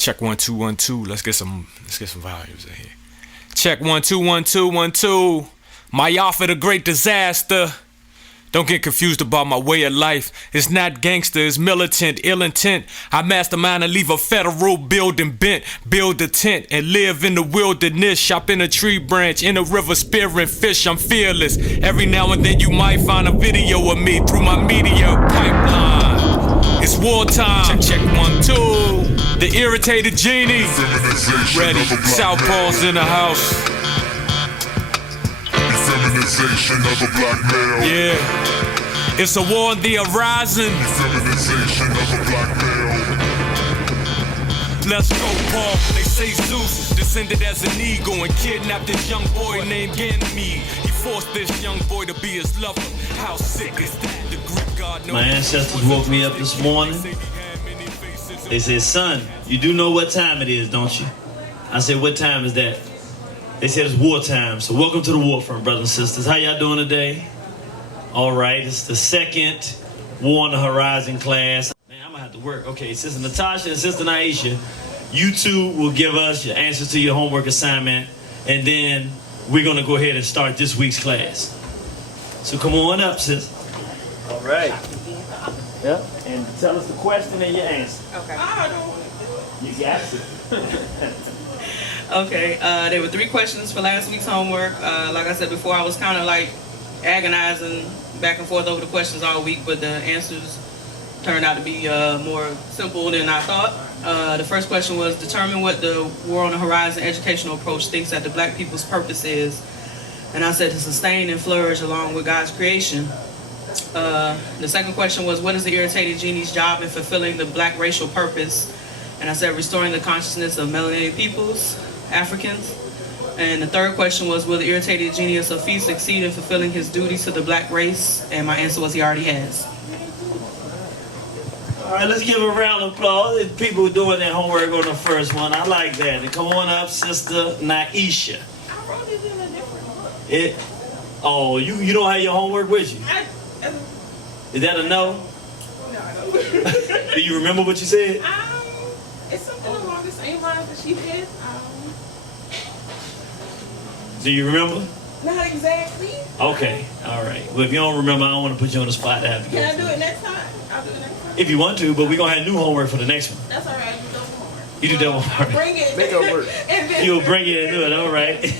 Check 1 2 1 2. Let's get some volumes in here. Check 1 2 1 2 1 2. My offer the great disaster. Don't get confused about my way of life. It's not gangster, it's militant, ill intent. I mastermind and leave a federal building bent. Build a tent and live in the wilderness. Shop in a tree branch, in a river spearing fish. I'm fearless. Every now and then you might find a video of me through my media pipeline. It's wartime. Check 1 2. The irritated genie. Ready. Southpaws in the house. Feminization of a black male. Yeah, it's a war on the horizon. Feminization of a black male. Let's go, Paul. They say Zeus descended as an eagle and kidnapped this young boy named Ganymede. He forced this young boy to be his lover. How sick is that? The Greek god knows. My ancestors woke me up this morning. They said, son, you do know what time it is, don't you? I said, what time is that? They said it's wartime, so welcome to the war front, brothers and sisters. How y'all doing today? All right, it's the second War on the Horizon class. Man, I'm gonna have to work. Okay, Sister Natasha and Sister Naisha, you two will give us your answers to your homework assignment, and then we're gonna go ahead and start this week's class. So come on up, sis. All right. Yep, and tell us the question and your answer. Okay. You got it. Okay, there were 3 questions for last week's homework. Like I said before, I was kind of like agonizing back and forth over the questions all week, but the answers turned out to be more simple than I thought. The first question was, determine what the War on the Horizon educational approach thinks that the black people's purpose is. And I said to sustain and flourish along with God's creation. The second question was, what is the irritated genie's job in fulfilling the black racial purpose? And I said, restoring the consciousness of melanated peoples, Africans. And the third question was, will the irritated genie of Sophie succeed in fulfilling his duties to the black race? And my answer was, he already has. All right, let's give a round of applause. People doing their homework on the first one. I like that. And come on up, Sister Naisha. I wrote it in a different book. Oh, you don't have your homework with you? Is that a no? No, I don't. Do you remember what you said? It's something along the same lines that she did. Do you remember? Not exactly. Okay, all right. Well, if you don't remember, I don't want to put you on the spot to have to go. Can I do it next time? I'll do it next time. If you want to, but we're going to have new homework for the next one. That's all right. I do double homework. You do double homework. Bring it. Make it work. And then You'll bring it and do it, all right.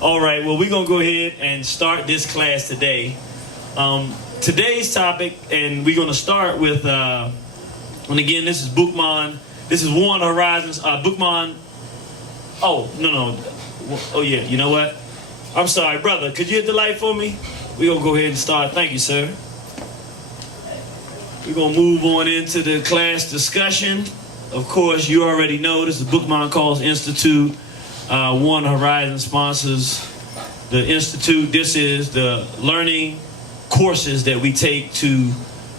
All right, well, we're going to go ahead and start this class today. Today's topic, and we're going to start with, and again, this is Bookman. This is War on the Horizons. Bookman. Oh, no. Oh, yeah, you know what? I'm sorry, brother. Could you hit the light for me? We're going to go ahead and start. Thank you, sir. We're going to move on into the class discussion. Of course, you already know this is the Bookman Calls Institute. War on the Horizon sponsors the Institute. This is the learning courses that we take to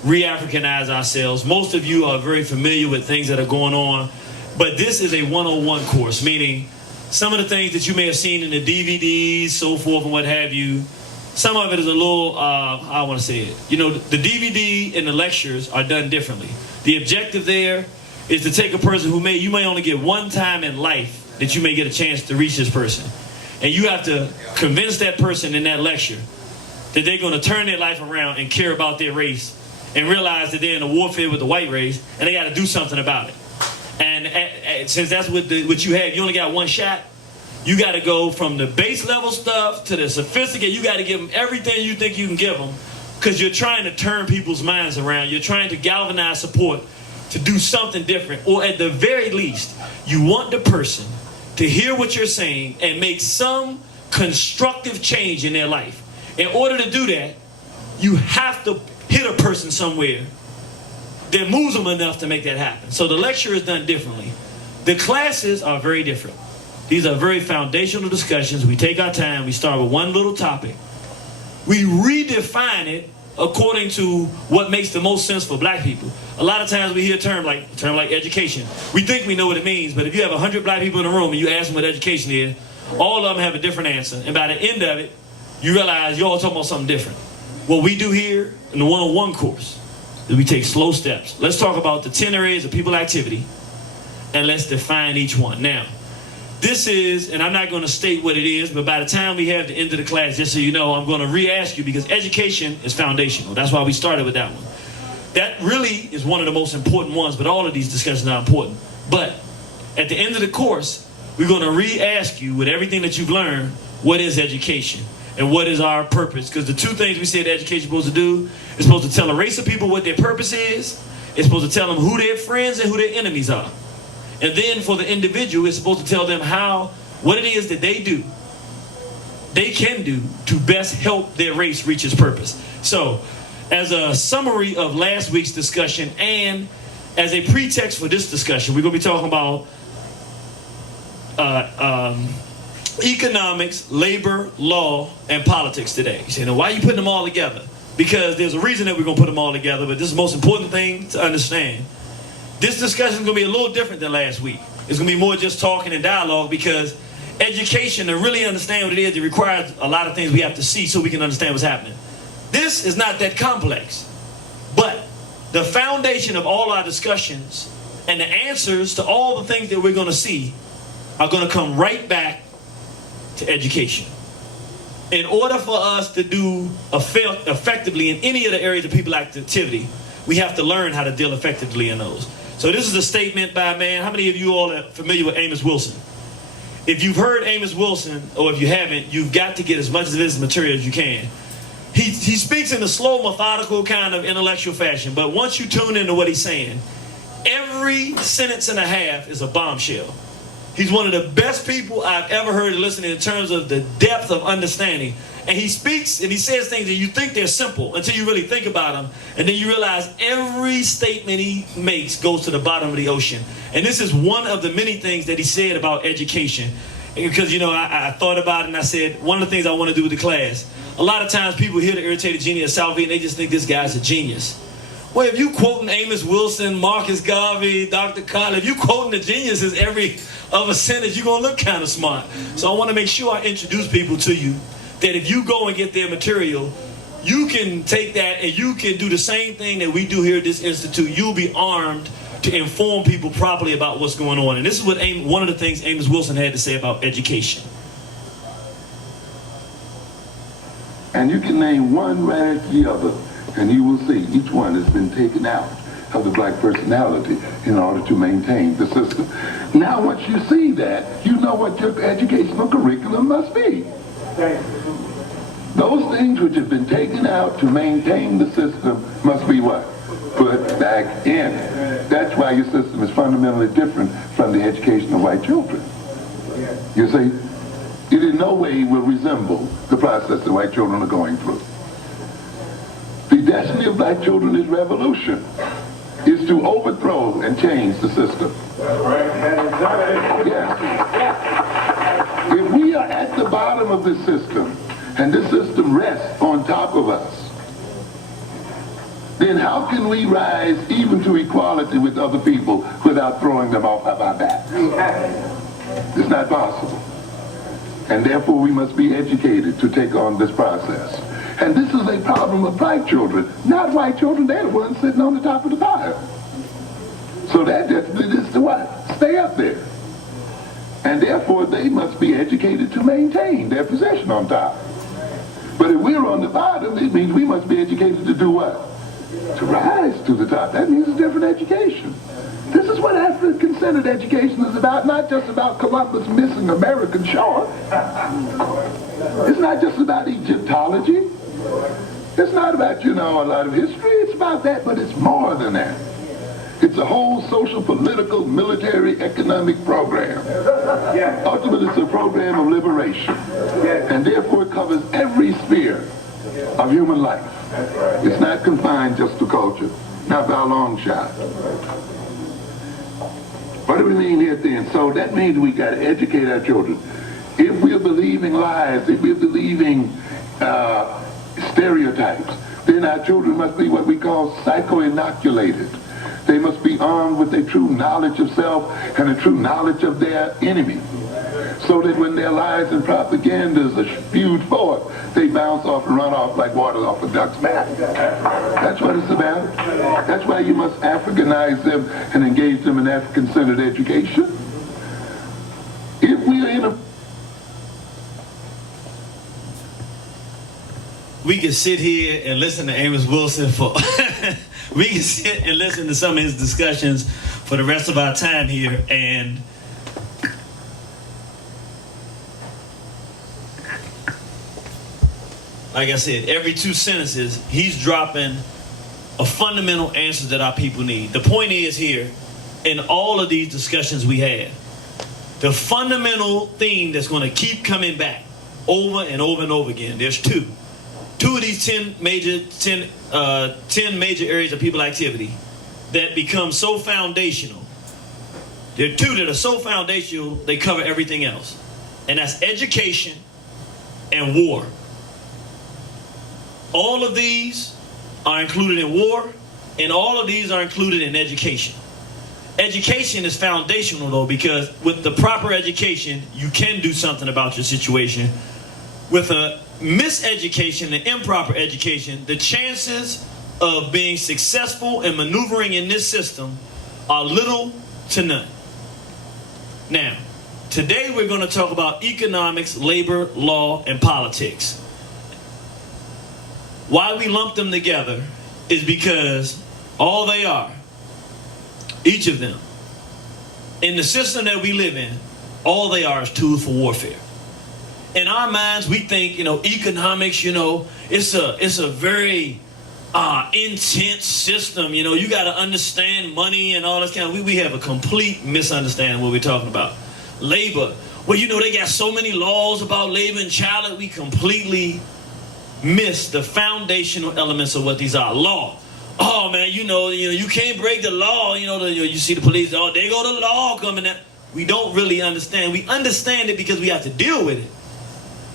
re-Africanize ourselves. Most of you are very familiar with things that are going on, but this is a 101 course, meaning some of the things that you may have seen in the DVDs, so forth and what have you, some of it is a little, I want to say it. You know, the DVD and the lectures are done differently. The objective there is to take a person who you may only get one time in life that you may get a chance to reach this person. And you have to convince that person in that lecture that they're going to turn their life around and care about their race and realize that they're in a warfare with the white race and they got to do something about it. And since that's what you have, you only got one shot. You got to go from the base level stuff to the sophisticated. You got to give them everything you think you can give them because you're trying to turn people's minds around. You're trying to galvanize support to do something different. Or at the very least, you want the person to hear what you're saying and make some constructive change in their life. In order to do that, you have to hit a person somewhere that moves them enough to make that happen. So the lecture is done differently. The classes are very different. These are very foundational discussions. We take our time. We start with one little topic. We redefine it according to what makes the most sense for black people. A lot of times we hear a term like education. We think we know what it means, but if you have 100 black people in a room and you ask them what education is, all of them have a different answer. And by the end of it, you realize you're all talking about something different. What we do here in the 101 course is we take slow steps. Let's talk about the 10 areas of people activity and let's define each one. Now, this is, and I'm not going to state what it is, but by the time we have the end of the class, just so you know, I'm going to re-ask you, because education is foundational. That's why we started with that one. That really is one of the most important ones, but all of these discussions are important. But at the end of the course, we're going to re-ask you, with everything that you've learned, what is education and what is our purpose? Because the two things we said education is supposed to do is supposed to tell a race of people what their purpose is. It's supposed to tell them who their friends and who their enemies are. And then for the individual, it's supposed to tell them what it is that they can do to best help their race reach its purpose. So, as a summary of last week's discussion and as a pretext for this discussion, we're going to be talking about economics, labor, law, and politics today. You say, now, why are you putting them all together? Because there's a reason that we're going to put them all together, but this is the most important thing to understand. This discussion is going to be a little different than last week. It's going to be more just talking and dialogue, because education, to really understand what it is, it requires a lot of things we have to see so we can understand what's happening. This is not that complex, but the foundation of all our discussions and the answers to all the things that we're going to see are going to come right back to education. In order for us to do effectively in any of the areas of people activity, we have to learn how to deal effectively in those. So this is a statement by a man. How many of you all are familiar with Amos Wilson? If you've heard Amos Wilson, or if you haven't, you've got to get as much of his material as you can. He speaks in a slow, methodical kind of intellectual fashion, but once you tune into what he's saying, every sentence and a half is a bombshell. He's one of the best people I've ever heard listen in terms of the depth of understanding. And he speaks and he says things that you think they're simple until you really think about them. And then you realize every statement he makes goes to the bottom of the ocean. And this is one of the many things that he said about education. Because, I thought about it and I said, one of the things I want to do with the class, a lot of times people hear the irritated genius of Southie and they just think this guy's a genius. Well, if you quoting Amos Wilson, Marcus Garvey, Dr. Collins, if you quoting the geniuses every other sentence, you're going to look kind of smart. So I want to make sure I introduce people to you that if you go and get their material, you can take that and you can do the same thing that we do here at this institute. You'll be armed to inform people properly about what's going on. And this is what one of the things Amos Wilson had to say about education. And you can name one right after the other, and you will see each one has been taken out of the black personality in order to maintain the system. Now, once you see that, you know what your educational curriculum must be. Those things which have been taken out to maintain the system must be what? Put back in. That's why your system is fundamentally different from the education of white children. You see, it in no way will resemble the process that white children are going through. The destiny of black children is revolution, is to overthrow and change the system. Yes. If we are at the bottom of this system, and this system rests on top of us, then how can we rise even to equality with other people without throwing them off of our backs? It's not possible. And therefore we must be educated to take on this process. And this is a problem of black children, not white children. They're the ones sitting on the top of the pile. So that is to what? Stay up there. And therefore they must be educated to maintain their position on top. But if we're on the bottom, it means we must be educated to do what? To rise to the top. That means a different education. This is what African-centered education is about, not just about Columbus missing American shore. It's not just about Egyptology. It's not about, a lot of history. It's about that, but it's more than that. It's a whole social, political, military, economic program. Ultimately, it's a program of liberation. And therefore, it covers every sphere of human life. It's not confined just to culture, not by a long shot. What do we mean here then? So that means we got to educate our children. If we're believing lies, if we're believing stereotypes, then our children must be what we call psycho-inoculated. They must be armed with a true knowledge of self and a true knowledge of their enemy. So so that when their lies and propagandas are spewed forth, they bounce off and run off like water off a duck's back. That's what it's about. That's why you must Africanize them and engage them in African-centered education. If we are in a... We can sit here and listen to Amos Wilson for... we can sit and listen to some of his discussions for the rest of our time here, and like I said, every 2 sentences, he's dropping a fundamental answer that our people need. The point is here, in all of these discussions we had, the fundamental theme that's going to keep coming back over and over and over again, there's two. Two of these 10 major areas of people activity that become so foundational. There are two that are so foundational, they cover everything else. And that's education and war. All of these are included in war, and all of these are included in education. Education is foundational, though, because with the proper education, you can do something about your situation. With a miseducation and improper education, the chances of being successful and maneuvering in this system are little to none. Now, today we're going to talk about economics, labor, law, and politics. Why we lump them together is because all they are, each of them, in the system that we live in, all they are is tools for warfare. In our minds, we think, economics, it's a very intense system. You got to understand money and all this kind of. We have a complete misunderstanding of what we're talking about. Labor, well, they got so many laws about labor and child. We completely miss the foundational elements of what these are. Law. Oh man, you can't break the law. You see the police. Oh, they go the law coming out. We don't really understand. We understand it because we have to deal with it.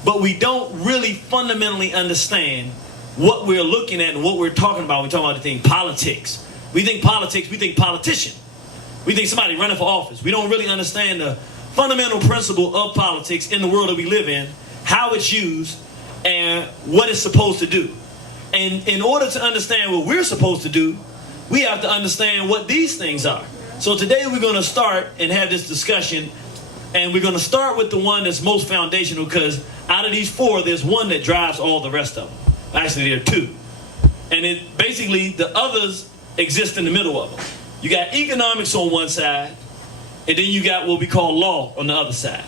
But we don't really fundamentally understand what we're looking at and what we're talking about when we talk about the thing politics. We think politics, we think politician. We think somebody running for office. We don't really understand the fundamental principle of politics in the world that we live in, how it's used, and what it's supposed to do. And in order to understand what we're supposed to do, we have to understand what these things are. So today we're going to start and have this discussion, and we're going to start with the one that's most foundational, because out of these four, there's one that drives all the rest of them. Actually, there are two. And basically, the others exist in the middle of them. You got economics on one side, and then you got what we call law on the other side.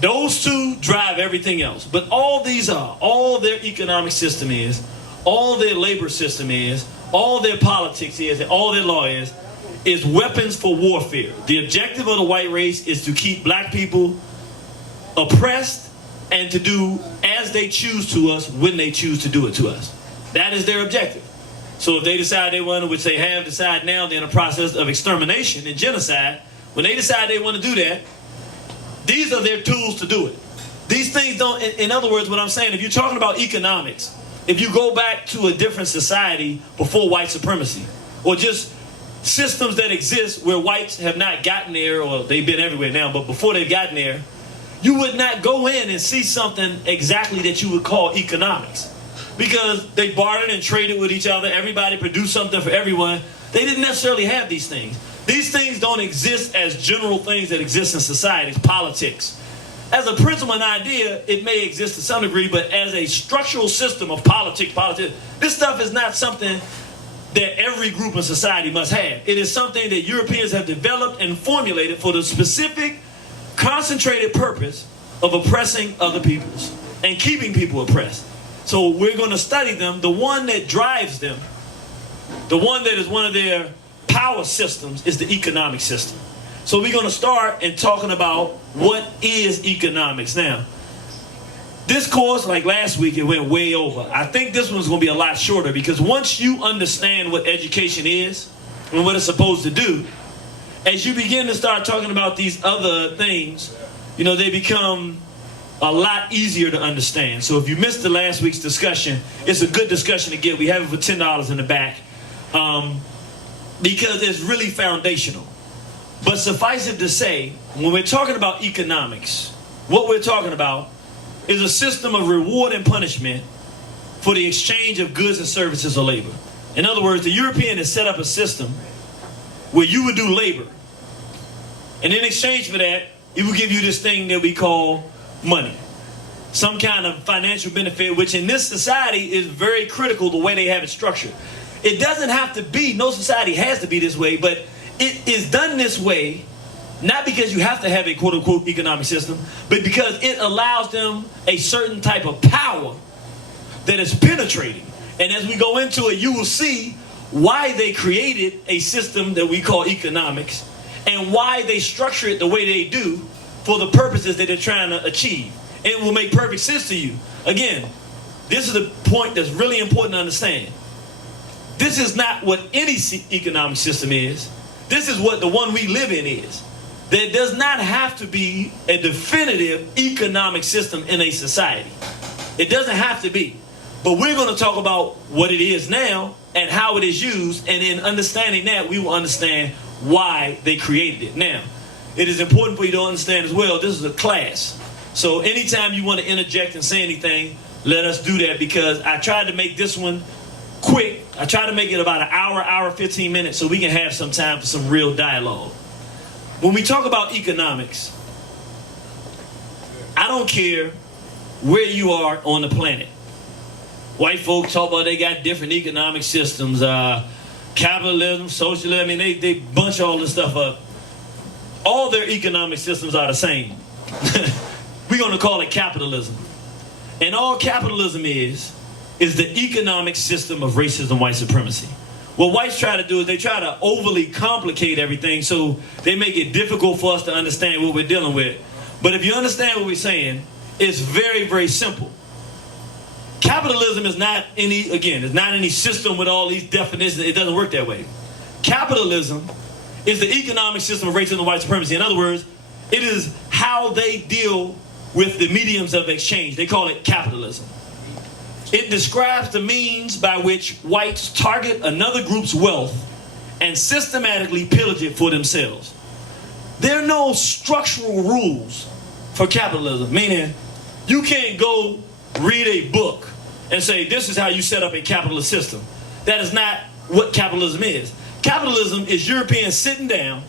Those two drive everything else. But all their economic system is, all their labor system is, all their politics is, and all their law is weapons for warfare. The objective of the white race is to keep black people oppressed and to do as they choose to us when they choose to do it to us. That is their objective. So if they decide they want to, which they have decided now, they're in a process of extermination and genocide. When they decide they want to do that, these are their tools to do it. These things don't, in other words, what I'm saying, if you're talking about economics, if you go back to a different society before white supremacy, or just systems that exist where whites have not gotten there, or they've been everywhere now, but before they've gotten there, you would not go in and see something exactly that you would call economics. Because they bartered and traded with each other, everybody produced something for everyone. They didn't necessarily have these things. These things don't exist as general things that exist in societies, politics. As a principle and idea, it may exist to some degree, but as a structural system of politics, this stuff is not something that every group in society must have. It is something that Europeans have developed and formulated for the specific, concentrated purpose of oppressing other peoples and keeping people oppressed. So we're going to study them. The one that drives them, the one that is one of their power systems, is the economic system. So we're going to start in talking about what is economics. Now, this course, like last week, it went way over. I think this one's going to be a lot shorter, because once you understand what education is and what it's supposed to do, as you begin to start talking about these other things, they become a lot easier to understand. So if you missed the last week's discussion, it's a good discussion to get. We have it for $10 in the back, because it's really foundational. But suffice it to say, when we're talking about economics, what we're talking about is a system of reward and punishment for the exchange of goods and services or labor. In other words, the European has set up a system where you would do labor. And in exchange for that, it will give you this thing that we call money. Some kind of financial benefit, which in this society is very critical the way they have it structured. It doesn't have to be, no society has to be this way, but it is done this way, not because you have to have a quote-unquote economic system, but because it allows them a certain type of power that is penetrating. And as we go into it, you will see why they created a system that we call economics and why they structure it the way they do for the purposes that they're trying to achieve. It will make perfect sense to you. Again, this is a point that's really important to understand. This is not what any economic system is. This is what the one we live in is. There does not have to be a definitive economic system in a society. It doesn't have to be. But we're going to talk about what it is now and how it is used. And in understanding that, we will understand why they created it. Now, it is important for you to understand as well, this is a class. So anytime you want to interject and say anything, let us do that, because I tried to make this one quick. I tried to make it about an hour, 15 minutes, so we can have some time for some real dialogue. When we talk about economics, I don't care where you are on the planet. White folks talk about they got different economic systems, capitalism, socialism. I mean, they bunch all this stuff up. All their economic systems are the same. We're going to call it capitalism. And all capitalism is the economic system of racism, white supremacy. What whites try to do is they try to overly complicate everything, so they make it difficult for us to understand what we're dealing with. But if you understand what we're saying, it's very, very simple. Capitalism is not it's not any system with all these definitions. It doesn't work that way. Capitalism is the economic system of racism and white supremacy. In other words, it is how they deal with the mediums of exchange. They call it capitalism. It describes the means by which whites target another group's wealth and systematically pillage it for themselves. There are no structural rules for capitalism, meaning you can't go read a book and say, this is how you set up a capitalist system. That is not what capitalism is. Capitalism is Europeans sitting down.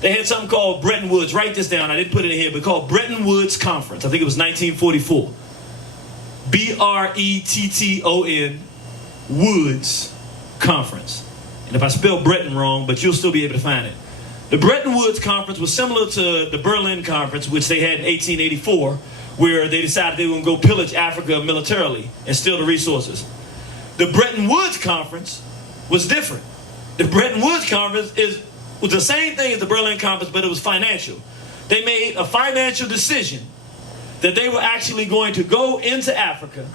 They had something called Bretton Woods. Write this down. I didn't put it in here, but called Bretton Woods Conference. I think it was 1944. B-R-E-T-T-O-N Woods Conference. And if I spell Bretton wrong, but you'll still be able to find it. The Bretton Woods Conference was similar to the Berlin Conference, which they had in 1884, where they decided they were going to go pillage Africa militarily and steal the resources. The Bretton Woods Conference was different. The Bretton Woods Conference was the same thing as the Berlin Conference, but it was financial. They made a financial decision that they were actually going to go into Africa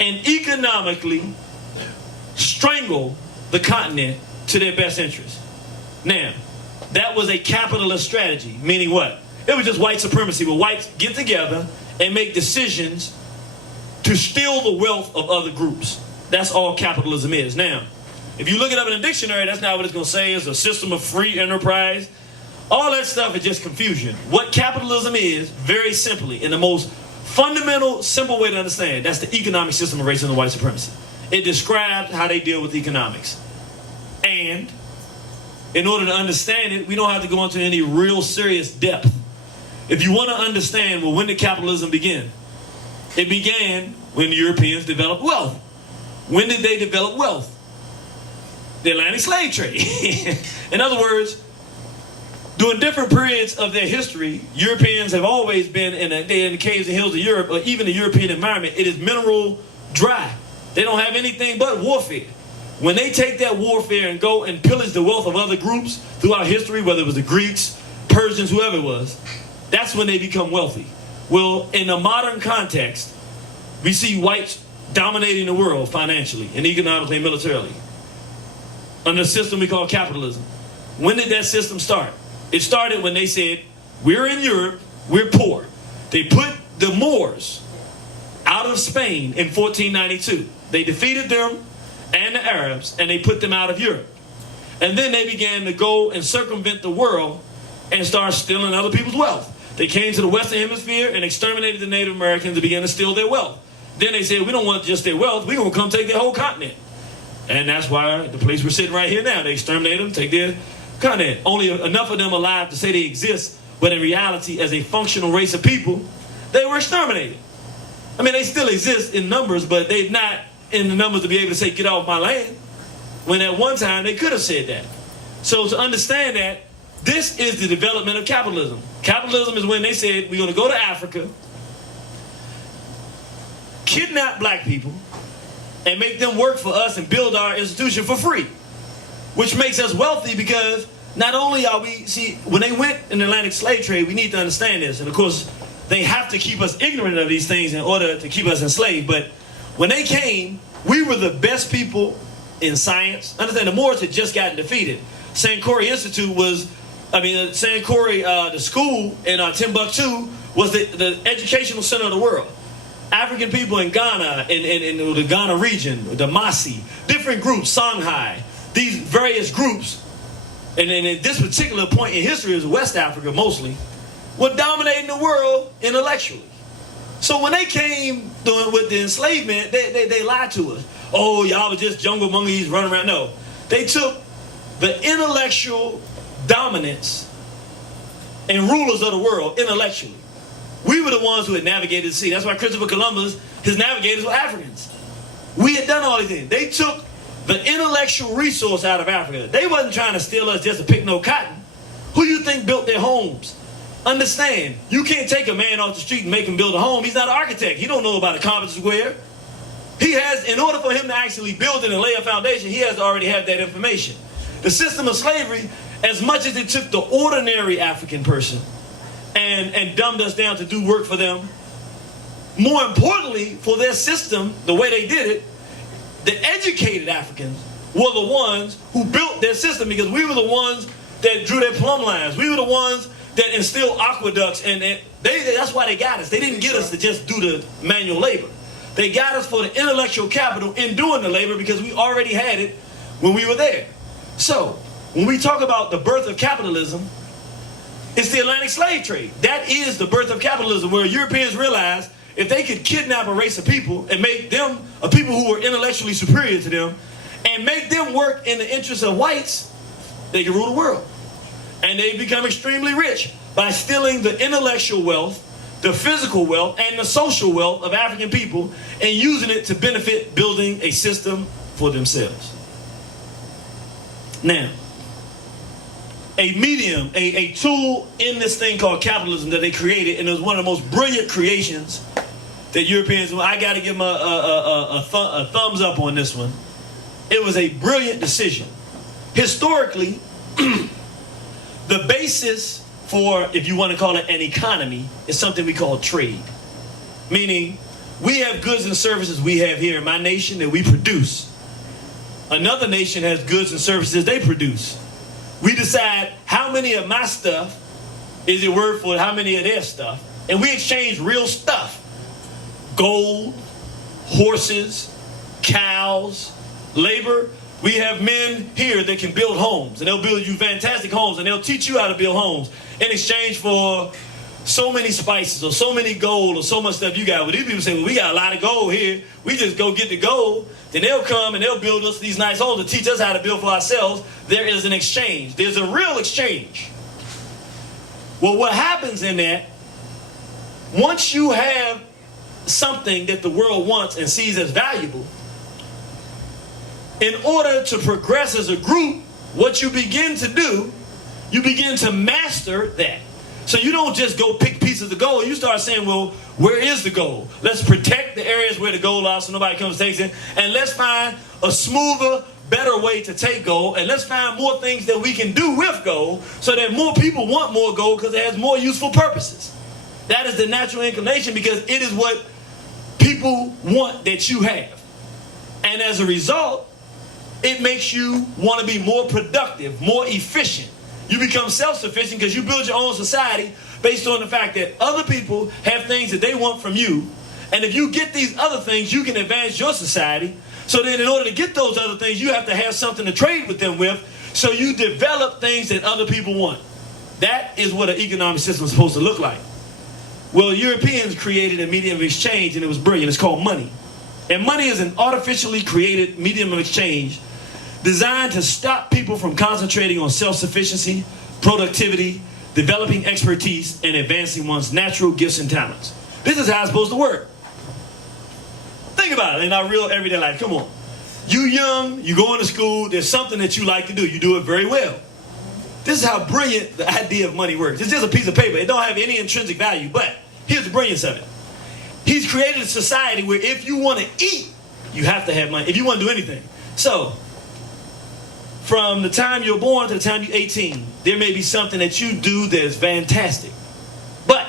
and economically strangle the continent to their best interest. Now, that was a capitalist strategy, meaning what? It was just white supremacy, where whites get together and make decisions to steal the wealth of other groups. That's all capitalism is. Now, if you look it up in a dictionary, that's not what it's going to say. It's a system of free enterprise. All that stuff is just confusion. What capitalism is, very simply, in the most fundamental, simple way to understand, that's the economic system of racism and white supremacy. It describes how they deal with economics. And in order to understand it, we don't have to go into any real serious depth. If you want to understand, well, when did capitalism begin? It began when the Europeans developed wealth. When did they develop wealth? The Atlantic slave trade. In other words, during different periods of their history, Europeans have always been in the caves and hills of Europe, or even the European environment. It is mineral dry. They don't have anything but warfare. When they take that warfare and go and pillage the wealth of other groups throughout history, whether it was the Greeks, Persians, whoever it was, that's when they become wealthy. Well, in a modern context, we see whites dominating the world financially and economically and militarily under a system we call capitalism. When did that system start? It started when they said, we're in Europe, we're poor. They put the Moors out of Spain in 1492. They defeated them and the Arabs, and they put them out of Europe. And then they began to go and circumvent the world and start stealing other people's wealth. They came to the Western Hemisphere and exterminated the Native Americans and began to steal their wealth. Then they said, we don't want just their wealth, we're going to come take their whole continent. And that's why the place we're sitting right here now, they exterminate them, take their continent. Only enough of them alive to say they exist, but in reality, as a functional race of people, they were exterminated. I mean, they still exist in numbers, but they're not in the numbers to be able to say, get off my land. When at one time, they could have said that. So to understand that, this is the development of capitalism. Capitalism is when they said, we're going to go to Africa, kidnap black people, and make them work for us and build our institution for free. Which makes us wealthy because not only are we, see, when they went in the Atlantic slave trade, we need to understand this. And of course, they have to keep us ignorant of these things in order to keep us enslaved. But when they came, we were the best people in science. Understand, the Moors had just gotten defeated. Sankore Institute was, Sankore, the school in Timbuktu was the educational center of the world. African people in Ghana, in the Ghana region, the Masi, different groups, Songhai, these various groups, and at this particular point in history is West Africa mostly, were dominating the world intellectually. So when they came with the enslavement, they lied to us. Oh, y'all were just jungle monkeys running around. No. They took the intellectual dominance and rulers of the world intellectually. We were the ones who had navigated the sea. That's why Christopher Columbus, his navigators were Africans. We had done all these things. They took the intellectual resource out of Africa. They wasn't trying to steal us just to pick no cotton. Who you think built their homes? Understand, you can't take a man off the street and make him build a home. He's not an architect. He don't know about a compass square. He has, in order for him to actually build it and lay a foundation, he has to already have that information. The system of slavery, as much as it took the ordinary African person and dumbed us down to do work for them, more importantly, for their system, the way they did it, the educated Africans were the ones who built their system because we were the ones that drew their plumb lines. We were the ones that instilled aqueducts, and that's why they got us. They didn't get us to just do the manual labor. They got us for the intellectual capital in doing the labor because we already had it when we were there. So, when we talk about the birth of capitalism, it's the Atlantic slave trade. That is the birth of capitalism, where Europeans realized if they could kidnap a race of people and make them a people who were intellectually superior to them and make them work in the interests of whites, they could rule the world. And they become extremely rich by stealing the intellectual wealth, the physical wealth, and the social wealth of African people and using it to benefit building a system for themselves. Now, a medium, a tool in this thing called capitalism that they created, and it was one of the most brilliant creations that Europeans, I got to give them a thumbs up on this one. It was a brilliant decision. Historically, the basis for, if you want to call it an economy, is something we call trade. Meaning, we have goods and services we have here in my nation that we produce. Another nation has goods and services they produce. We decide how many of my stuff is it worth for how many of their stuff. And we exchange real stuff. Gold, horses, cows, labor. We have men here that can build homes, and they'll build you fantastic homes, and they'll teach you how to build homes in exchange for so many spices or so many gold or so much stuff you got. Well, these people say, well, we got a lot of gold here. We just go get the gold. Then they'll come and they'll build us these nice homes to teach us how to build for ourselves. There is an exchange. There's a real exchange. Well, what happens in that, once you have something that the world wants and sees as valuable, in order to progress as a group, what you begin to do, you begin to master that. So you don't just go pick pieces of gold. You start saying, well, where is the gold? Let's protect the areas where the gold are so nobody comes and takes it. And let's find a smoother, better way to take gold. And let's find more things that we can do with gold so that more people want more gold because it has more useful purposes. That is the natural inclination because it is what people want that you have. And as a result, it makes you want to be more productive, more efficient. You become self-sufficient because you build your own society based on the fact that other people have things that they want from you. And if you get these other things, you can advance your society. So then in order to get those other things, you have to have something to trade with them with. So you develop things that other people want. That is what an economic system is supposed to look like. Well, Europeans created a medium of exchange, and it was brilliant. It's called money. And money is an artificially created medium of exchange designed to stop people from concentrating on self-sufficiency, productivity, developing expertise, and advancing one's natural gifts and talents. This is how it's supposed to work. Think about it in our real everyday life. Come on. You young, you going to school, there's something that you like to do. You do it very well. This is how brilliant the idea of money works. It's just a piece of paper. It don't have any intrinsic value, but here's the brilliance of it. He's created a society where if you want to eat, you have to have money. If you want to do anything. So, from the time you're born to the time you're 18, there may be something that you do that's fantastic. But,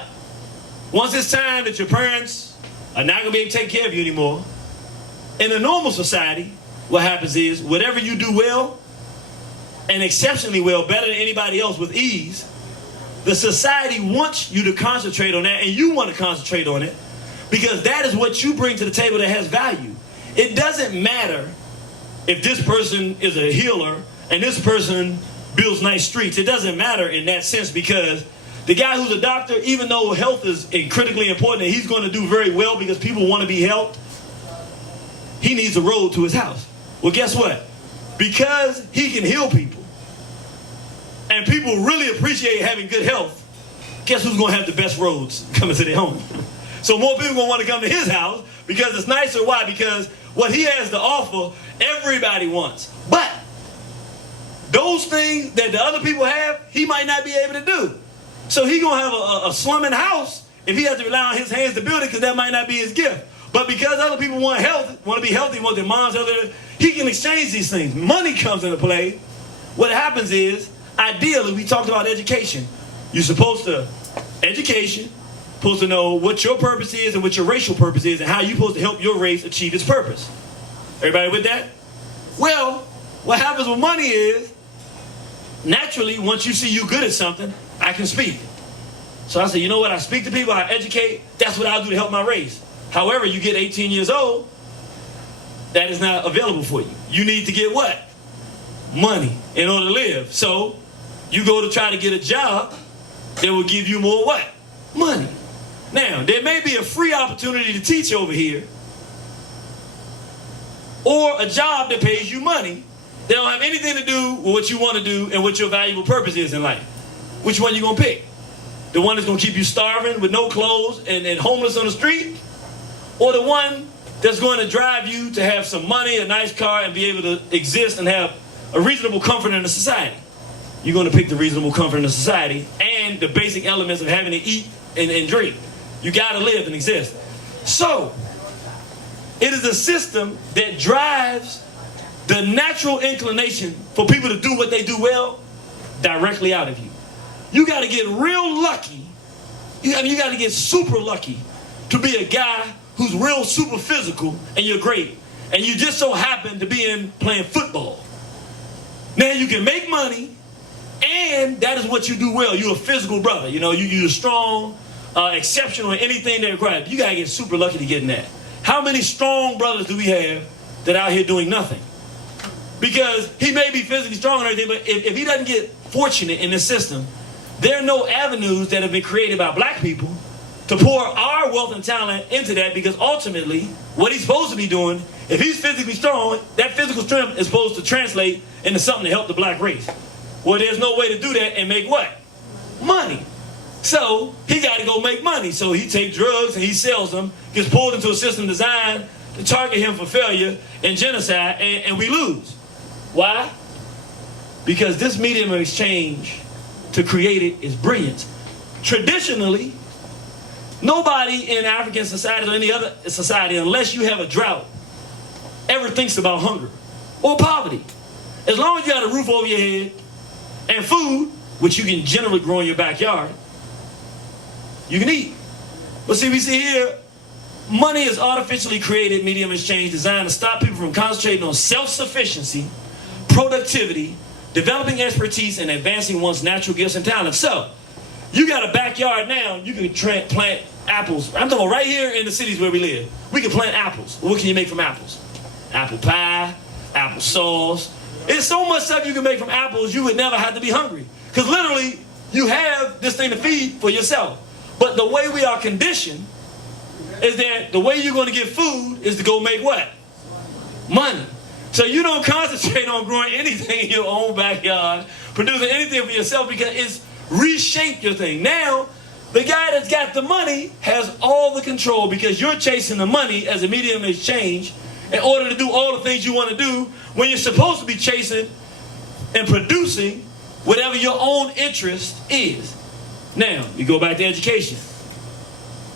once it's time that your parents are not going to be able to take care of you anymore, in a normal society, what happens is, whatever you do well, and exceptionally well, better than anybody else with ease, the society wants you to concentrate on that, and you want to concentrate on it, because that is what you bring to the table that has value. It doesn't matter if this person is a healer and this person builds nice streets. It doesn't matter in that sense, because the guy who's a doctor, even though health is critically important and he's going to do very well because people want to be helped, he needs a road to his house. Well, guess what? Because he can heal people and people really appreciate having good health, guess who's going to have the best roads coming to their home? So more people going to want to come to his house because it's nicer. Why? Because what he has to offer, everybody wants. But those things that the other people have, he might not be able to do. So he's going to have a slumming house if he has to rely on his hands to build it, because that might not be his gift. But because other people want health, want to be healthy, want their moms healthy, he can exchange these things. Money comes into play. What happens is, ideally, we talked about education. You're supposed to, education, supposed to know what your purpose is and what your racial purpose is and how you're supposed to help your race achieve its purpose. Everybody with that? Well, what happens with money is, naturally, once you see you good at something, I can speak. So I say, you know what? I speak to people, I educate. That's what I'll do to help my race. However, you get 18 years old, that is not available for you. You need to get what? Money in order to live. So you go to try to get a job that will give you more what? Money. Now, there may be a free opportunity to teach over here, or a job that pays you money that don't have anything to do with what you want to do and what your valuable purpose is in life. Which one you gonna pick? The one that's gonna keep you starving with no clothes and homeless on the street? Or the one that's going to drive you to have some money, a nice car, and be able to exist and have a reasonable comfort in the society? You're going to pick the reasonable comfort in the society and the basic elements of having to eat and drink. You got to live and exist. So, it is a system that drives the natural inclination for people to do what they do well directly out of you. You got to get real lucky. You got to get super lucky to be a guy who's real super physical and you're great. And you just so happen to be playing football. Now you can make money, and that is what you do well. You're a physical brother. You know, you're strong, exceptional in anything they require. You got to get super lucky to get in that. How many strong brothers do we have that are out here doing nothing? Because he may be physically strong and everything, but if he doesn't get fortunate in this system, there are no avenues that have been created by black people to pour our wealth and talent into that, because ultimately, what he's supposed to be doing, if he's physically strong, that physical strength is supposed to translate into something to help the black race. Well, there's no way to do that and make what? Money. So, he got to go make money. So he takes drugs and he sells them, gets pulled into a system designed to target him for failure and genocide, and we lose. Why? Because this medium of exchange to create it is brilliant. Traditionally, nobody in African society or any other society, unless you have a drought, ever thinks about hunger or poverty. As long as you got a roof over your head and food, which you can generally grow in your backyard, you can eat. But see, we see here, money is artificially created medium exchange designed to stop people from concentrating on self-sufficiency, productivity, developing expertise, and advancing one's natural gifts and talents. So, you got a backyard now, you can plant apples. I'm talking about right here in the cities where we live. We can plant apples. What can you make from apples? Apple pie, apple sauce, There's so much stuff you can make from apples, you would never have to be hungry. Because literally, you have this thing to feed for yourself. But the way we are conditioned is that the way you're going to get food is to go make what? Money. So you don't concentrate on growing anything in your own backyard, producing anything for yourself, because it's reshaped your thing. Now, the guy that's got the money has all the control, because you're chasing the money as a medium of exchange in order to do all the things you want to do, when you're supposed to be chasing and producing whatever your own interest is. Now, you go back to education.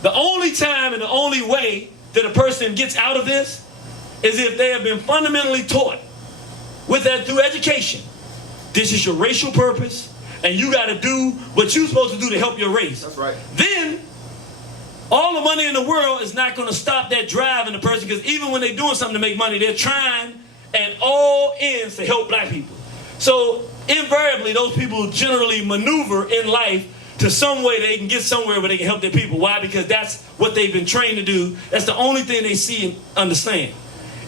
The only time and the only way that a person gets out of this is if they have been fundamentally taught with that through education. This is your racial purpose, and you got to do what you're supposed to do to help your race. That's right. Then, all the money in the world is not going to stop that drive in the person, because even when they're doing something to make money, they're trying at all ends to help black people. So, invariably, those people generally maneuver in life to some way they can get somewhere where they can help their people. Why? Because that's what they've been trained to do. That's the only thing they see and understand.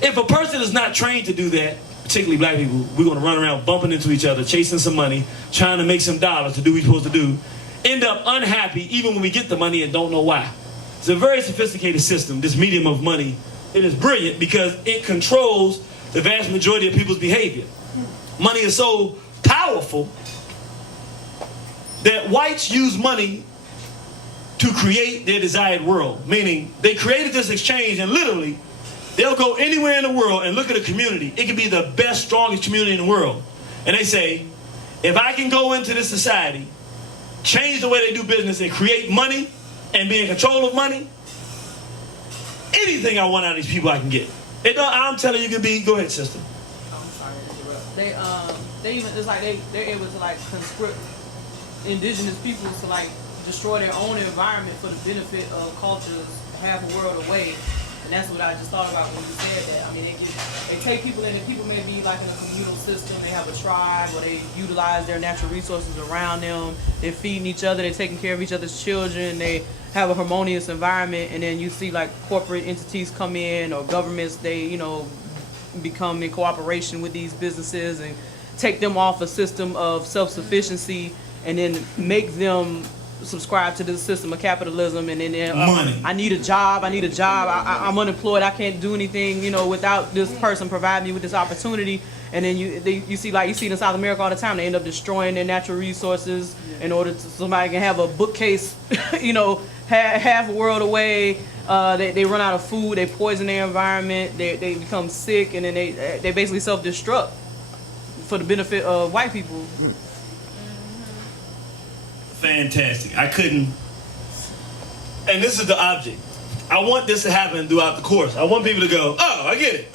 If a person is not trained to do that, particularly black people, we're going to run around bumping into each other, chasing some money, trying to make some dollars to do what we're supposed to do, end up unhappy even when we get the money and don't know why. It's a very sophisticated system, this medium of money. It is brilliant because it controls the vast majority of people's behavior. Money is so powerful that whites use money to create their desired world. Meaning, they created this exchange, and literally, they'll go anywhere in the world and look at a community. It could be the best, strongest community in the world. And they say, if I can go into this society, change the way they do business, and create money, and be in control of money, anything I want out of these people I can get. I'm telling you, can be, go ahead, sister. I'm sorry to interrupt. They even, it's like they're able to like conscript indigenous peoples to like destroy their own environment for the benefit of cultures half a world away. And that's what I just thought about when you said that. I mean, they take people in, and people may be like in a communal system. They have a tribe, or they utilize their natural resources around them. They're feeding each other. They're taking care of each other's children. They have a harmonious environment. And then you see like corporate entities come in, or governments, they, you know, become in cooperation with these businesses and take them off a system of self-sufficiency, and then make them subscribe to the system of capitalism. And then Money. I need a job. I'm unemployed. I can't do anything, you know, without this person providing me with this opportunity. And then you see it in South America all the time. They end up destroying their natural resources in order to somebody can have a bookcase, you know, half a world away. They run out of food. They poison their environment. They become sick, and then they basically self-destruct for the benefit of white people. Fantastic. I couldn't. And this is the object. I want this to happen throughout the course. I want people to go, oh, I get it.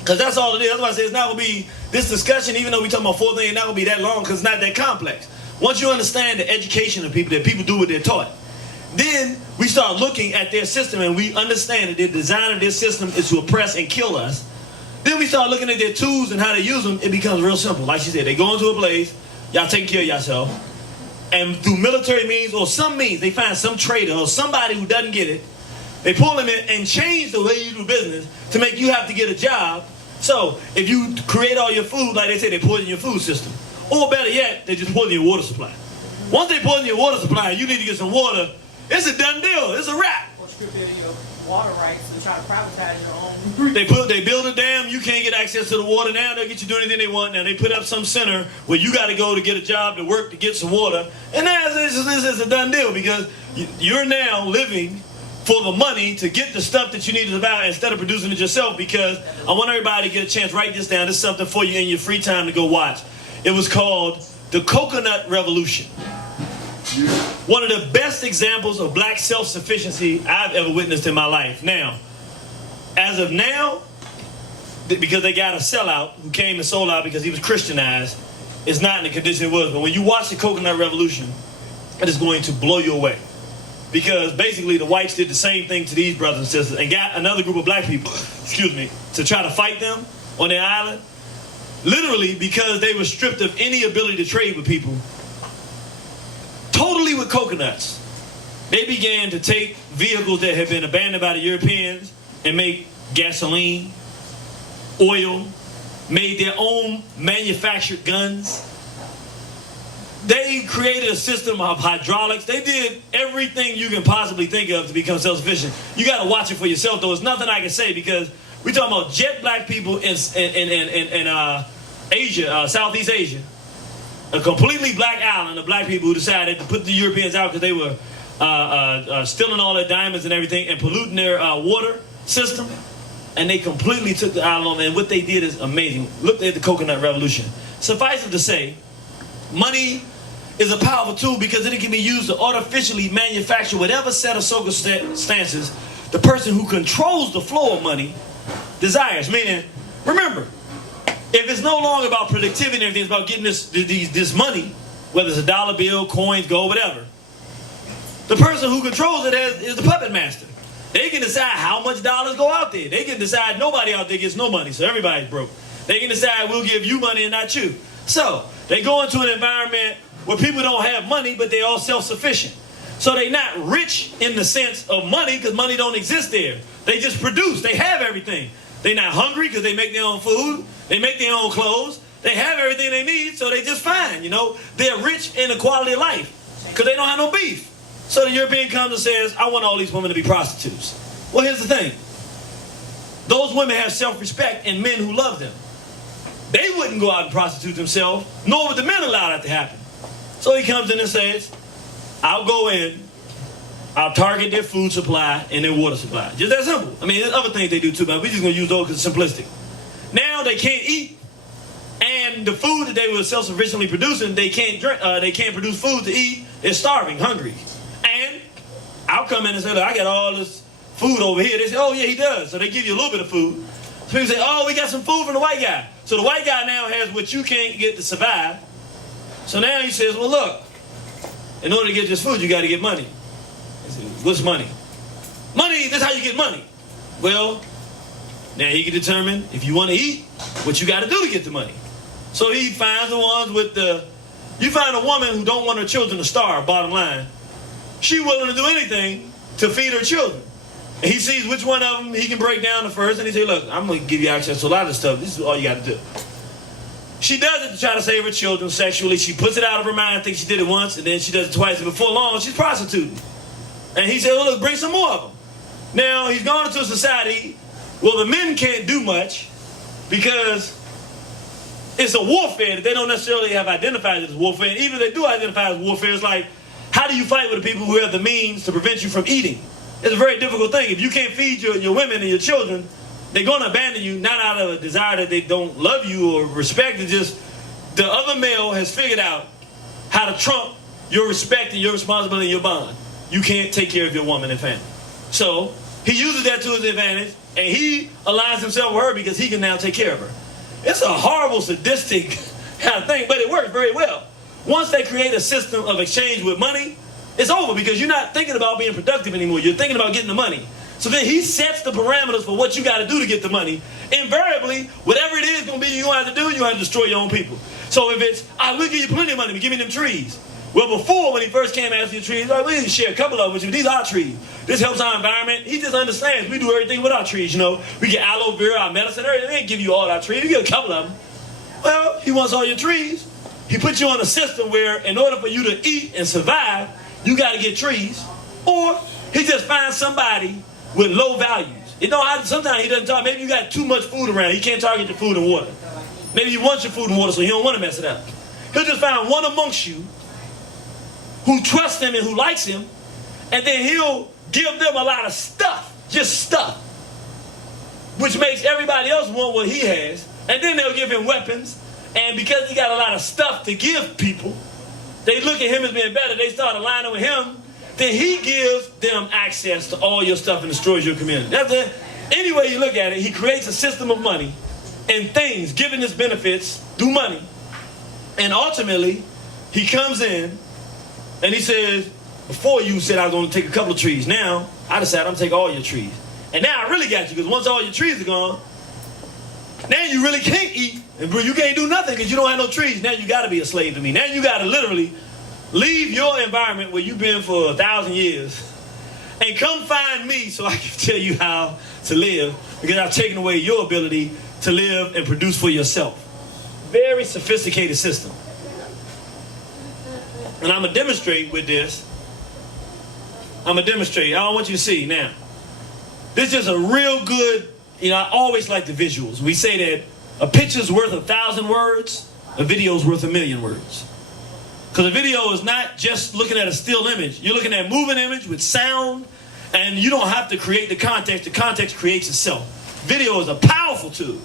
Because that's all it is. That's why I say it's not going to be, this discussion, even though we're talking about 4 things, it's not going to be that long, because it's not that complex. Once you understand the education of people, that people do what they're taught, then we start looking at their system, and we understand that the design of their system is to oppress and kill us. Then we start looking at their tools and how they use them. It becomes real simple. Like she said, they go into a place, y'all take care of yourself, and through military means or some means, they find some trader or somebody who doesn't get it. They pull them in and change the way you do business to make you have to get a job. So if you create all your food, like they say, they poison your food system. Or better yet, they just poison your water supply. Once they poison your water supply, you need to get some water. It's a done deal. It's a wrap. Or strip it of your water rights and try to privatize your own. They build a dam. You can't get access to the water now. They'll get you doing anything they want. Now they put up some center where you got to go to get a job, to work, to get some water. And now this is a done deal, because you're now living for the money to get the stuff that you need to survive instead of producing it yourself. Because I want everybody to get a chance. Write this down. This is something for you in your free time to go watch. It was called the Coconut Revolution. One of the best examples of black self-sufficiency I've ever witnessed in my life. Now, as of now, because they got a sellout who came and sold out because he was Christianized, it's not in the condition it was. But when you watch the Coconut Revolution, it is going to blow you away. Because basically the whites did the same thing to these brothers and sisters and got another group of black people, to try to fight them on their island. Literally because they were stripped of any ability to trade with people. Totally with coconuts. They began to take vehicles that had been abandoned by the Europeans and make gasoline, oil, made their own manufactured guns. They created a system of hydraulics. They did everything you can possibly think of to become self-sufficient. You got to watch it for yourself, though. It's nothing I can say because we're talking about jet black people in Asia, Southeast Asia, a completely black island of black people who decided to put the Europeans out because they were stealing all their diamonds and everything and polluting their water system. And they completely took the island on. And what they did is amazing. Look at the coconut revolution. Suffice it to say, money is a powerful tool because it can be used to artificially manufacture whatever set of circumstances the person who controls the flow of money desires. Meaning, remember, if it's no longer about productivity and everything, it's about getting this money, whether it's a dollar bill, coins, gold, whatever, the person who controls it is the puppet master. They can decide how much dollars go out there. They can decide nobody out there gets no money, so everybody's broke. They can decide we'll give you money and not you. So they go into an environment where people don't have money, but they're all self-sufficient. So they're not rich in the sense of money because money don't exist there. They just produce. They have everything. They're not hungry because they make their own food. They make their own clothes. They have everything they need, so they just fine, you know. They're rich in the quality of life because they don't have no beef. So the European comes and says, I want all these women to be prostitutes. Well, here's the thing. Those women have self-respect and men who love them. They wouldn't go out and prostitute themselves, nor would the men allow that to happen. So he comes in and says, I'll go in, I'll target their food supply and their water supply. Just that simple. I mean, there's other things they do too, but we're just going to use those because it's simplistic. Now they can't eat, and the food that they were self-sufficiently producing, they can't drink. They can't produce food to eat. They're starving, hungry. And I'll come in and say, look, I got all this food over here. They say, oh yeah, he does. So they give you a little bit of food. So people say, oh, we got some food from the white guy. So the white guy now has what you can't get to survive. So now he says, well, look, in order to get this food, you got to get money. I said, what's money? Money, that's how you get money. Well, now he can determine if you want to eat, what you got to do to get the money. So he finds the ones with the, you find a woman who don't want her children to starve, bottom line. She willing to do anything to feed her children. And he sees which one of them he can break down the first, and he says, look, I'm going to give you access to a lot of stuff. This is all you got to do. She does it to try to save her children sexually. She puts it out of her mind, thinks she did it once, and then she does it twice, and before long, she's prostituting. And he said, well, look, bring some more of them. Now, he's gone into a society, well, the men can't do much because it's a warfare that they don't necessarily have identified as warfare. And even if they do identify as warfare, it's like, how do you fight with the people who have the means to prevent you from eating? It's a very difficult thing. If you can't feed your women and your children, they're going to abandon you, not out of a desire that they don't love you or respect. It's just the other male has figured out how to trump your respect and your responsibility and your bond. You can't take care of your woman and family. So he uses that to his advantage, and he aligns himself with her because he can now take care of her. It's a horrible, sadistic kind of thing, but it works very well. Once they create a system of exchange with money, it's over because you're not thinking about being productive anymore. You're thinking about getting the money. So then he sets the parameters for what you got to do to get the money. Invariably, whatever it is going to be you're going to have to do, you're going to have to destroy your own people. So if it's, we'll give you plenty of money, but give me them trees. Well, before, when he first came asking the trees, like, we need to share a couple of them with you. These are trees. This helps our environment. He just understands we do everything with our trees, you know. We get aloe vera, our medicine, everything. We ain't give you all our trees. We get a couple of them. Well, he wants all your trees. He puts you on a system where in order for you to eat and survive, you got to get trees. Or he just finds somebody with low values. You know, sometimes he doesn't talk. Maybe you got too much food around. He can't target your food and water. Maybe you want your food and water, so he don't want to mess it up. He'll just find one amongst you who trusts him and who likes him, and then he'll give them a lot of stuff, just stuff, which makes everybody else want what he has, and then they'll give him weapons, and because he got a lot of stuff to give people, they look at him as being better, they start aligning with him, then he gives them access to all your stuff and destroys your community. That's it. Any way you look at it, he creates a system of money and things, giving his benefits through money, and ultimately, he comes in, and he says, before you said I was going to take a couple of trees. Now, I decided I'm going to take all your trees. And now I really got you, because once all your trees are gone, now you really can't eat. And you can't do nothing because you don't have no trees. Now you got to be a slave to me. Now you got to literally leave your environment where you've been for 1,000 years and come find me so I can tell you how to live, because I've taken away your ability to live and produce for yourself. Very sophisticated system. And I'm going to demonstrate with this. I'm going to demonstrate. I don't want you to see now. This is a real good, I always like the visuals. We say that a picture's worth 1,000 words, a video's worth 1,000,000 words. Because a video is not just looking at a still image. You're looking at a moving image with sound, and you don't have to create the context. The context creates itself. Video is a powerful tool.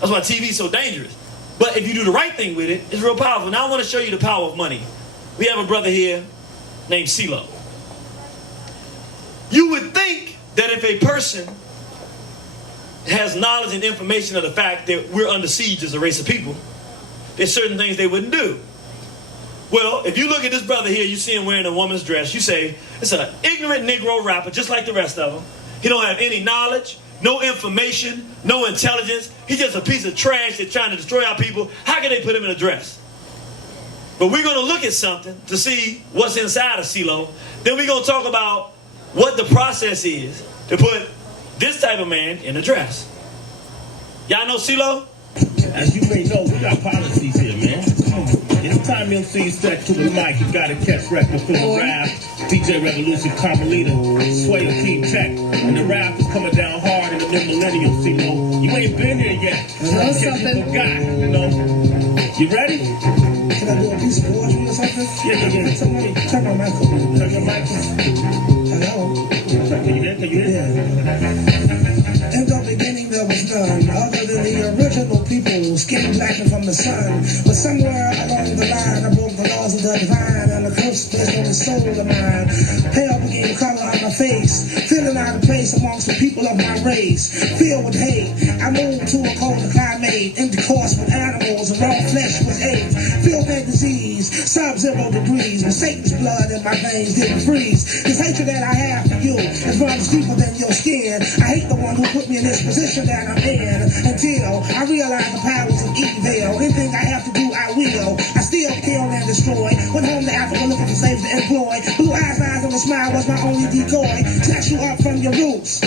That's why TV is so dangerous. But if you do the right thing with it, it's real powerful. Now I want to show you the power of money. We have a brother here named CeeLo. You would think that if a person has knowledge and information of the fact that we're under siege as a race of people, there's certain things they wouldn't do. Well, if you look at this brother here, you see him wearing a woman's dress, you say, it's an ignorant Negro rapper just like the rest of them. He don't have any knowledge, no information, no intelligence. He's just a piece of trash that's trying to destroy our people. How can they put him in a dress? But we're going to look at something to see what's inside of CeeLo. Then we're going to talk about what the process is to put this type of man in a dress. Y'all know CeeLo? As you may know, we got policies here, man. Anytime MC step to the mic, you gotta catch records for the rap. DJ Revolution, Carmelita, Sway and Keep Tech. And the rap is coming down hard in the new millennium, CeeLo. You ain't been here yet. So I guess you forgot, You ready? Can I do a piece of poetry or something? Yeah. Turn my mic on. Turn your mic on. Hello? Can you hear? Yeah. In the beginning there was none other than the original people, skin blackened from the sun. But somewhere along the line I broke the laws of the divine, and the curse placed on the soul of mine. Pale became color on my face, feeling out of place amongst the people of my race. Filled with hate, I moved to a colder climate, intercourse with animals, and raw flesh was AIDS. Filled with disease, sub-0 degrees, with Satan's blood in my veins didn't freeze. This hatred that I have for you, it runs deeper than your skin. I hate the one who put me in this position that I'm in, until I realize the powers of evil. Anything I have to do, I will. I still kill and destroy. Went home to Africa looking for slaves to employ. Blue eyes, and a smile was my only decoy. Snatch you up from your roots.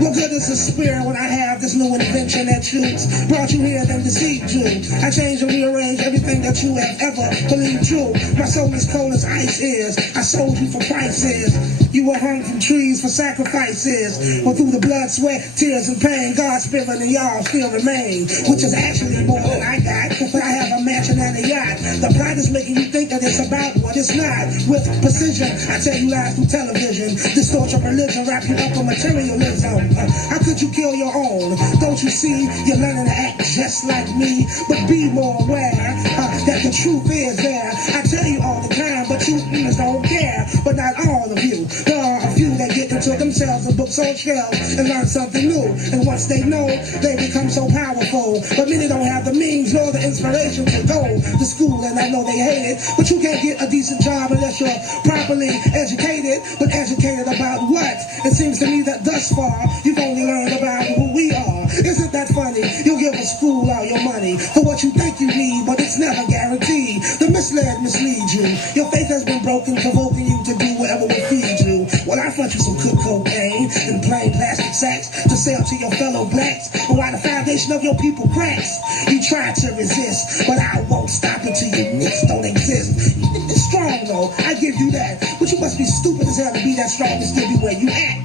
What good is a spirit when I have this new invention that shoots? Brought you here, then deceived you. I changed and rearranged everything that you have ever believed true. My soul is cold as ice is. I sold you for prices. You were hung from trees for sacrifices. But through the blood, sweat, tears, and pain, God's spirit and y'all still remain. Which is actually more than I got. But I have a mansion and a yacht. The plot is making you think that it's about what it's not. With precision, I tell you lies through television. Distort your religion, wrap you up in materialism. How could you kill your own? Don't you see? You're learning to act just like me. But be more aware that the truth is there. I tell you all the time, but you don't care. But not all of you. There are a few that get into themselves and books on shelves and learn something new. And once they know, they become so powerful. But many don't have the means nor the inspiration to go to school, and I know they hate it. But you can't get a decent job unless you're properly educated. But educated about what? It seems to me that thus far, you've only learned about who we are. Isn't that funny? You'll give a school all your money for what you think you need, but it's never guaranteed. The misled mislead you. Your faith has been broken, provoking you to do whatever will feed you. Well, I front you some good cocaine and plain plastic sacks to sell to your fellow blacks. And while the foundation of your people cracks, you try to resist, but I won't stop until your nicks don't exist. It's strong though, I give you that, but you must be stupid as hell to be that strong and still be where you at.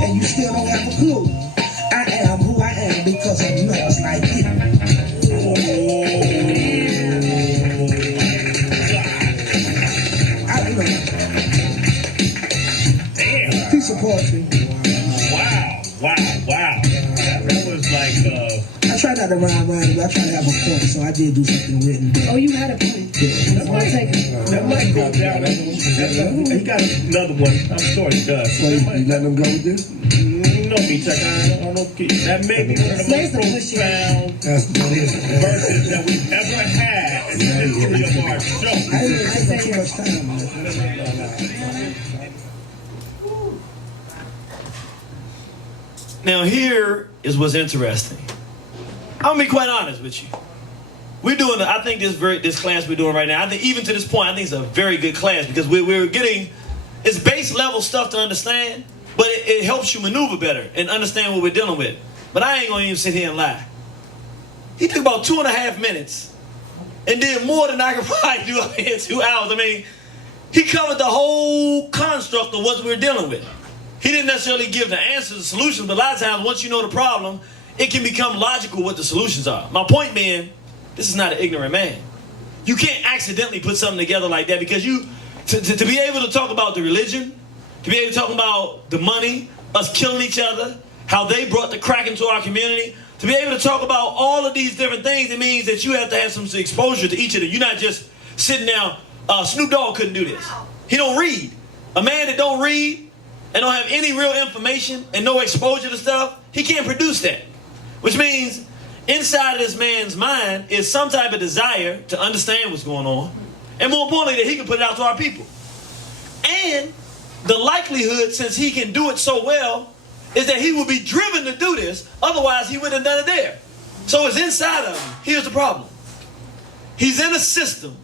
And you still don't have a clue. I am who I am because of nuts like you. I don't know. Damn. Piece of poetry. Wow. That was like, I try not to rhyme, but I try to have a point, so I did do something written. Oh, you had a point. Yeah. that might go down. He got another one. I'm sure he does. So you letting them go with this? You know me, Chuck. I don't know. That may be one of the most profound verses that we've ever had in the history of our show. I didn't take too much time, man. Now here is what's interesting. I'm gonna be quite honest with you. We're doing, I think this class we're doing right now, I think even to this point, I think it's a very good class because we're getting, it's base level stuff to understand, but it helps you maneuver better and understand what we're dealing with. But I ain't gonna even sit here and lie. He took about 2.5 minutes and did more than I could probably do up in 2 hours. I mean, he covered the whole construct of what we're dealing with. He didn't necessarily give the answers, the solutions, but a lot of times once you know the problem, it can become logical what the solutions are. My point being, this is not an ignorant man. You can't accidentally put something together like that, because to be able to talk about the religion, to be able to talk about the money, us killing each other, how they brought the crack into our community, to be able to talk about all of these different things, it means that you have to have some exposure to each of them. You're not just sitting down. Snoop Dogg couldn't do this. He don't read. A man that don't read and don't have any real information and no exposure to stuff, he can't produce that. Which means inside of this man's mind is some type of desire to understand what's going on, and more importantly, that he can put it out to our people. And the likelihood, since he can do it so well, is that he will be driven to do this. Otherwise, he wouldn't have done it there. So it's inside of him. Here's the problem. He's in a system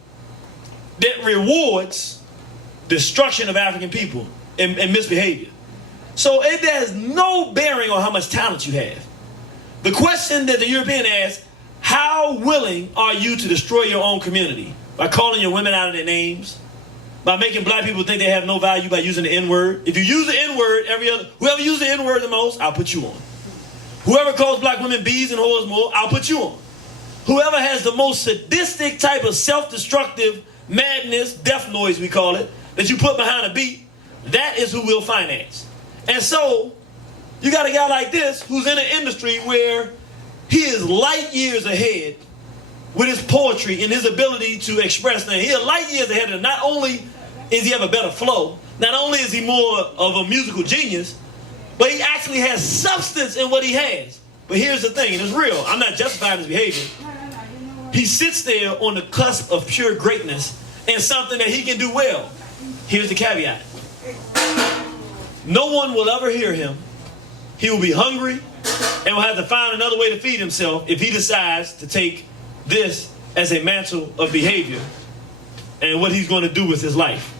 that rewards destruction of African people and misbehavior. So it has no bearing on how much talent you have. The question that the European asks, how willing are you to destroy your own community? By calling your women out of their names, by making black people think they have no value by using the N-word. If you use the N-word, whoever uses the N-word the most, I'll put you on. Whoever calls black women bees and whores more, I'll put you on. Whoever has the most sadistic type of self-destructive madness, death noise we call it, that you put behind a beat, that is who we'll finance. And so, you got a guy like this who's in an industry where he is light years ahead with his poetry and his ability to express things. He is light years ahead of him. Not only is he have a better flow, not only is he more of a musical genius, but he actually has substance in what he has. But here's the thing, and it's real. I'm not justifying his behavior. He sits there on the cusp of pure greatness and something that he can do well. Here's the caveat. No one will ever hear him. He will be hungry and will have to find another way to feed himself if he decides to take this as a mantle of behavior and what he's going to do with his life.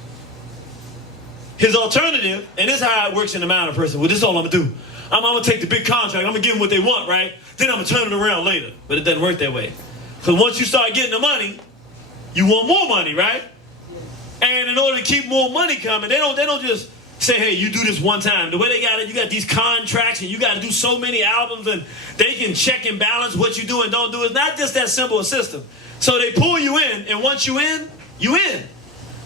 His alternative, and this is how it works in the mind of a person. Well, this is all I'm going to do. I'm going to take the big contract. I'm going to give them what they want, right? Then I'm going to turn it around later. But it doesn't work that way. Because once you start getting the money, you want more money, right? And in order to keep more money coming, they don't just say, hey, you do this one time. The way they got it, you got these contracts and you got to do so many albums and they can check and balance what you do and don't do. It's not just that simple a system. So they pull you in, and once you in, you in.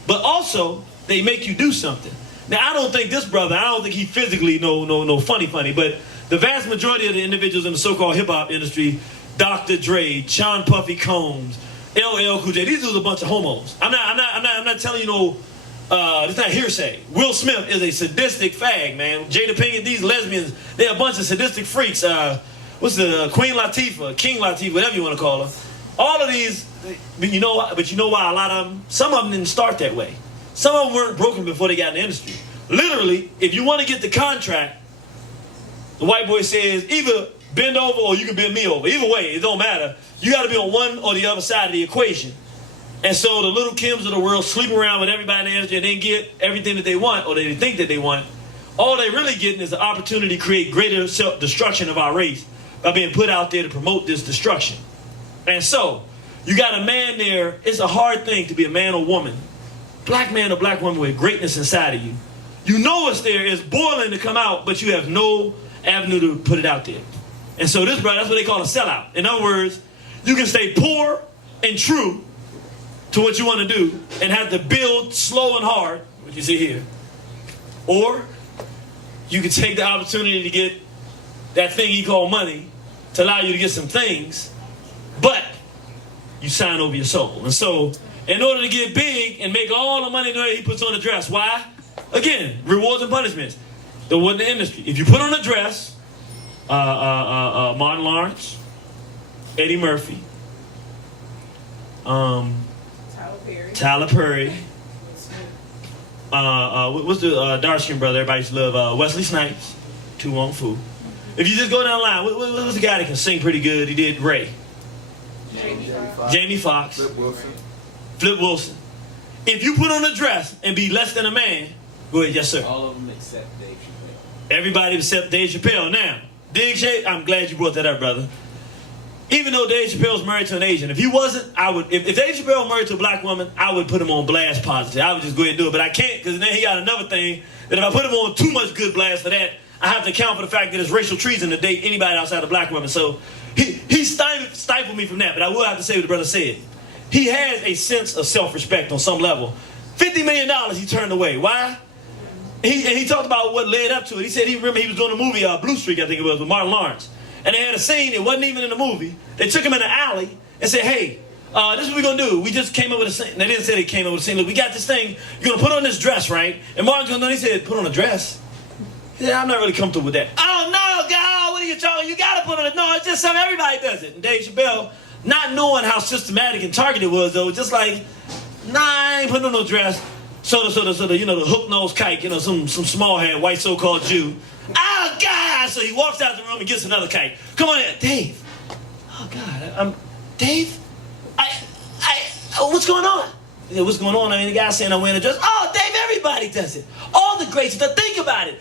But also, they make you do something. Now, I don't think this brother, I don't think he physically no funny, but the vast majority of the individuals in the so-called hip-hop industry, Dr. Dre, Sean Puffy Combs, LL Cool J, these are a bunch of homos. I'm not telling you it's not hearsay. Will Smith is a sadistic fag, man. Jada Pinkett, these lesbians, they're a bunch of sadistic freaks. What's the Queen Latifah, King Latifah, whatever you want to call her. All of these, but you know why a lot of them, some of them didn't start that way. Some of them weren't broken before they got in the industry. Literally, if you want to get the contract, the white boy says either bend over or you can bend me over. Either way, it don't matter. You got to be on one or the other side of the equation. And so the little Kims of the world sleep around with everybody in the industry and they get everything that they want, or they think that they want. All they really getting is the opportunity to create greater self-destruction of our race by being put out there to promote this destruction. And so, you got a man there. It's a hard thing to be a man or woman, black man or black woman with greatness inside of you. You know it's there, it's boiling to come out, but you have no avenue to put it out there. And so this brother, that's what they call a sellout. In other words, you can stay poor and true to what you want to do and have to build slow and hard, what you see here. Or you can take the opportunity to get that thing he called money to allow you to get some things, but you sign over your soul. And so in order to get big and make all the money that he puts on the dress, why? Again, rewards and punishments. There wasn't the industry. If you put on a dress, Martin Lawrence, Eddie Murphy, Tyler Perry. What's the dark-skinned brother everybody used to love? Wesley Snipes, Tu Wong Fu. If you just go down the line, what's the guy that can sing pretty good? He did Ray. Jamie Foxx. Flip Wilson. If you put on a dress and be less than a man, go ahead, yes sir. All of them except Dave Chappelle. Everybody except Dave Chappelle. Now, I'm glad you brought that up, brother. Even though Dave Chappelle's married to an Asian, if he wasn't, I would. If Dave Chappelle married to a black woman, I would put him on blast positive. I would just go ahead and do it, but I can't because then he got another thing that if I put him on too much good blast for that, I have to account for the fact that it's racial treason to date anybody outside of black women. So he stifled me from that. But I will have to say what the brother said. He has a sense of self-respect on some level. $50 million he turned away. Why? He talked about what led up to it. He said he was doing a movie, Blue Streak, I think it was, with Martin Lawrence. And they had a scene, it wasn't even in the movie. They took him in the alley and said, hey, this is what we're going to do. We just came up with a scene. They didn't say they came up with a scene. Look, we got this thing. You're going to put on this dress, right? And Martin's going to do it. He said, put on a dress? He said, I'm not really comfortable with that. Oh, no, God, what are you talking? You got to put on it. No, it's just something everybody does it. And Dave Chappelle, not knowing how systematic and targeted it was, though, just like, nah, I ain't putting on no dress. So the you know, the hook-nosed kike, you know, some small-head white so-called Jew. Oh, God! So he walks out the room and gets another kike. Come on in. Dave. Oh, God. Dave? What's going on? He said, what's going on? I mean, the guy saying I'm wearing a dress. Oh, Dave, everybody does it. All the greats. Think about it.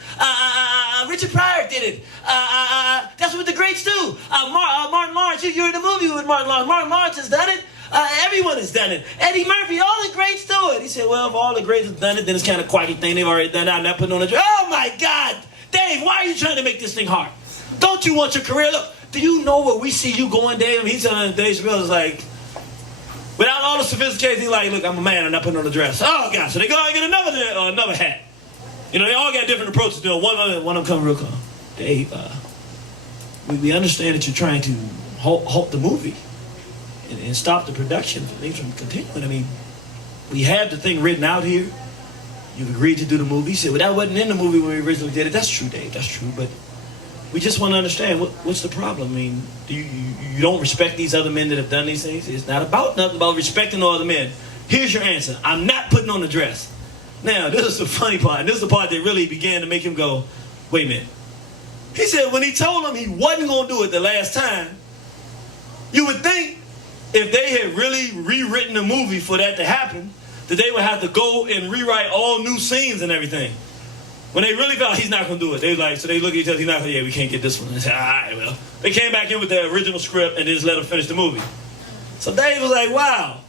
Richard Pryor did it. That's what the greats do. Martin Lawrence, you're in the movie with Martin Lawrence. Martin Lawrence has done it. Everyone has done it. Eddie Murphy, all the greats do it. He said, well, if all the greats have done it, then it's kind of quacky thing. They've already done it. I'm not putting on a dress. Oh, my God. Dave, why are you trying to make this thing hard? Don't you want your career? Look, do you know where we see you going, Dave? He's telling Dave Chappelle, is like, without all the sophistication, he's like, look, I'm a man, I'm not putting on a dress. Oh, God. So they go out and get another hat. You know, they all got different approaches. You know, one of them come real calm. Dave, we understand that you're trying to halt the movie and stop the production for things from continuing. I mean, we have the thing written out here. You've agreed to do the movie. He said, well, that wasn't in the movie when we originally did it. That's true, Dave. That's true. But we just want to understand what's the problem. I mean, you don't respect these other men that have done these things? It's not about nothing about respecting all other men. Here's your answer. I'm not putting on a dress. Now, this is the funny part. This is the part that really began to make him go, wait a minute. He said when he told him he wasn't going to do it the last time, you would think if they had really rewritten the movie for that to happen, that they would have to go and rewrite all new scenes and everything. When they really felt he's not going to do it, they like, so they look at each other, he's not going to, yeah, we can't get this one. They said, all right, well. They came back in with the original script and just let him finish the movie. So Dave was like, wow.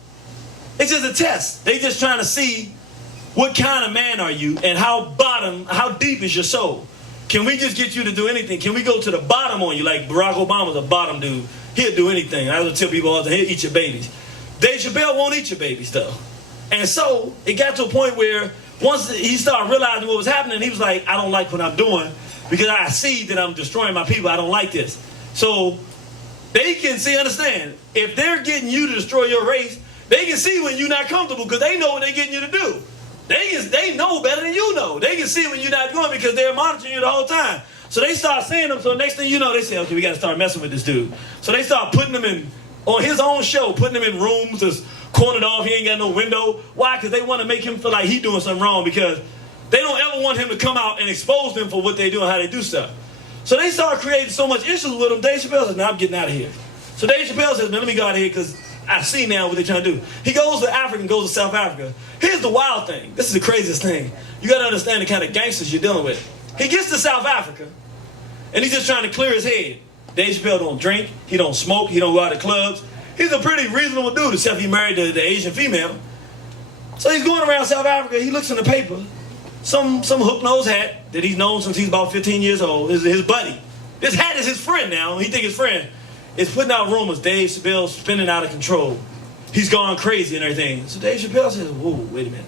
It's just a test. They just trying to see what kind of man are you and how deep is your soul? Can we just get you to do anything? Can we go to the bottom on you? Like Barack Obama's a bottom dude. He'll do anything. I would tell people all the time, he'll eat your babies. Dave Chappelle won't eat your babies, though. And so it got to a point where once he started realizing what was happening, he was like, I don't like what I'm doing because I see that I'm destroying my people. I don't like this. So they can understand, if they're getting you to destroy your race, they can see when you're not comfortable because they know what they're getting you to do. They know better than you know. They can see when you're not going because they're monitoring you the whole time. So they start seeing them. So next thing you know, they say, okay, we got to start messing with this dude. So they start putting him in, on his own show, putting him in rooms that's cornered off. He ain't got no window. Why? Because they want to make him feel like he's doing something wrong because they don't ever want him to come out and expose them for what they do and how they do stuff. So they start creating so much issues with him. Dave Chappelle says, now I'm getting out of here. So Dave Chappelle says, man, let me go out of here because I see now what they're trying to do. He goes to Africa and goes to South Africa. Here's the wild thing. This is the craziest thing. You got to understand the kind of gangsters you're dealing with. He gets to South Africa, and he's just trying to clear his head. Dave Chappelle don't drink. He don't smoke. He don't go out to clubs. He's a pretty reasonable dude, except he married the Asian female. So he's going around South Africa. He looks in the paper. Some hook-nosed hat that he's known since he's about 15 years old. His buddy. This hat is his friend now. He think his friend is putting out rumors. Dave Chappelle's spinning out of control. He's gone crazy and everything. So Dave Chappelle says, whoa, wait a minute.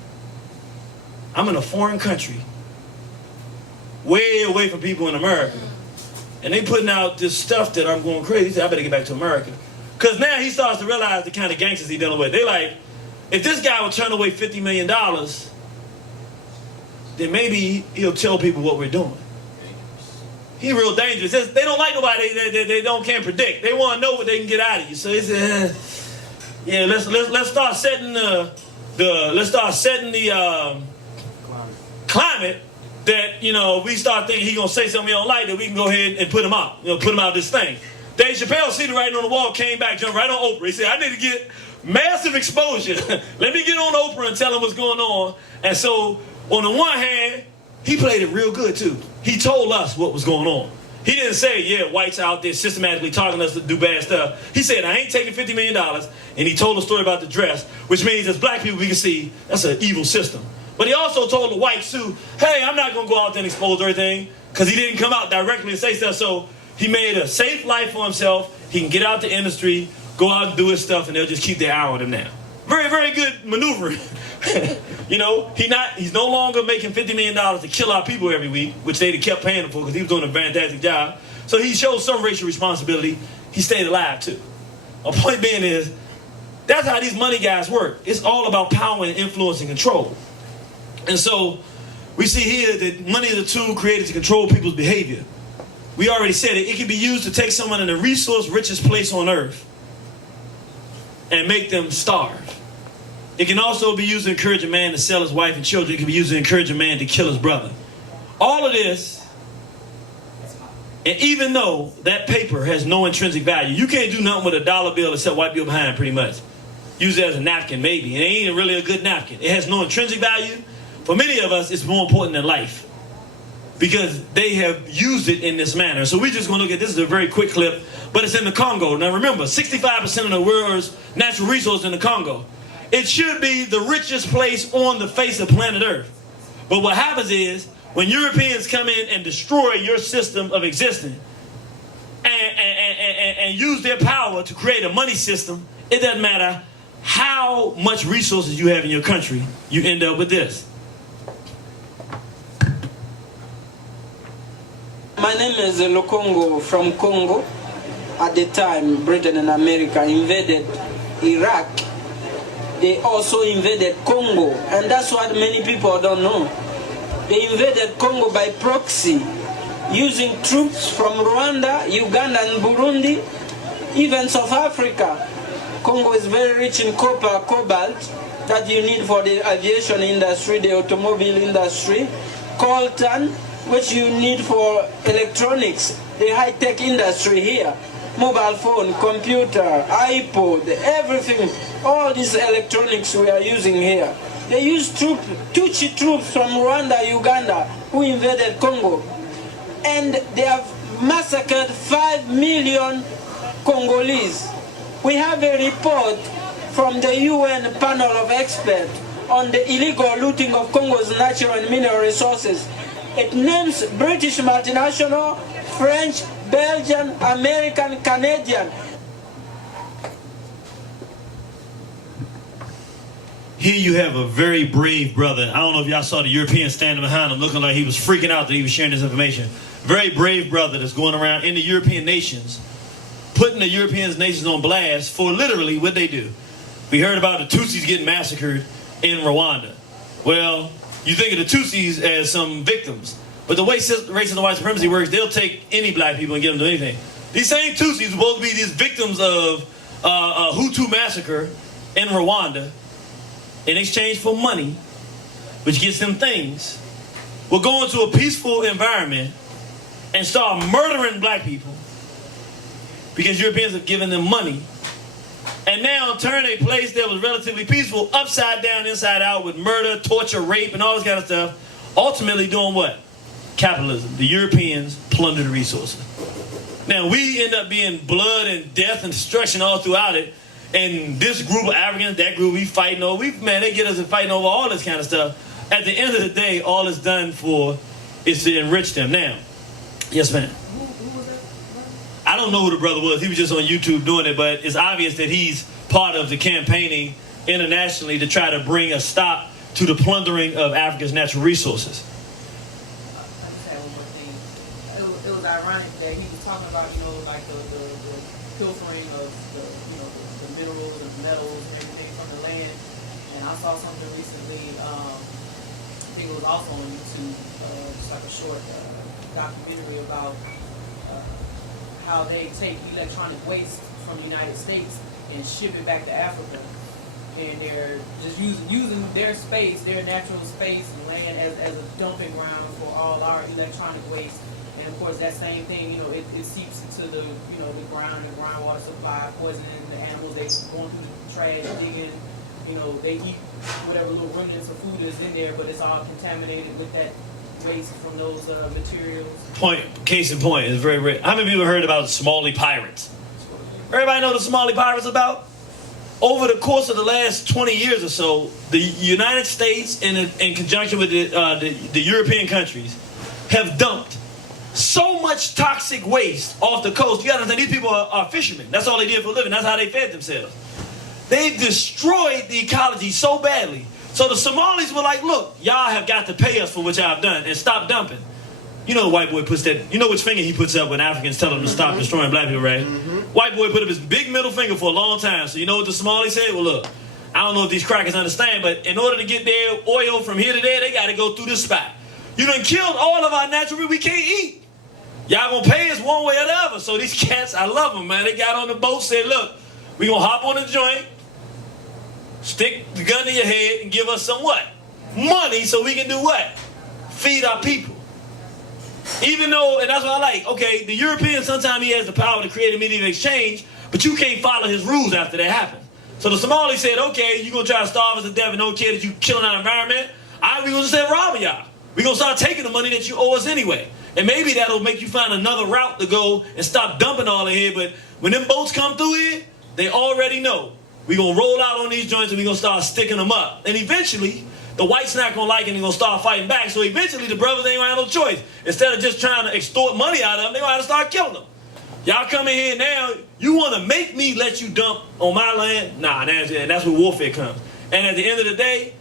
I'm in a foreign country, way away from people in America. And they putting out this stuff that I'm going crazy. He said, I better get back to America. Because now he starts to realize the kind of gangsters he's dealing with. They like, if this guy would turn away $50 million, then maybe he'll tell people what we're doing. He real dangerous. They don't like nobody they can't predict. They want to know what they can get out of you. So he said, yeah, let's start setting the climate that, you know, we start thinking he's gonna say something we don't like, that we can go ahead and put him out. You know, put him out of this thing. Dave Chappelle see the writing on the wall, came back, jumped right on Oprah. He said, I need to get massive exposure. Let me get on Oprah and tell him what's going on. And so on the one hand, he played it real good too. He told us what was going on. He didn't say, yeah, whites out there systematically targeting us to do bad stuff. He said, I ain't taking $50 million, and he told a story about the dress, which means as black people, we can see that's an evil system. But he also told the whites too, hey, I'm not going to go out there and expose everything, because he didn't come out directly and say stuff, so he made a safe life for himself. He can get out the industry, go out and do his stuff, and they'll just keep their eye on him now. Very, very good maneuvering. You know, he's no longer making $50 million to kill our people every week, which they'd have kept paying him for because he was doing a fantastic job. So he shows some racial responsibility. He stayed alive too. My point being is, that's how these money guys work. It's all about power and influence and control. And so we see here that money is a tool created to control people's behavior. We already said it. It can be used to take someone in the resource richest place on earth and make them starve. It can also be used to encourage a man to sell his wife and children. It can be used to encourage a man to kill his brother. All of this, and even though that paper has no intrinsic value, you can't do nothing with a dollar bill except wipe your behind pretty much. Use it as a napkin maybe. It ain't really a good napkin. It has no intrinsic value. For many of us, it's more important than life because they have used it in this manner. So we're just going to look at this. Is a very quick clip, but it's in the Congo. Now remember, 65% of the world's natural resources in the Congo. It should be the richest place on the face of planet Earth. But what happens is, when Europeans come in and destroy your system of existence and use their power to create a money system, it doesn't matter how much resources you have in your country, you end up with this. My name is Lokongo from Congo. At the time, Britain and America invaded Iraq. They also invaded Congo, and that's what many people don't know. They invaded Congo by proxy, using troops from Rwanda, Uganda, and Burundi, even South Africa. Congo is very rich in copper, cobalt, that you need for the aviation industry, the automobile industry, coltan, which you need for electronics, the high-tech industry here. Mobile phone, computer, iPod, everything, all these electronics we are using here. They use Tutsi troops from Rwanda, Uganda, who invaded Congo. And they have massacred 5 million Congolese. We have a report from the UN panel of experts on the illegal looting of Congo's natural and mineral resources. It names British multinational, French, Belgian, American, Canadian. Here you have a very brave brother. I don't know if y'all saw the European standing behind him looking like he was freaking out that he was sharing this information. Very brave brother that's going around in the European nations, putting the European nations on blast for literally what they do. We heard about the Tutsis getting massacred in Rwanda. Well, you think of the Tutsis as some victims. But the way racism and white supremacy works, they'll take any black people and get them to anything. These same Tutsis are supposed to be these victims of a Hutu massacre in Rwanda in exchange for money, which gets them things, will go into a peaceful environment and start murdering black people because Europeans have given them money, and now turn a place that was relatively peaceful upside down, inside out with murder, torture, rape, and all this kind of stuff, ultimately doing what? Capitalism. The Europeans plunder the resources. Now we end up being blood and death and destruction all throughout it, and this group of Africans, that group, we fighting over, man, they get us in fighting over all this kind of stuff. At the end of the day, all it's done for is to enrich them. Now, yes ma'am. I don't know who the brother was. He was just on YouTube doing it, but it's obvious that he's part of the campaigning internationally to try to bring a stop to the plundering of Africa's natural resources. It was ironic that he was talking about, like the pilfering of the minerals and metals and everything from the land. And I saw something recently, I think it was also on YouTube, just like a short documentary about how they take electronic waste from the United States and ship it back to Africa. And they're just using their space, their natural space and land as a dumping ground for all our electronic waste. And of course that same thing, it seeps into the ground and groundwater supply, poisoning the animals. They going through the trash, digging, they eat whatever little remnants of food is in there, but it's all contaminated with that waste from those materials. Case in point, is very rare. How many people heard about the Somali pirates? Everybody know the Somali pirates about? Over the course of the last 20 years or so, the United States, in conjunction with the European countries, have dumped so much toxic waste off the coast. You gotta understand, these people are fishermen. That's all they did for a living. That's how they fed themselves. They've destroyed the ecology so badly. So the Somalis were like, look, y'all have got to pay us for what y'all have done and stop dumping. You know the white boy puts that, you know which finger he puts up when Africans tell him to stop destroying black people, right? White boy put up his big middle finger for a long time. So you know what the Somalis said? Well, look, I don't know if these crackers understand, but in order to get their oil from here to there, they got to go through this spot. You done killed all of our natural, we can't eat. Y'all gonna pay us one way or the other. So these cats, I love them, man. They got on the boat, said, look, we gonna hop on the joint, stick the gun to your head, and give us some what? Money so we can do what? Feed our people. Even though, and that's what I like, okay, the European, sometimes he has the power to create a medium of exchange, but you can't follow his rules after that happens. So the Somalis said, okay, you gonna try to starve us to death and don't care that you killing our environment? All right, we gonna just rob y'all. We gonna start taking the money that you owe us anyway. And maybe that'll make you find another route to go and stop dumping all in here. But when them boats come through here, they already know. We're going to roll out on these joints and we're going to start sticking them up. And eventually, the whites not going to like it and they're going to start fighting back. So eventually, the brothers ain't going to have no choice. Instead of just trying to extort money out of them, they're going to have to start killing them. Y'all come in here now, you want to make me let you dump on my land? Nah, that's where warfare comes. And at the end of the day,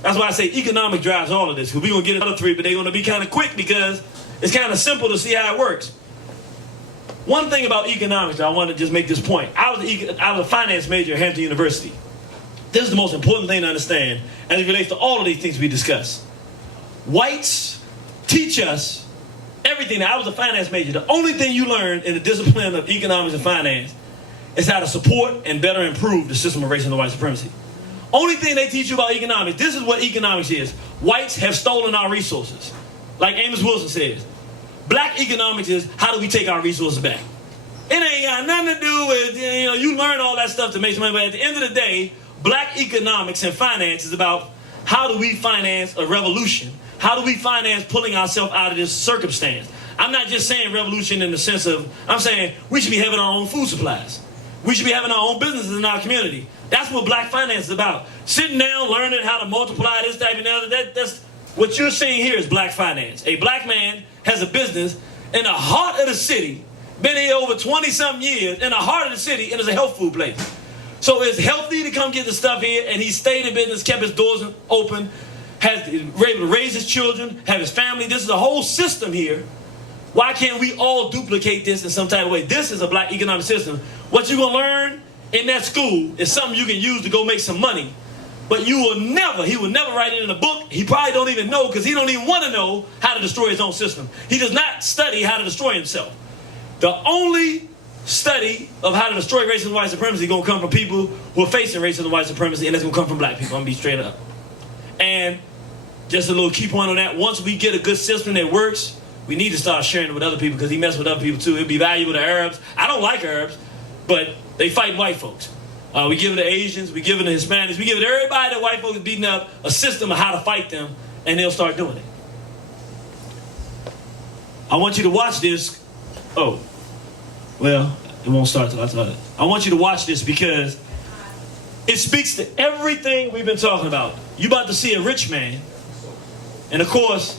that's why I say economic drives all of this. Because we're going to get another three, but they're going to be kind of quick because it's kind of simple to see how it works. One thing about economics, I want to just make this point. I was a finance major at Hampton University. This is the most important thing to understand as it relates to all of these things we discuss. Whites teach us everything. I was a finance major. The only thing you learn in the discipline of economics and finance is how to support and better improve the system of racial and white supremacy. Only thing they teach you about economics, this is what economics is. Whites have stolen our resources. Like Amos Wilson says, black economics is how do we take our resources back? It ain't got nothing to do with, you learn all that stuff to make some money, but at the end of the day, black economics and finance is about how do we finance a revolution? How do we finance pulling ourselves out of this circumstance? I'm not just saying revolution in the sense of, I'm saying we should be having our own food supplies. We should be having our own businesses in our community. That's what black finance is about. Sitting down, learning how to multiply this type and that. That's what you're seeing here is black finance. A black man has a business in the heart of the city, been here over 20-something years, in the heart of the city, and it's a health food place. So it's healthy to come get the stuff here, and he stayed in business, kept his doors open, was able to raise his children, have his family. This is a whole system here. Why can't we all duplicate this in some type of way? This is a black economic system. What you're going to learn in that school is something you can use to go make some money. But he will never write it in a book. He probably don't even know because he don't even want to know how to destroy his own system. He does not study how to destroy himself. The only study of how to destroy racism and white supremacy is going to come from people who are facing racism and white supremacy, and that's going to come from black people. I'm going to be straight up. And just a little key point on that, once we get a good system that works, we need to start sharing it with other people because he messes with other people too. It'd be valuable to Arabs. I don't like Arabs, but they fight white folks. We give it to Asians, we give it to Hispanics, we give it to everybody that white folks are beating up, a system of how to fight them, and they'll start doing it. I want you to watch this. Oh, well, it won't start till I tell it. I want you to watch this because it speaks to everything we've been talking about. You're about to see a rich man, and of course,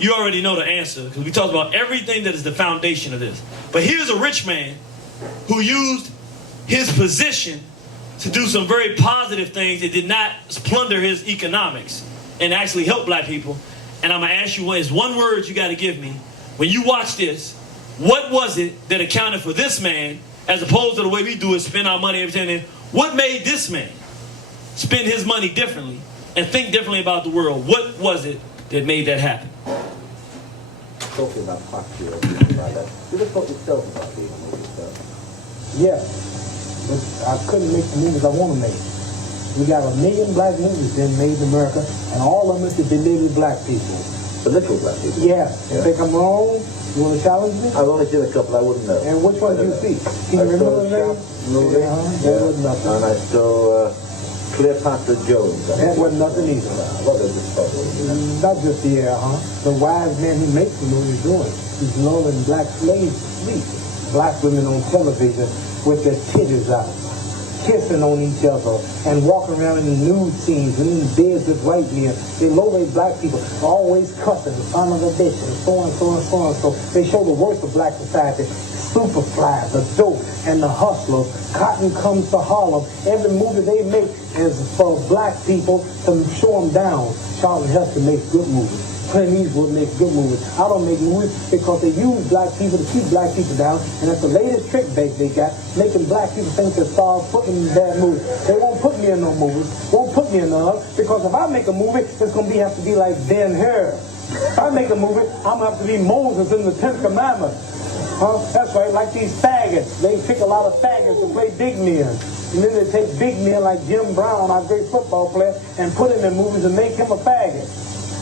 you already know the answer because we talked about everything that is the foundation of this. But here's a rich man who used his position to do some very positive things that did not plunder his economics and actually help black people. And I'm going to ask you one word you got to give me. When you watch this, what was it that accounted for this man as opposed to the way we do it, spend our money every time? What made this man spend his money differently and think differently about the world? What was it that made that happen? Talking about factory or something like that. You just talk yourself about being a movie stuff. Yeah, but I couldn't make the movies I want to make. We got 1 million black movies being made in America, and all of them is to belittle black people. Belittle black people? Yeah. You think I'm wrong? You want to challenge me? I've only seen a couple, I wouldn't know. And which one did you see? Can you remember the name? Movie. That was nothing. And I saw Cleopatra Jones. That wasn't nothing either. What is this story? Not just the air, huh? The wise man who makes the movie is doing. He's lulling black slaves to sleep. Black women on television with their titties out, kissing on each other, and walking around in the nude scenes and in beds with white men. They low-rate black people, always cussing, son of a bitch, and so on, so on, so on. So they show the worst of black society. Superfly, the dope, and the hustlers. Cotton Comes to Harlem. Every movie they make is for black people to show them down. Charlton Heston makes good movies. Clint Eastwood makes good movies. I don't make movies because they use black people to keep black people down, and that's the latest trick they got, making black people think they're stars, putting them in bad movies. They won't put me in no movies, won't put me in none, because if I make a movie, it's going to have to be like Ben-Hur. If I make a movie, I'm going to have to be Moses in the 10th Commandment. Huh? That's right, like these faggots. They pick a lot of faggots to play big men. And then they take big men like Jim Brown, our great football player, and put him in movies and make him a faggot.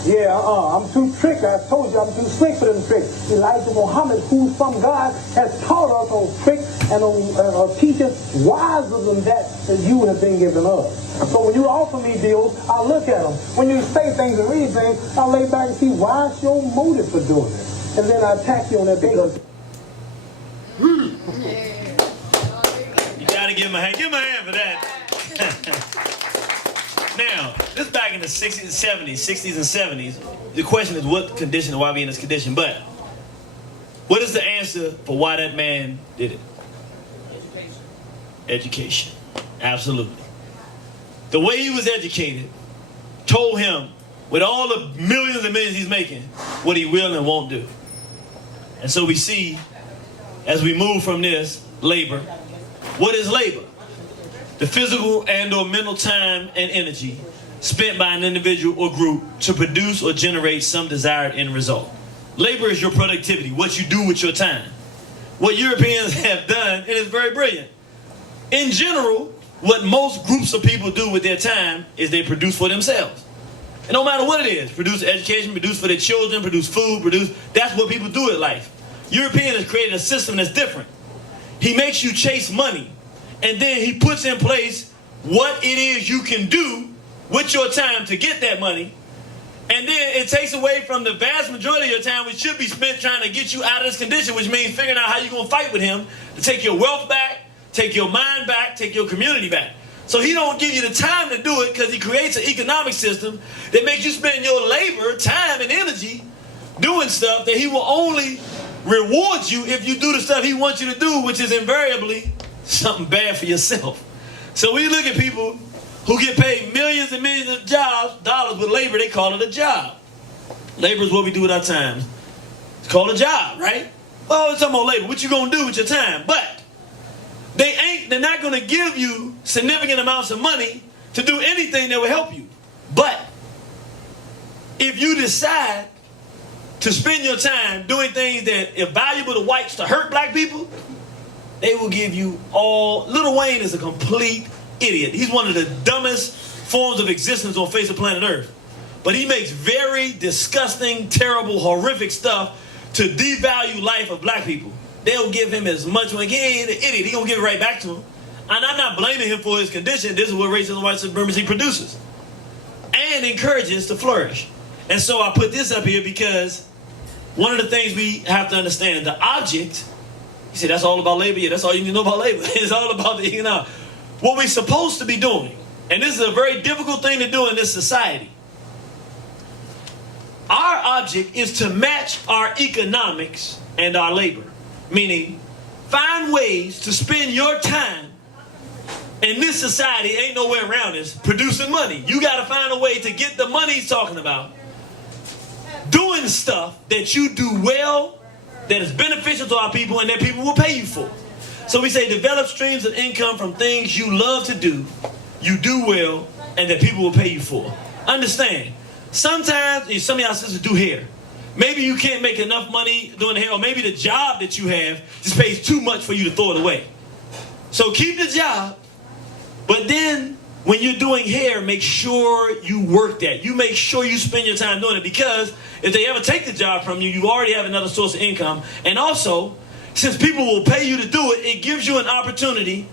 Yeah, I'm too trick. I told you I'm too slick for them tricks. Elijah Muhammad, who's from God, has taught us on tricks and on teachers wiser than that you have been given us. So when you offer me deals, I look at them. When you say things and read things, I lay back and see why's your motive for doing it. And then I attack you on that basis. You gotta give him a hand. Give him a hand for that. Now, this back in the 60s and 70s. The question is what condition and why we in this condition. But what is the answer for why that man did it? Education. Absolutely. The way he was educated told him, with all the millions and millions he's making, what he will and won't do. And so we see, as we move from this, labor. What is labor? The physical and or mental time and energy spent by an individual or group to produce or generate some desired end result. Labor is your productivity, what you do with your time. What Europeans have done, and it's very brilliant. In general, what most groups of people do with their time is they produce for themselves. And no matter what it is, produce education, produce for their children, produce food, that's what people do in life. Europeans have created a system that's different. He makes you chase money. And then he puts in place what it is you can do with your time to get that money. And then it takes away from the vast majority of your time, which should be spent trying to get you out of this condition, which means figuring out how you're going to fight with him to take your wealth back, take your mind back, take your community back. So he don't give you the time to do it because he creates an economic system that makes you spend your labor, time, and energy doing stuff that he will only reward you if you do the stuff he wants you to do, which is invariably something bad for yourself. So when you look at people who get paid millions and millions of dollars with labor, they call it a job. Labor is what we do with our time. It's called a job, right? Well, we're talking about labor. What you gonna do with your time? But they're not gonna give you significant amounts of money to do anything that will help you. But if you decide to spend your time doing things that are valuable to whites to hurt black people, they will give you all. Lil Wayne is a complete idiot. He's one of the dumbest forms of existence on face of planet Earth. But he makes very disgusting, terrible, horrific stuff to devalue life of black people. They'll give him as much money. He ain't an idiot. He gonna give it right back to him. And I'm not blaming him for his condition. This is what racism and white supremacy produces and encourages to flourish. And so I put this up here because one of the things we have to understand, the object. You say that's all about labor? Yeah, that's all you need to know about labor. It's all about the, what we're supposed to be doing. And this is a very difficult thing to do in this society. Our object is to match our economics and our labor. Meaning, find ways to spend your time. In this society, ain't no way around this, producing money. You got to find a way to get the money he's talking about. Doing stuff that you do well, that is beneficial to our people and that people will pay you for. So we say develop streams of income from things you love to do, you do well, and that people will pay you for. Understand, sometimes some of y'all sisters do hair. Maybe you can't make enough money doing hair, or maybe the job that you have just pays too much for you to throw it away. So keep the job, but then when you're doing hair, make sure you work that. You make sure you spend your time doing it, because if they ever take the job from you, you already have another source of income. And also, since people will pay you to do it, it gives you an opportunity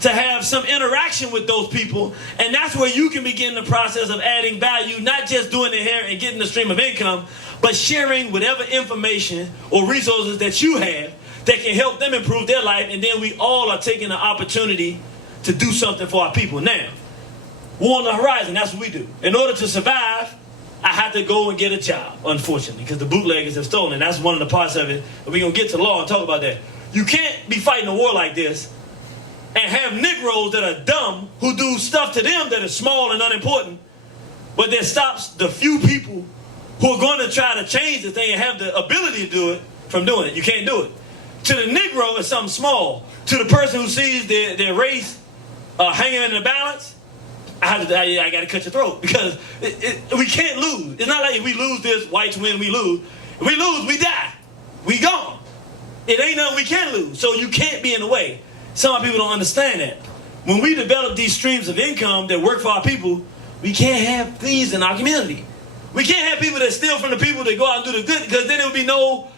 to have some interaction with those people, and that's where you can begin the process of adding value, not just doing it here and getting the stream of income, but sharing whatever information or resources that you have that can help them improve their life, and then we all are taking the opportunity to do something for our people. Now, war on the horizon, that's what we do. In order to survive, I have to go and get a job, unfortunately, because the bootleggers have stolen. That's one of the parts of it. But we're going to get to the law and talk about that. You can't be fighting a war like this and have Negroes that are dumb who do stuff to them that is small and unimportant, but that stops the few people who are going to try to change the thing and have the ability to do it from doing it. You can't do it. To the Negro, it's something small. To the person who sees their race hanging in the balance, I got to cut your throat, because we can't lose. It's not like if we lose this, whites win, we lose. If we lose, we die. We gone. It ain't nothing we can lose. So you can't be in the way. Some people don't understand that. When we develop these streams of income that work for our people, we can't have thieves in our community. We can't have people that steal from the people that go out and do the good, because then there would be no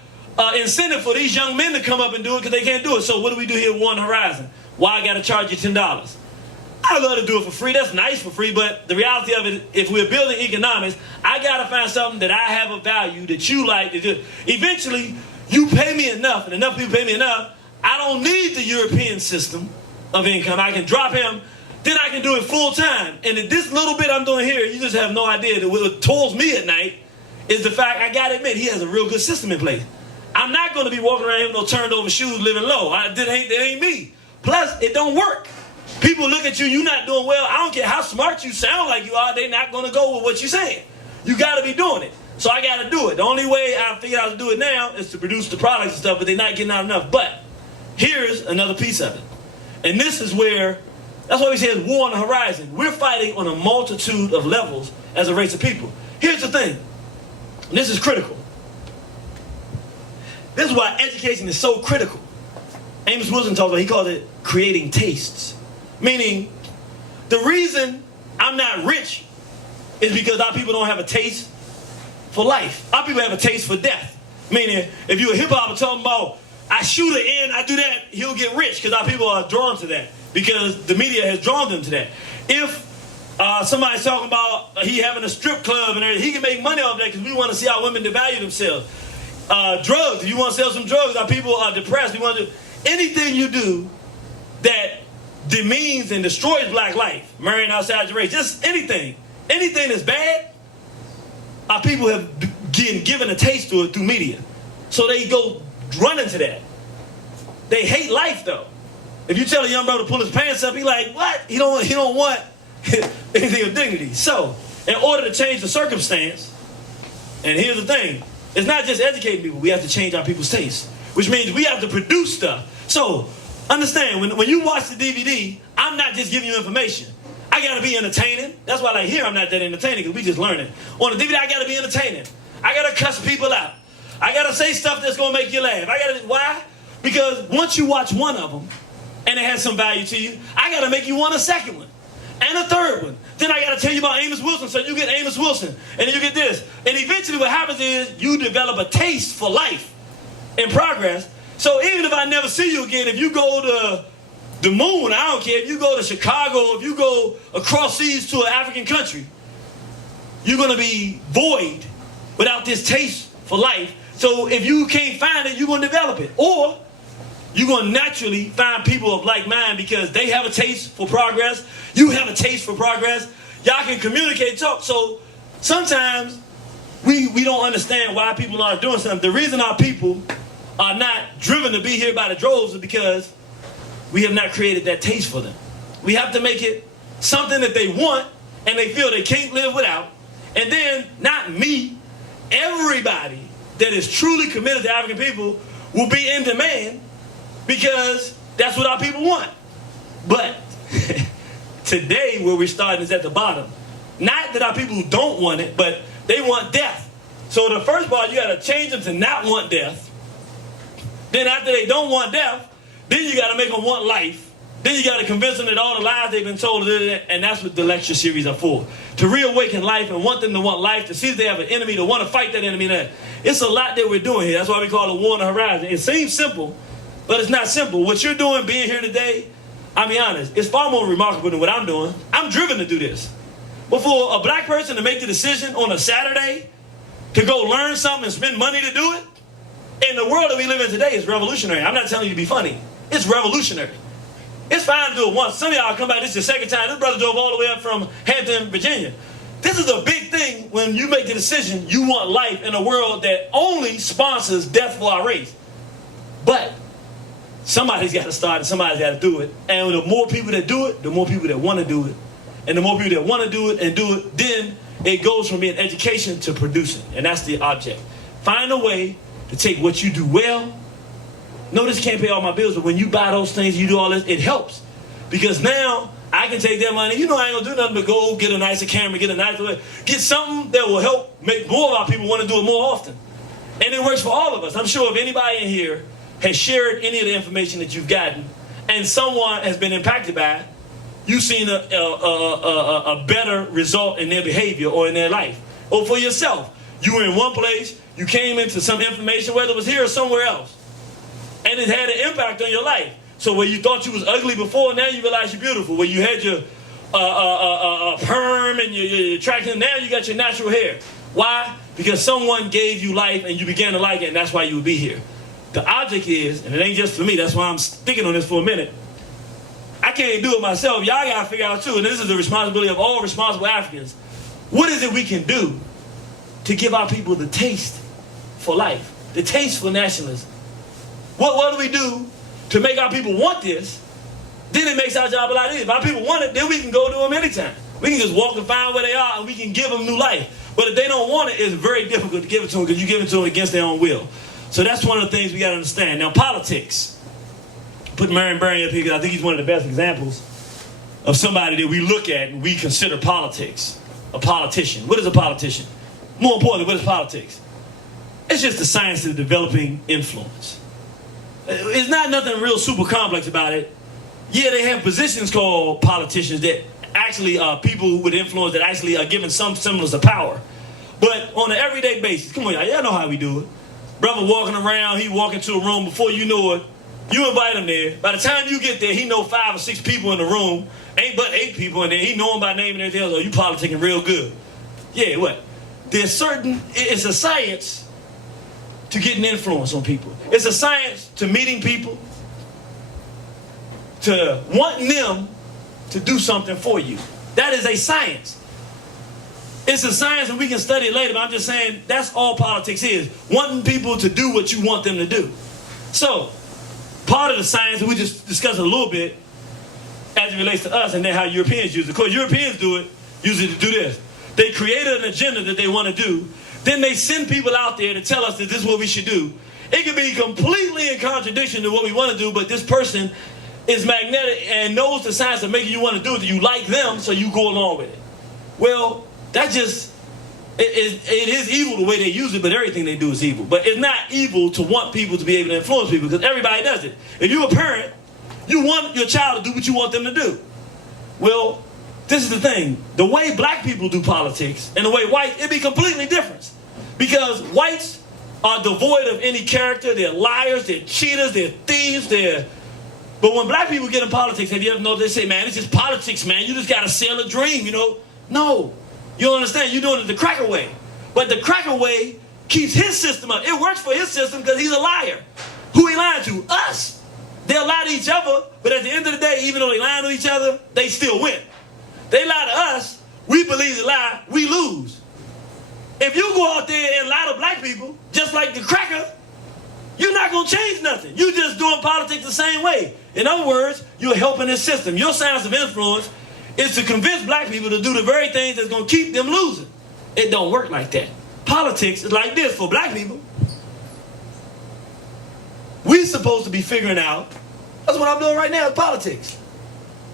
incentive for these young men to come up and do it, because they can't do it. So what do we do here at One Horizon? Why I got to charge you $10? I love to do it for free. That's nice for free, but the reality of it, if we're building economics, I got to find something that I have a value that you like to do. Eventually, you pay me enough, and enough people pay me enough, I don't need the European system of income. I can drop him, then I can do it full time. And this little bit I'm doing here, you just have no idea that what toils me at night is the fact, I got to admit, he has a real good system in place. I'm not going to be walking around here with no turned over shoes living low. That ain't me. Plus, it don't work. People look at you, you're not doing well. I don't care how smart you sound like you are, they're not going to go with what you're saying. You got to be doing it. So I got to do it. The only way I figured out to do it now is to produce the products and stuff, but they're not getting out enough. But here's another piece of it. And this is where, that's why we say it's war on the horizon. We're fighting on a multitude of levels as a race of people. Here's the thing. And this is critical. This is why education is so critical. Amos Wilson talks about, he called it creating tastes. Meaning, the reason I'm not rich is because our people don't have a taste for life. Our people have a taste for death. Meaning, if you're a hip-hopper talking about, I shoot it in, I do that, he'll get rich, because our people are drawn to that, because the media has drawn them to that. If somebody's talking about he having a strip club and everything, he can make money off that, because we want to see our women devalue themselves. Drugs, if you want to sell some drugs, our people are depressed. We want to do anything you do that demeans and destroys black life, marrying outside your race, just anything that's bad, our people have given a taste to it through media. So they go running to that. They hate life though. If you tell a young brother to pull his pants up, he like, what? He don't want anything of dignity. So, in order to change the circumstance, and here's the thing, it's not just educating people, we have to change our people's taste, which means we have to produce stuff. So, understand, when you watch the DVD, I'm not just giving you information. I gotta be entertaining. That's why, like, here I'm not that entertaining, because we just learning. On the DVD, I gotta be entertaining. I gotta cuss people out. I gotta say stuff that's gonna make you laugh. Why? Because once you watch one of them, and it has some value to you, I gotta make you want a second one, and a third one. Then I gotta tell you about Amos Wilson, so you get Amos Wilson, and then you get this. And eventually what happens is, you develop a taste for life in progress. So even if I never see you again, if you go to the moon, I don't care. If you go to Chicago, if you go across seas to an African country, you're going to be void without this taste for life. So if you can't find it, you're going to develop it. Or you're going to naturally find people of like mind, because they have a taste for progress. You have a taste for progress. Y'all can communicate, talk. So sometimes we don't understand why people aren't doing something. The reason our people are not driven to be here by the droves is because we have not created that taste for them. We have to make it something that they want and they feel they can't live without. And then, not me, everybody that is truly committed to African people will be in demand, because that's what our people want. But today, where we're starting is at the bottom. Not that our people don't want it, but they want death. So the first part, you got to change them to not want death. Then after they don't want death, then you got to make them want life. Then you got to convince them that all the lies they've been told, and that's what the lecture series are for. To reawaken life and want them to want life, to see if they have an enemy, to want to fight that enemy. It's a lot that we're doing here. That's why we call it war on the horizon. It seems simple, but it's not simple. What you're doing, being here today, I'll be honest, it's far more remarkable than what I'm doing. I'm driven to do this. But for a black person to make the decision on a Saturday to go learn something and spend money to do it, in the world that we live in today, is revolutionary. I'm not telling you to be funny. It's revolutionary. It's fine to do it once. Some of y'all come back, this is your second time. This brother drove all the way up from Hampton, Virginia. This is a big thing when you make the decision you want life in a world that only sponsors death for our race. But somebody's got to start and somebody's got to do it. And the more people that do it, the more people that want to do it. And the more people that want to do it and do it, then it goes from being education to producing. And that's the object. Find a way to take what you do well. No, this can't pay all my bills, but when you buy those things, you do all this, it helps. Because now I can take that money. You know I ain't gonna do nothing but go get a nicer camera, get a nicer way. Get something that will help make more of our people want to do it more often. And it works for all of us. I'm sure if anybody in here has shared any of the information that you've gotten and someone has been impacted by it, you've seen a better result in their behavior or in their life. Or for yourself, you were in one place, you came into some information, whether it was here or somewhere else, and it had an impact on your life. So where you thought you was ugly before, now you realize you're beautiful. Where you had your perm and your traction, now you got your natural hair. Why? Because someone gave you life and you began to like it, and that's why you would be here. The object is, and it ain't just for me, that's why I'm sticking on this for a minute. I can't do it myself. Y'all got to figure out too, and this is the responsibility of all responsible Africans. What is it we can do to give our people the taste for life, the taste for nationalism? What do we do to make our people want this? Then it makes our job a lot easier. If our people want it, then we can go to them anytime. We can just walk and find where they are, and we can give them new life. But if they don't want it, it's very difficult to give it to them because you give it to them against their own will. So that's one of the things we got to understand. Now, politics. Put Marion Barry up here because I think he's one of the best examples of somebody that we look at and we consider politics. A politician. What is a politician? More importantly, what is politics? It's just the science of developing influence. It's not nothing real super complex about it. Yeah, they have positions called politicians that actually are people with influence that actually are given some semblance of power. But on an everyday basis, come on, y'all know how we do it. Brother walking around, he walk into a room, before you know it, you invite him there. By the time you get there, he know 5 or 6 people in the room, ain't but 8 people in there. He know them by name and everything else. Oh, you politicking real good. Yeah, what? It's a science to getting influence on people. It's a science to meeting people, to wanting them to do something for you. That is a science. It's a science and we can study it later, but I'm just saying that's all politics is. Wanting people to do what you want them to do. So, part of the science, and we just discussed a little bit as it relates to us and then how Europeans use it. Of course, Europeans use it to do this. They created an agenda that they want to do. Then they send people out there to tell us that this is what we should do. It could be completely in contradiction to what we want to do, but this person is magnetic and knows the science of making you want to do it. You like them, so you go along with it. Well, that just, it is evil the way they use it, but everything they do is evil. But it's not evil to want people to be able to influence people, because everybody does it. If you're a parent, you want your child to do what you want them to do. Well, this is the thing. The way black people do politics and the way whites, it'd be completely different. Because whites are devoid of any character. They're liars, they're cheaters, they're thieves, But when black people get in politics, have you ever noticed they say, man, it's just politics, man. You just got to sell a dream, you know. No. You don't understand. You're doing it the cracker way. But the cracker way keeps his system up. It works for his system because he's a liar. Who he lying to? Us. They'll lie to each other, but at the end of the day, even though they lie to each other, they still win. They lie to us, we believe the lie, we lose. If you go out there and lie to black people, just like the cracker, you're not going to change nothing. You're just doing politics the same way. In other words, you're helping this system. Your science of influence is to convince black people to do the very things that's going to keep them losing. It don't work like that. Politics is like this for black people. We're supposed to be figuring out, that's what I'm doing right now, politics.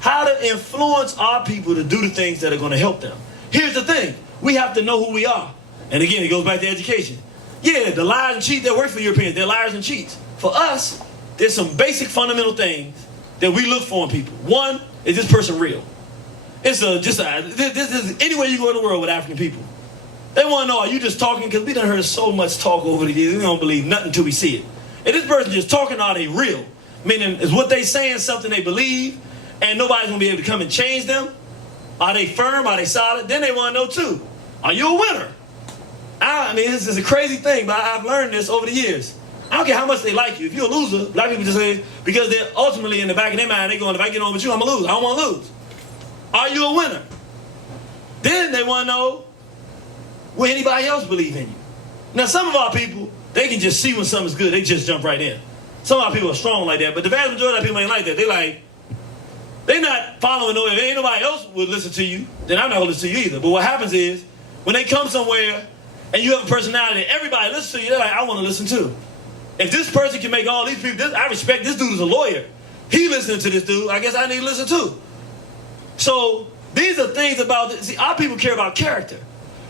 How to influence our people to do the things that are going to help them. Here's the thing. We have to know who we are. And again, it goes back to education. Yeah, the lies and cheats that work for Europeans, they're liars and cheats. For us, there's some basic fundamental things that we look for in people. One, is this person real? This is anywhere you go in the world with African people. They want to know, are you just talking? Because we done heard so much talk over the years, we don't believe nothing until we see it. If this person just talking, are they real? Meaning, is what they saying something they believe? and nobody's gonna be able to come and change them? Are they firm? Are they solid? Then they want to know too, are you a winner? I mean, this is a crazy thing, but I've learned this over the years. I don't care how much they like you. If you're a loser, black people just say, because they're ultimately in the back of their mind, they're going, if I get on with you, I'm gonna lose. I don't want to lose. Are you a winner? Then they want to know, will anybody else believe in you? Now, some of our people, they can just see when something's good. They just jump right in. Some of our people are strong like that, but the vast majority of people ain't like that. They're not following no. If ain't nobody else would listen to you, then I'm not gonna listen to you either. But what happens is, when they come somewhere and you have a personality that everybody listens to you, they're like, I want to listen too. If this person can make all these people, I respect this dude as a lawyer. He listening to this dude, I guess I need to listen too. So these are things about, see, our people care about character.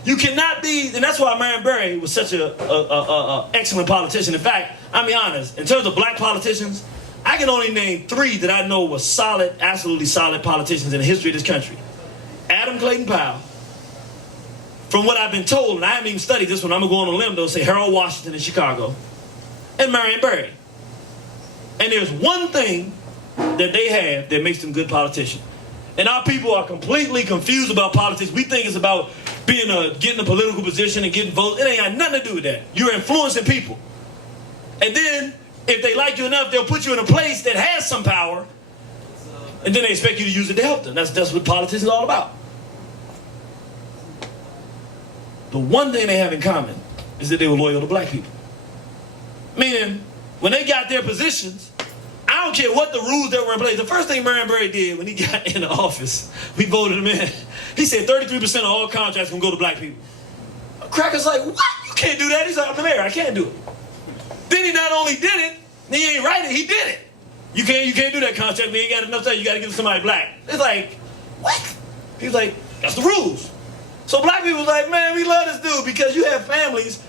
You cannot be, and that's why Marion Barry was such an excellent politician. In fact, I'll be honest, in terms of black politicians, I can only name 3 that I know were solid, absolutely solid politicians in the history of this country. Adam Clayton Powell. From what I've been told, and I haven't even studied this one, I'm going to go on a limb though, say Harold Washington in Chicago, and Marion Barry. And there's one thing that they have that makes them good politicians. And our people are completely confused about politics. We think it's about getting a political position and getting votes. It ain't got nothing to do with that. You're influencing people. And then, if they like you enough, they'll put you in a place that has some power, and then they expect you to use it to help them. That's what politics is all about. The one thing they have in common is that they were loyal to black people. Meaning, when they got their positions, I don't care what the rules that were in place. The first thing Marion Barry did when he got in the office, we voted him in. He said 33% of all contracts gonna go to black people. Cracker's like, what? You can't do that. He's like, I'm the mayor, I can't do it. Then he not only did it, he ain't write it, he did it. You can't do that contract, man. You ain't got enough time, you gotta give it to somebody black. It's like, what? He's like, that's the rules. So black people was like, man, we love this dude because you have families.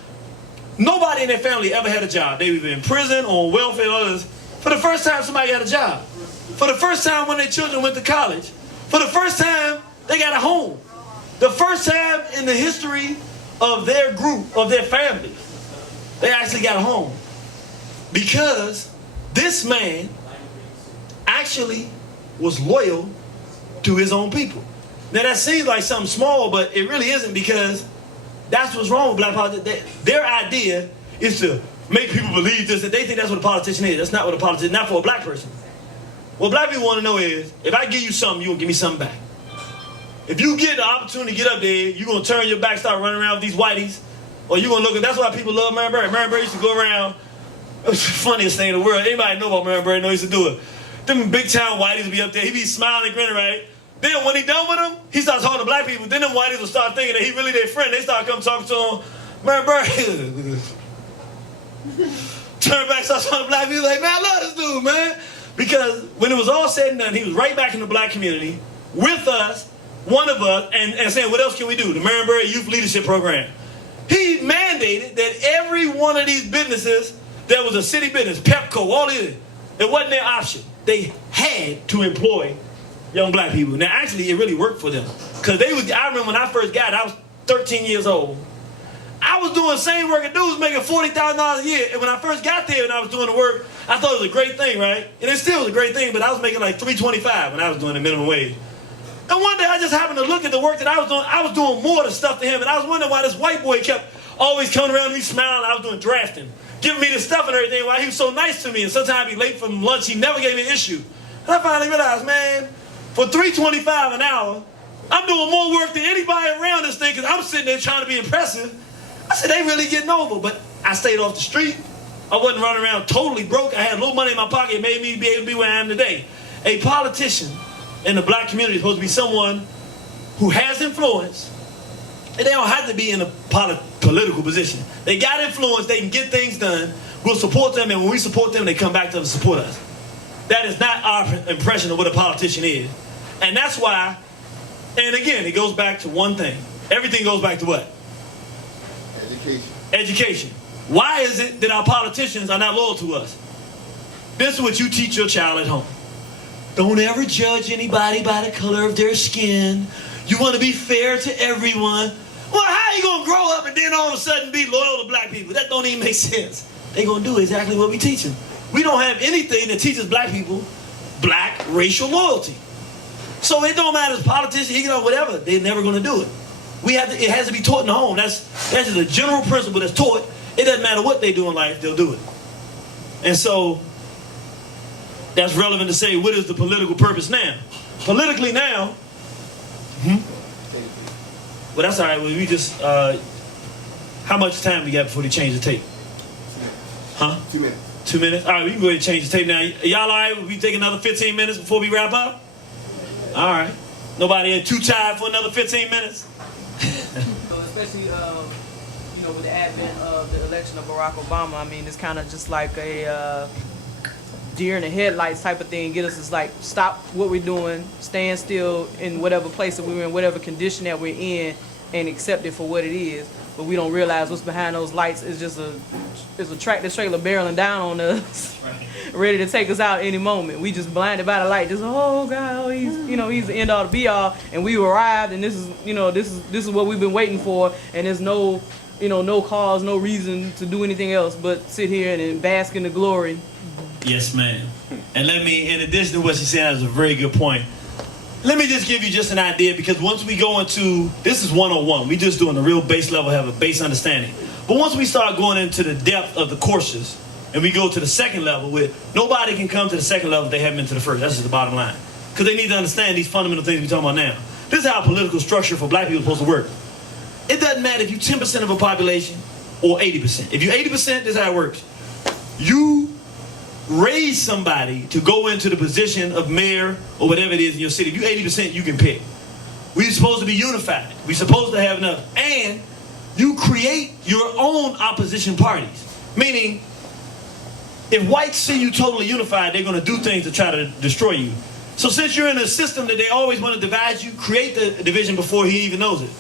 Nobody in their family ever had a job. They were either in prison or on welfare or others. For the first time, somebody got a job. For the first time when their children went to college. For the first time, they got a home. The first time in the history of their group, of their family, they actually got a home. Because this man actually was loyal to his own people. Now that seems like something small, but it really isn't, because that's what's wrong with black politics. Their idea is to make people believe this, that they think that's what a politician is. That's not what a politician is, not for a black person. What black people want to know is, if I give you something, you're going to give me something back. If you get the opportunity to get up there, you're going to turn your back, start running around with these whiteys, or you're going to look, and that's why people love Marion Barry. Marion Barry used to go around, it was the funniest thing in the world. Anybody know about Marion Barry know he used to do it. Them big town whiteys would be up there, he'd be smiling and grinning, right? Then when he done with them, he starts talking to black people. Then them whiteys will start thinking that he really their friend. They start coming talking to him. Marion Barry turn back, start talking to black people. Like, man, I love this dude, man. Because when it was all said and done, he was right back in the black community with us, one of us, and saying, what else can we do? The Marion Barry Youth Leadership Program. He mandated that every one of these businesses that was a city business, Pepco, all of it wasn't their option. They had to employ young black people. Now, actually, it really worked for them. Because I remember when I first got it, I was 13 years old. I was doing the same work as dudes making $40,000 a year. And when I first got there and I was doing the work, I thought it was a great thing, right? And it still was a great thing, but I was making like $3.25 when I was doing the minimum wage. And one day I just happened to look at the work that I was doing. I was doing more of the stuff to him, and I was wondering why this white boy kept always coming around me smiling. I was doing drafting, giving me this stuff and everything, why he was so nice to me. And sometimes I'd be late from lunch. He never gave me an issue. And I finally realized, man, for $3.25 an hour, I'm doing more work than anybody around this thing because I'm sitting there trying to be impressive. I said, they really getting over. But I stayed off the street. I wasn't running around totally broke. I had a little money in my pocket. It made me be able to be where I am today. A politician in the black community is supposed to be someone who has influence, and they don't have to be in a political position. They got influence. They can get things done. We'll support them, and when we support them, they come back to us and support us. That is not our impression of what a politician is. And that's why, and again, it goes back to one thing. Everything goes back to what? Education. Education. Why is it that our politicians are not loyal to us? This is what you teach your child at home. Don't ever judge anybody by the color of their skin. You want to be fair to everyone. Well, how are you going to grow up and then all of a sudden be loyal to black people? That don't even make sense. They're going to do exactly what we teach them. We don't have anything that teaches black people black racial loyalty. So it don't matter if politicians, whatever, they're never going to do it. It has to be taught in the home. That's just a general principle that's taught. It doesn't matter what they do in life, they'll do it. And so that's relevant to say, what is the political purpose now? Politically now, well, that's all right. Well, we just, how much time we got before they change the tape? Huh? 2 minutes. 2 minutes? All right, we can go ahead and change the tape now. Y'all all right? We take another 15 minutes before we wrap up? All right. Nobody too tired for another 15 minutes? Especially, with the advent of the election of Barack Obama, I mean, it's kind of just like a deer in the headlights type of thing. Get us is like, stop what we're doing, stand still in whatever place that we're in, whatever condition that we're in, and accept it for what it is. But we don't realize what's behind those lights is just a tractor trailer barreling down on us, ready to take us out any moment. We just blinded by the light, just oh God, he's the end all, the be all, and we arrived, and this is what we've been waiting for, and there's no cause, no reason to do anything else but sit here and bask in the glory. Yes, ma'am. And in addition to what she said, that's a very good point. Let me just give you just an idea, because once we go into, this is 101, we just doing the real base level, have a base understanding. But once we start going into the depth of the courses, and we go to the second level, where nobody can come to the second level if they haven't been to the first. That's just the bottom line. Because they need to understand these fundamental things we're talking about now. This is how political structure for black people is supposed to work. It doesn't matter if you're 10% of a population or 80%. If you're 80%, this is how it works. You raise somebody to go into the position of mayor or whatever it is in your city. If you're 80%, you can pick. We're supposed to be unified. We're supposed to have enough. And you create your own opposition parties. Meaning, if whites see you totally unified, they're going to do things to try to destroy you. So since you're in a system that they always want to divide you, create the division before he even knows it.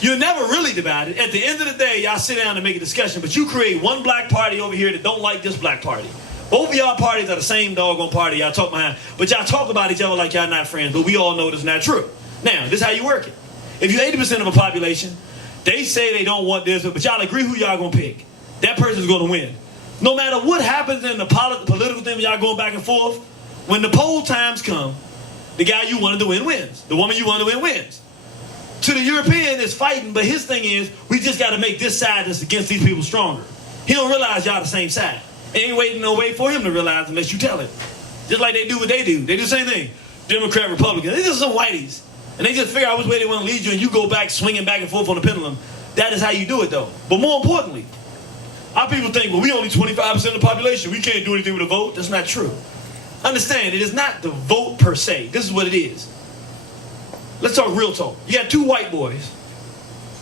You're never really divided. At the end of the day, y'all sit down and make a discussion, but you create one black party over here that don't like this black party. Both of y'all parties are the same doggone party. Y'all talk behind, but y'all talk about each other like y'all not friends, but we all know that's not true. Now, this is how you work it. If you're 80% of a population, they say they don't want this, but y'all agree who y'all gonna pick. That person's gonna win. No matter what happens in the political thing, y'all going back and forth, when the poll times come, the guy you wanted to win wins. The woman you wanted to win wins. To the European, it's fighting, but his thing is, we just got to make this side that's against these people stronger. He don't realize y'all the same side. Ain't waiting no way for him to realize unless you tell him. Just like they do what they do. They do the same thing. Democrat, Republican. They're just some whiteys. And they just figure out which way they want to lead you, and you go back swinging back and forth on the pendulum. That is how you do it, though. But more importantly, our people think, well, we only 25% of the population. We can't do anything with a vote. That's not true. Understand, it is not the vote per se. This is what it is. Let's talk real talk. You got two white boys.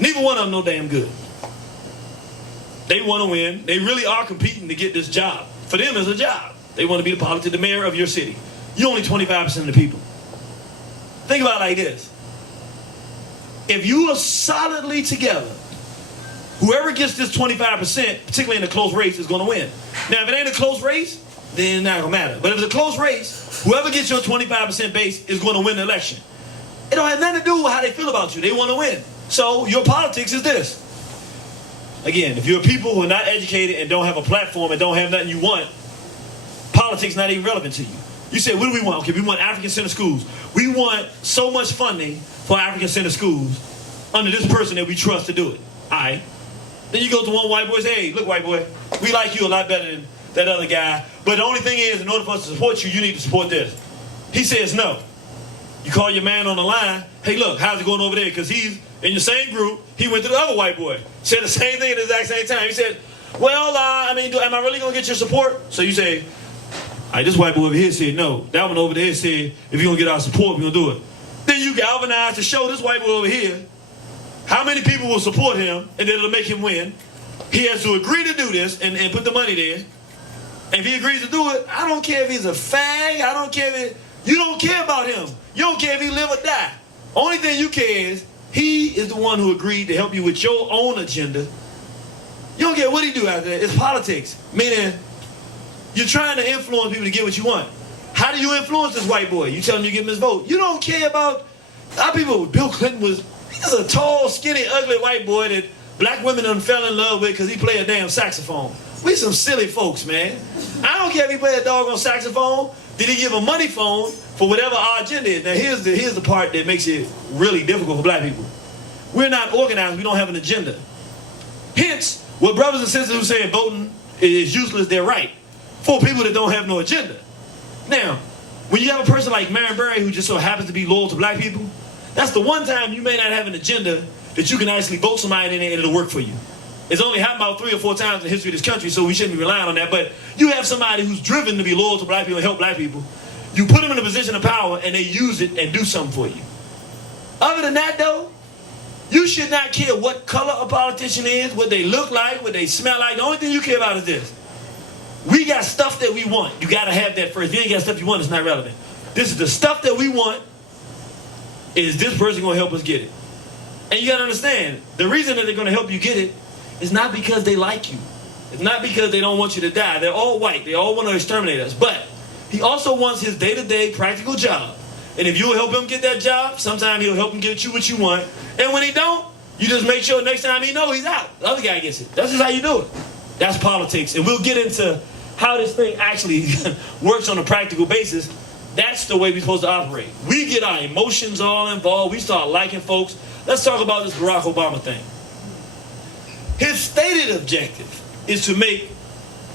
Neither one of them no damn good. They want to win. They really are competing to get this job. For them, it's a job. They want to be the mayor of your city. You're only 25% of the people. Think about it like this. If you are solidly together, whoever gets this 25%, particularly in a close race, is going to win. Now, if it ain't a close race, then it's not going to matter. But if it's a close race, whoever gets your 25% base is going to win the election. It don't have nothing to do with how they feel about you. They want to win. So your politics is this. Again, if you're people who are not educated and don't have a platform and don't have nothing you want, politics not even relevant to you. You say, what do we want? Okay, we want African-centered schools. We want so much funding for African-centered schools under this person that we trust to do it. All right. Then you go to one white boy and say, hey, look, white boy, we like you a lot better than that other guy. But the only thing is, in order for us to support you, you need to support this. He says no. You call your man on the line, hey, look, how's it going over there? Because he's in your same group. He went to the other white boy. Said the same thing at the exact same time. He said, well, am I really going to get your support? So you say, all right, this white boy over here said no. That one over there said, if you're going to get our support, we're going to do it. Then you galvanize to show this white boy over here how many people will support him, and then it'll make him win. He has to agree to do this and put the money there. And if he agrees to do it, I don't care if he's a fag. I don't care if you don't care about him. You don't care if he live or die. Only thing you care is he is the one who agreed to help you with your own agenda. You don't care what he do out there. It's politics. Meaning, you're trying to influence people to get what you want. How do you influence this white boy? You tell him you give him his vote. You don't care about our people. Bill Clinton was a tall, skinny, ugly white boy that black women done fell in love with because he played a damn saxophone. We some silly folks, man. I don't care if he play a doggone saxophone. Did he give a money phone for whatever our agenda is? Now here's the part that makes it really difficult for black people. We're not organized. We don't have an agenda. Hence, what brothers and sisters who say voting is useless, they're right. For people that don't have no agenda. Now, when you have a person like Marion Barry who just so happens to be loyal to black people, that's the one time you may not have an agenda that you can actually vote somebody in there and it'll work for you. It's only happened about 3 or 4 times in the history of this country, so we shouldn't be relying on that. But you have somebody who's driven to be loyal to black people and help black people. You put them in a position of power and they use it and do something for you. Other than that, though, you should not care what color a politician is, what they look like, what they smell like. The only thing you care about is this. We got stuff that we want. You got to have that first. If you ain't got stuff you want, it's not relevant. This is the stuff that we want. Is this person going to help us get it? And you got to understand, the reason that they're going to help you get it is not because they like you. It's not because they don't want you to die. They're all white. They all want to exterminate us. But he also wants his day-to-day practical job. And if you'll help him get that job, sometimes he'll help him get you what you want. And when he don't, you just make sure next time he know he's out. The other guy gets it. That's just how you do it. That's politics. And we'll get into how this thing actually works on a practical basis. That's the way we're supposed to operate. We get our emotions all involved. We start liking folks. Let's talk about this Barack Obama thing. His stated objective is to make,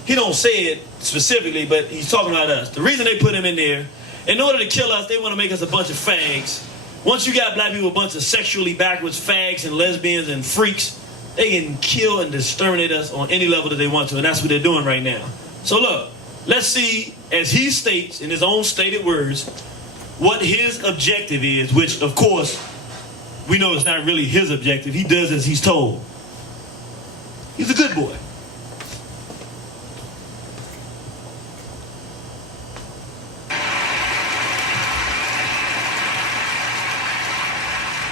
he don't say it specifically, but he's talking about us. The reason they put him in there, in order to kill us, they want to make us a bunch of fags. Once you got black people, a bunch of sexually backwards fags and lesbians and freaks, they can kill and exterminate us on any level that they want to, and that's what they're doing right now. So look, let's see, as he states in his own stated words, what his objective is, which, of course, we know it's not really his objective. He does as he's told. He's a good boy.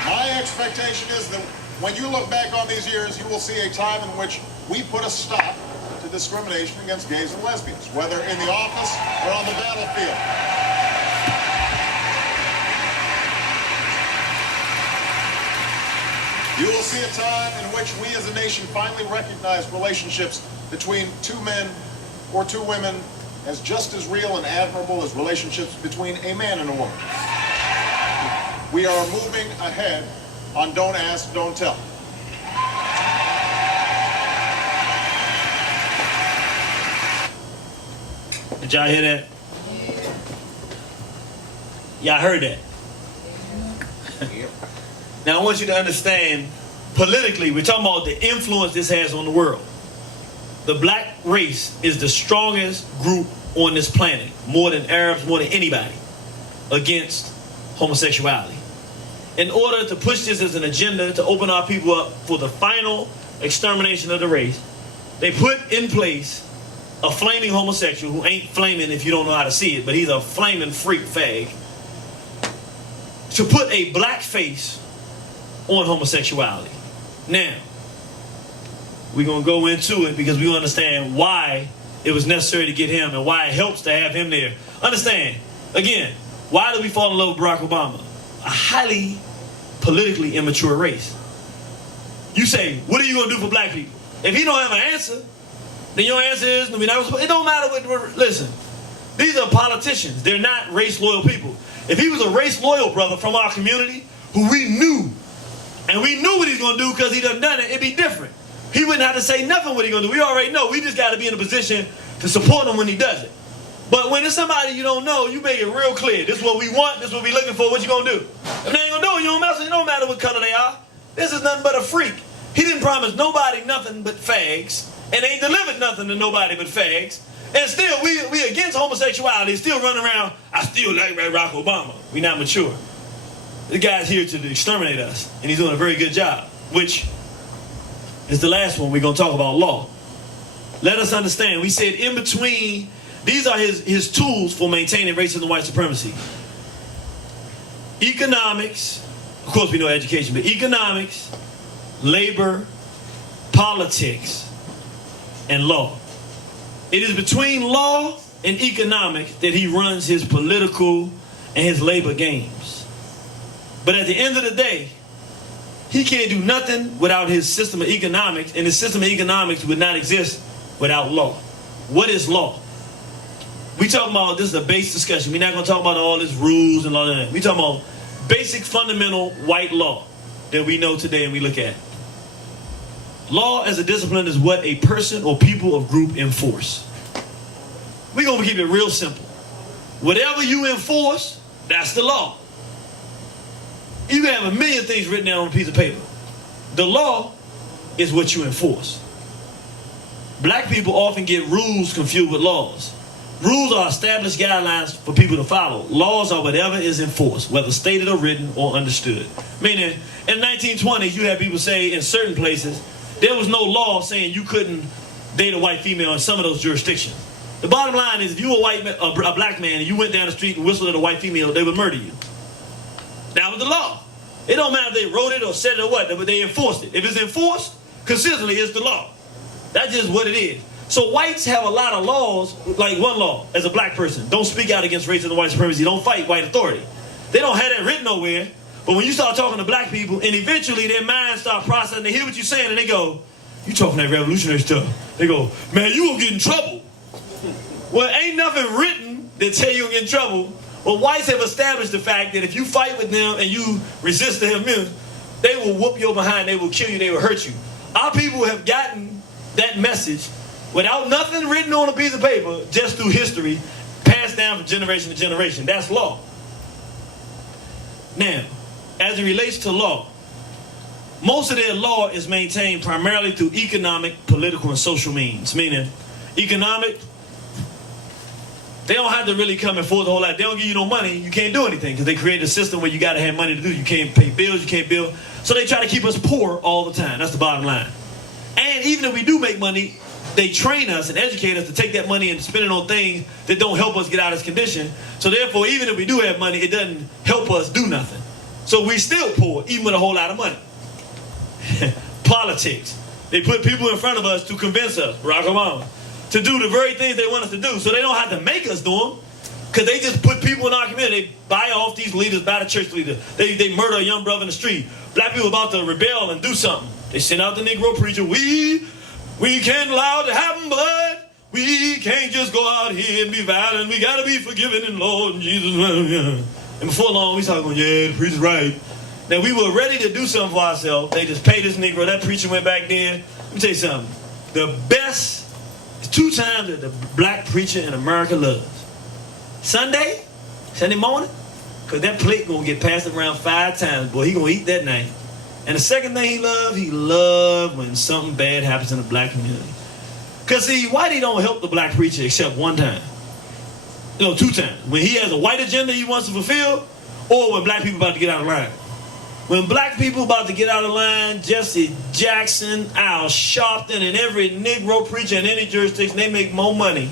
My expectation is that when you look back on these years, you will see a time in which we put a stop to discrimination against gays and lesbians, whether in the office or on the battlefield. You will see a time in which we as a nation finally recognize relationships between 2 men or 2 women as just as real and admirable as relationships between a man and a woman. We are moving ahead on Don't Ask, Don't Tell. Did y'all hear that? Y'all heard that? Now I want you to understand, politically, we're talking about the influence this has on the world. The black race is the strongest group on this planet, more than Arabs, more than anybody, against homosexuality. In order to push this as an agenda to open our people up for the final extermination of the race, they put in place a flaming homosexual who ain't flaming if you don't know how to see it, but he's a flaming freak fag, to put a black face on homosexuality. Now, we're going to go into it because we understand why it was necessary to get him and why it helps to have him there. Understand, again, why do we fall in love with Barack Obama? A highly politically immature race. You say, what are you going to do for black people? If he don't have an answer, then your answer is, it don't matter what, listen, these are politicians. They're not race loyal people. If he was a race loyal brother from our community who we knew, and we knew what he's going to do because he done it, it'd be different. He wouldn't have to say nothing what he's going to do. We already know. We just got to be in a position to support him when he does it. But when it's somebody you don't know, you make it real clear. This is what we want. This is what we looking for. What you going to do? If they ain't going to do it, you don't mess with it. It don't matter what color they are. This is nothing but a freak. He didn't promise nobody nothing but fags. And they ain't delivered nothing to nobody but fags. And still, we against homosexuality. Still running around, I still like Barack Obama. We not mature. The guy's here to exterminate us. And he's doing a very good job. Which is the last one we're going to talk about, law. Let us understand. We said in between, these are his tools for maintaining racism and white supremacy. Economics, of course we know education, but economics, labor, politics, and law. It is between law and economics that he runs his political and his labor games. But at the end of the day, he can't do nothing without his system of economics, and his system of economics would not exist without law. What is law? We talking about, this is a base discussion. We're not going to talk about all this rules and all that. We talking about basic fundamental white law that we know today and we look at. Law as a discipline is what a person or people or group enforce. We're going to keep it real simple. Whatever you enforce, that's the law. You can have a million things written down on a piece of paper. The law is what you enforce. Black people often get rules confused with laws. Rules are established guidelines for people to follow. Laws are whatever is enforced, whether stated or written or understood. Meaning, in the 1920s, you had people say in certain places, there was no law saying you couldn't date a white female in some of those jurisdictions. The bottom line is, if you were a black man and you went down the street and whistled at a white female, they would murder you. That was the law. It don't matter if they wrote it or said it or what, but they enforced it. If it's enforced consistently, it's the law. That's just what it is. So whites have a lot of laws, like one law, as a black person. Don't speak out against racism and white supremacy. Don't fight white authority. They don't have that written nowhere. But when you start talking to black people, and eventually their minds start processing, they hear what you're saying, and they go, you talking that revolutionary stuff. They go, man, you will get in trouble. Well, ain't nothing written that tell you you'll get in trouble. Well, whites have established the fact that if you fight with them and you resist them, they will whoop your behind, they will kill you, they will hurt you. Our people have gotten that message without nothing written on a piece of paper, just through history, passed down from generation to generation. That's law. Now, as it relates to law, most of their law is maintained primarily through economic, political, and social means. Meaning, economic, they don't have to really come and forth a whole lot. They don't give you no money, you can't do anything, because they create a system where you got to have money to do. You can't pay bills, you can't bill. So they try to keep us poor all the time. That's the bottom line. And even if we do make money, they train us and educate us to take that money and spend it on things that don't help us get out of this condition. So therefore, even if we do have money, it doesn't help us do nothing. So we still poor, even with a whole lot of money. Politics. They put people in front of us to convince us, Barack Obama, to do the very things they want us to do. So they don't have to make us do them, because they just put people in our community. They buy off these leaders, buy the church leaders. They murder a young brother in the street. Black people about to rebel and do something. They send out the Negro preacher. We can't allow it to happen, but we can't just go out here and be violent. We got to be forgiven in Lord and Jesus. And before long, we started going, yeah, the preacher's right. Now, we were ready to do something for ourselves. They just paid this Negro. That preacher went back there. Let me tell you something. The best, 2 times that the black preacher in America loves. Sunday morning, because that plate going to get passed around 5 times. Boy, he going to eat that night. And the second thing he loved when something bad happens in the black community. Because see, whitey don't help the black preacher except one time. 2 times. When he has a white agenda he wants to fulfill, or when black people about to get out of line. When black people about to get out of line, Jesse Jackson, Al Sharpton, and every Negro preacher in any jurisdiction, they make more money.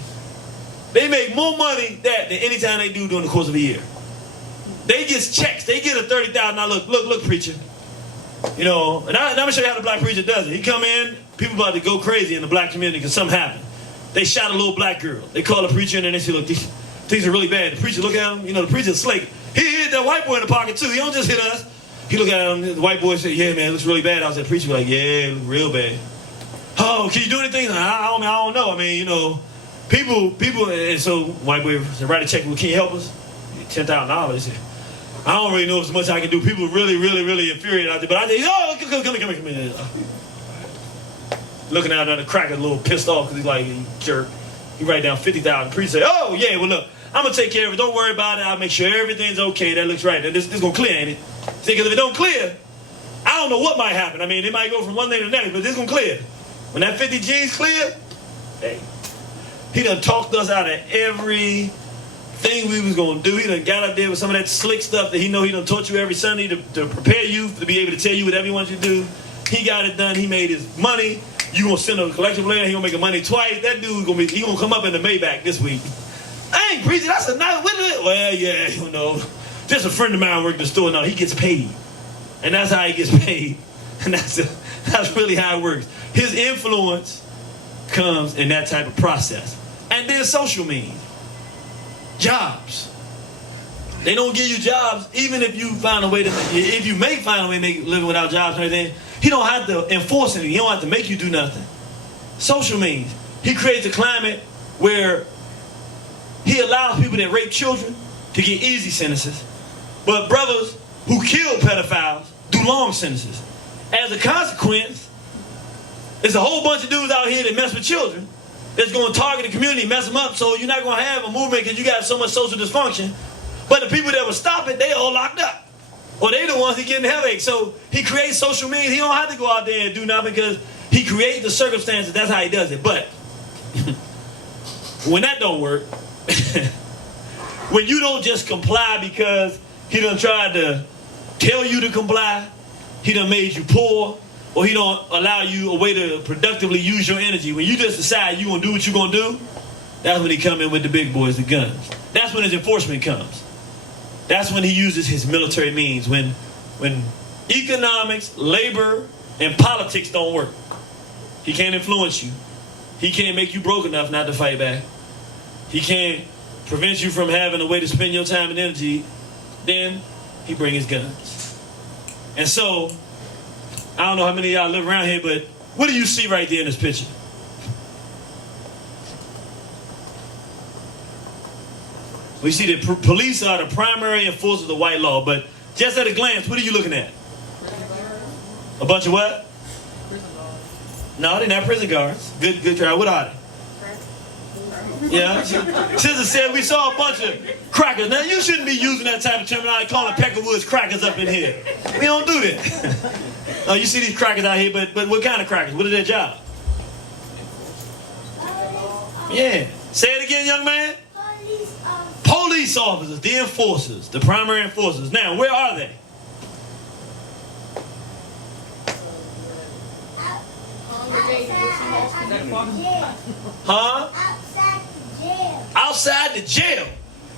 They make more money than any time they do during the course of a year. They get checks. They get a $30,000. Look, preacher. And I'm going to show you how the black preacher does it. He come in, people about to go crazy in the black community because something happened. They shot a little black girl. They call the preacher in and they say, look, things are really bad. The preacher look at him. The preacher's slick. He hit that white boy in the pocket too. He don't just hit us. He look at him. The white boy said, yeah, man, it looks really bad. I was at the preacher like, yeah, it looks real bad. Oh, can you do anything? I don't know. I mean, people, and so white boy said, write a check. Well, can you help us? $10,000. He said, I don't really know as much I can do. People really, really, really infuriated out there. But I said, oh, come here. Looking out at the cracker, a little pissed off because he's like, he jerk. He write down 50,000. The preacher said, oh, yeah, well, look, I'm going to take care of it. Don't worry about it. I'll make sure everything's okay. That looks right. This going to clear, ain't it? See, because if it don't clear, I don't know what might happen. I mean, it might go from one thing to the next, but this going to clear. When that 50 G's clear, hey, he done talked us out of every thing we was going to do. He done got up there with some of that slick stuff that he know he done taught you every Sunday to prepare you to be able to tell you whatever he wants you to do. He got it done. He made his money. You going to send a collection plan. He going to make a money twice. That dude going to come up in the Maybach this week. I ain't preaching. That's a nice. Well, yeah, just a friend of mine worked the store. No, he gets paid. And that's how he gets paid. And that's really how it works. His influence comes in that type of process. And then social means. Jobs. They don't give you jobs, even if you find a way to, if you may find a way to make living without jobs and everything, he don't have to enforce anything. He don't have to make you do nothing. Social means. He creates a climate where he allows people that rape children to get easy sentences, but brothers who kill pedophiles do long sentences. As a consequence, there's a whole bunch of dudes out here that mess with children that's going to target the community, mess them up, so you're not going to have a movement because you got so much social dysfunction. But the people that will stop it, they all locked up. Or they the ones that getting headaches. So he creates social means. He don't have to go out there and do nothing because he creates the circumstances. That's how he does it. But when that don't work, when you don't just comply because he done tried to tell you to comply, he done made you poor, or he don't allow you a way to productively use your energy. When you just decide you gonna do what you gonna do, that's when he come in with the big boys, the guns. That's when his enforcement comes. That's when he uses his military means. When economics, labor, and politics don't work, he can't influence you. He can't make you broke enough not to fight back. He can't prevent you from having a way to spend your time and energy. Then he bring his guns. And so, I don't know how many of y'all live around here, but what do you see right there in this picture? We see that police are the primary enforcers of white law, but just at a glance, what are you looking at? A bunch of what? No, they're not prison guards. Good try. What are they? Yeah. Sister said we saw a bunch of crackers. Now, you shouldn't be using that type of terminology, calling Peckerwood's crackers up in here. We don't do that. No, you see these crackers out here, but what kind of crackers? What is their job? Yeah. Say it again, young man. Police officers, the enforcers, the primary enforcers. Now, where are they? Huh? Outside the jail.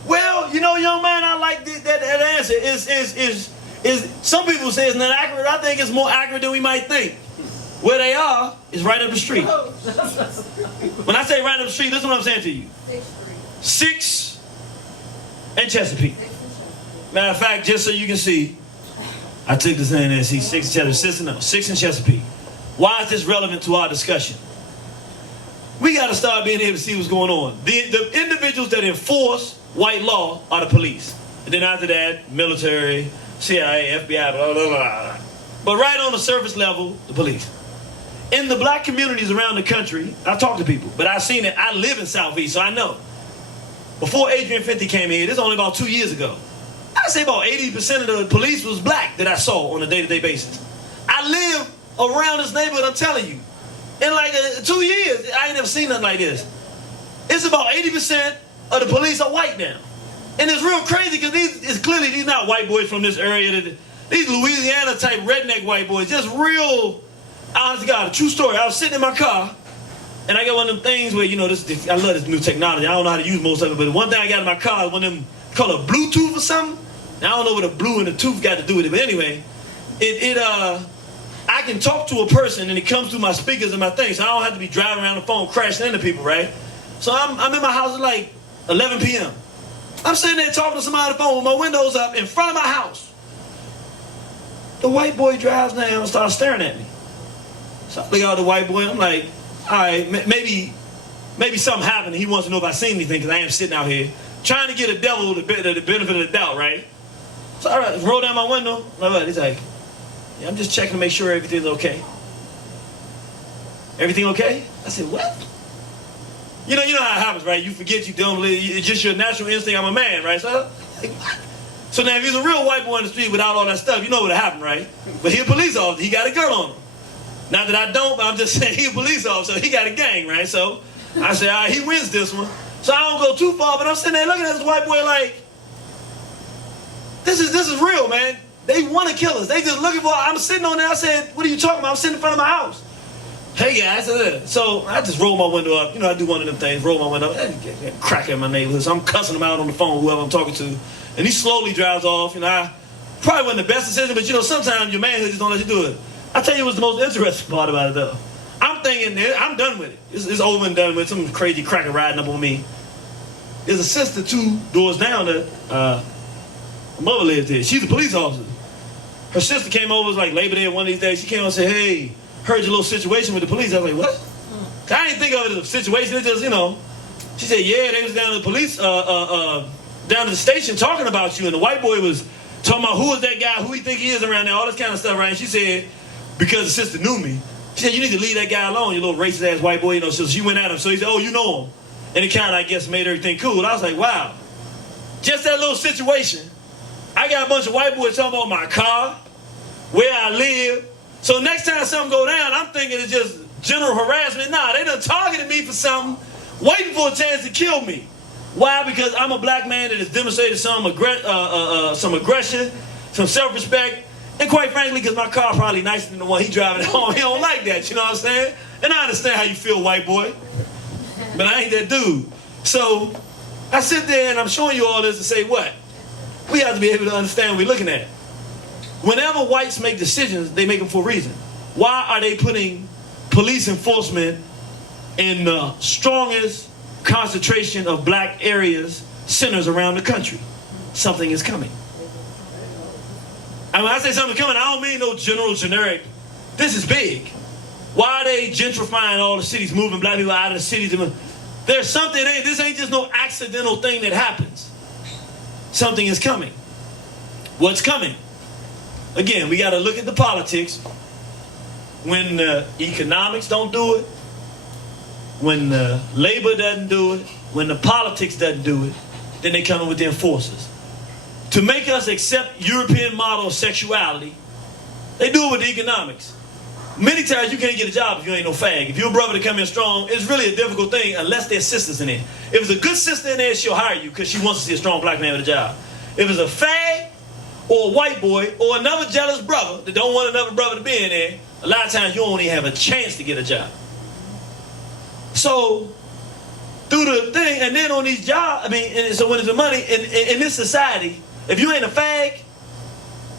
Well, you know, young man, I like that answer. Is some people say it's not accurate. I think it's more accurate than we might think. Where they are is right up the street. When I say right up the street, listen what I'm saying to you. 6th and Chesapeake. Matter of fact, just so you can see, I took this in and see 6th and Chesapeake. No, 6th and Chesapeake. Why is this relevant to our discussion? We got to start being able to see what's going on. The individuals that enforce white law are the police. And then after that, military, CIA, FBI, blah, blah, blah. But right on the surface level, the police. In the black communities around the country, I've talked to people, but I've seen it. I live in Southeast, so I know. Before Adrian 50 came here, this is only about 2 years ago. I'd say about 80% of the police was black that I saw on a day-to-day basis. I live around this neighborhood, I'm telling you. In like 2 years, I ain't never seen nothing like this. It's about 80% of the police are white now. And it's real crazy because these not white boys from this area. These Louisiana type redneck white boys, just real, honest to God, a true story. I was sitting in my car and I got one of them things where, you know, I love this new technology. I don't know how to use most of it, but the one thing I got in my car is one of them called a Bluetooth or something. Now, I don't know what a blue and a tooth got to do with it, but anyway, I can talk to a person and it comes through my speakers and my things, so I don't have to be driving around the phone crashing into people, right? So I'm in my house at like 11 p.m. I'm sitting there talking to somebody on the phone with my windows up in front of my house. The white boy drives now and starts staring at me. So I look out at the white boy, I'm like, all right, maybe something happened. He wants to know if I seen anything because I am sitting out here trying to get a devil the benefit of the doubt, right? So I roll down my window. He's like, yeah, I'm just checking to make sure everything's okay. Everything okay? I said, what? You know how it happens, right? You forget, you don't believe, it's just your natural instinct, I'm a man, right? So, like, what? So now if he's a real white boy in the street without all that stuff, you know what happened, right? But he a police officer, he got a gun on him. Not that I don't, but I'm just saying he a police officer, he got a gang, right? So I said, all right, he wins this one. So I don't go too far, but I'm sitting there looking at this white boy like, this is real, man. They want to kill us. They just looking for, I'm sitting on there, I said, what are you talking about? I'm sitting in front of my house. Hey guys, so I just roll my window up. You know, I do one of them things, roll my window up, crack at my neighborhood. So I'm cussing him out on the phone, whoever I'm talking to. And he slowly drives off. You know, I probably wasn't the best decision, but you know, sometimes your manhood just don't let you do it. I tell you what's the most interesting part about it though. I'm thinking, I'm done with it. It's over and done with. Some crazy cracker riding up on me. There's a sister 2 doors down that my mother lives there. She's a police officer. Her sister came over, it was like Labor Day one of these days. She came over and said, hey, heard your little situation with the police. I was like, what? I didn't think of it as a situation. It's just, you know, She said, yeah, they was down at the police, down at the station talking about you, and the white boy was talking about who is that guy, who he think he is around there, all this kind of stuff, right? And she said, because the sister knew me, she said, you need to leave that guy alone, you little racist ass white boy, you know. So she went at him. So he said, oh, you know him. And it kind of, I guess, made everything cool. I was like, wow. Just that little situation. I got a bunch of white boys talking about my car, where I live. So next time something go down, I'm thinking it's just general harassment. Nah, they done targeted me for something, waiting for a chance to kill me. Why? Because I'm a black man that has demonstrated some aggression, some self-respect, and quite frankly, because my car probably nicer than the one he driving home. He don't like that, you know what I'm saying? And I understand how you feel, white boy, but I ain't that dude. So I sit there and I'm showing you all this to say what? We have to be able to understand what we're looking at. Whenever whites make decisions, they make them for a reason. Why are they putting police enforcement in the strongest concentration of black areas, centers around the country? Something is coming. And when I say something coming, I don't mean no general, generic. This is big. Why are they gentrifying all the cities, moving black people out of the cities? There's something, this ain't just no accidental thing that happens. Something is coming. What's coming? Again, we got to look at the politics. When economics don't do it, when labor doesn't do it, when the politics doesn't do it, then they come in with the enforcers. To make us accept European model of sexuality, they do it with the economics. Many times you can't get a job if you ain't no fag. If you're a brother to come in strong, it's really a difficult thing unless there's sisters in there. If it's a good sister in there, she'll hire you because she wants to see a strong black man with a job. If it's a fag or a white boy or another jealous brother that don't want another brother to be in there, a lot of times you only have a chance to get a job. So through the thing, and then on these jobs, so when it's the money, in this society, if you ain't a fag,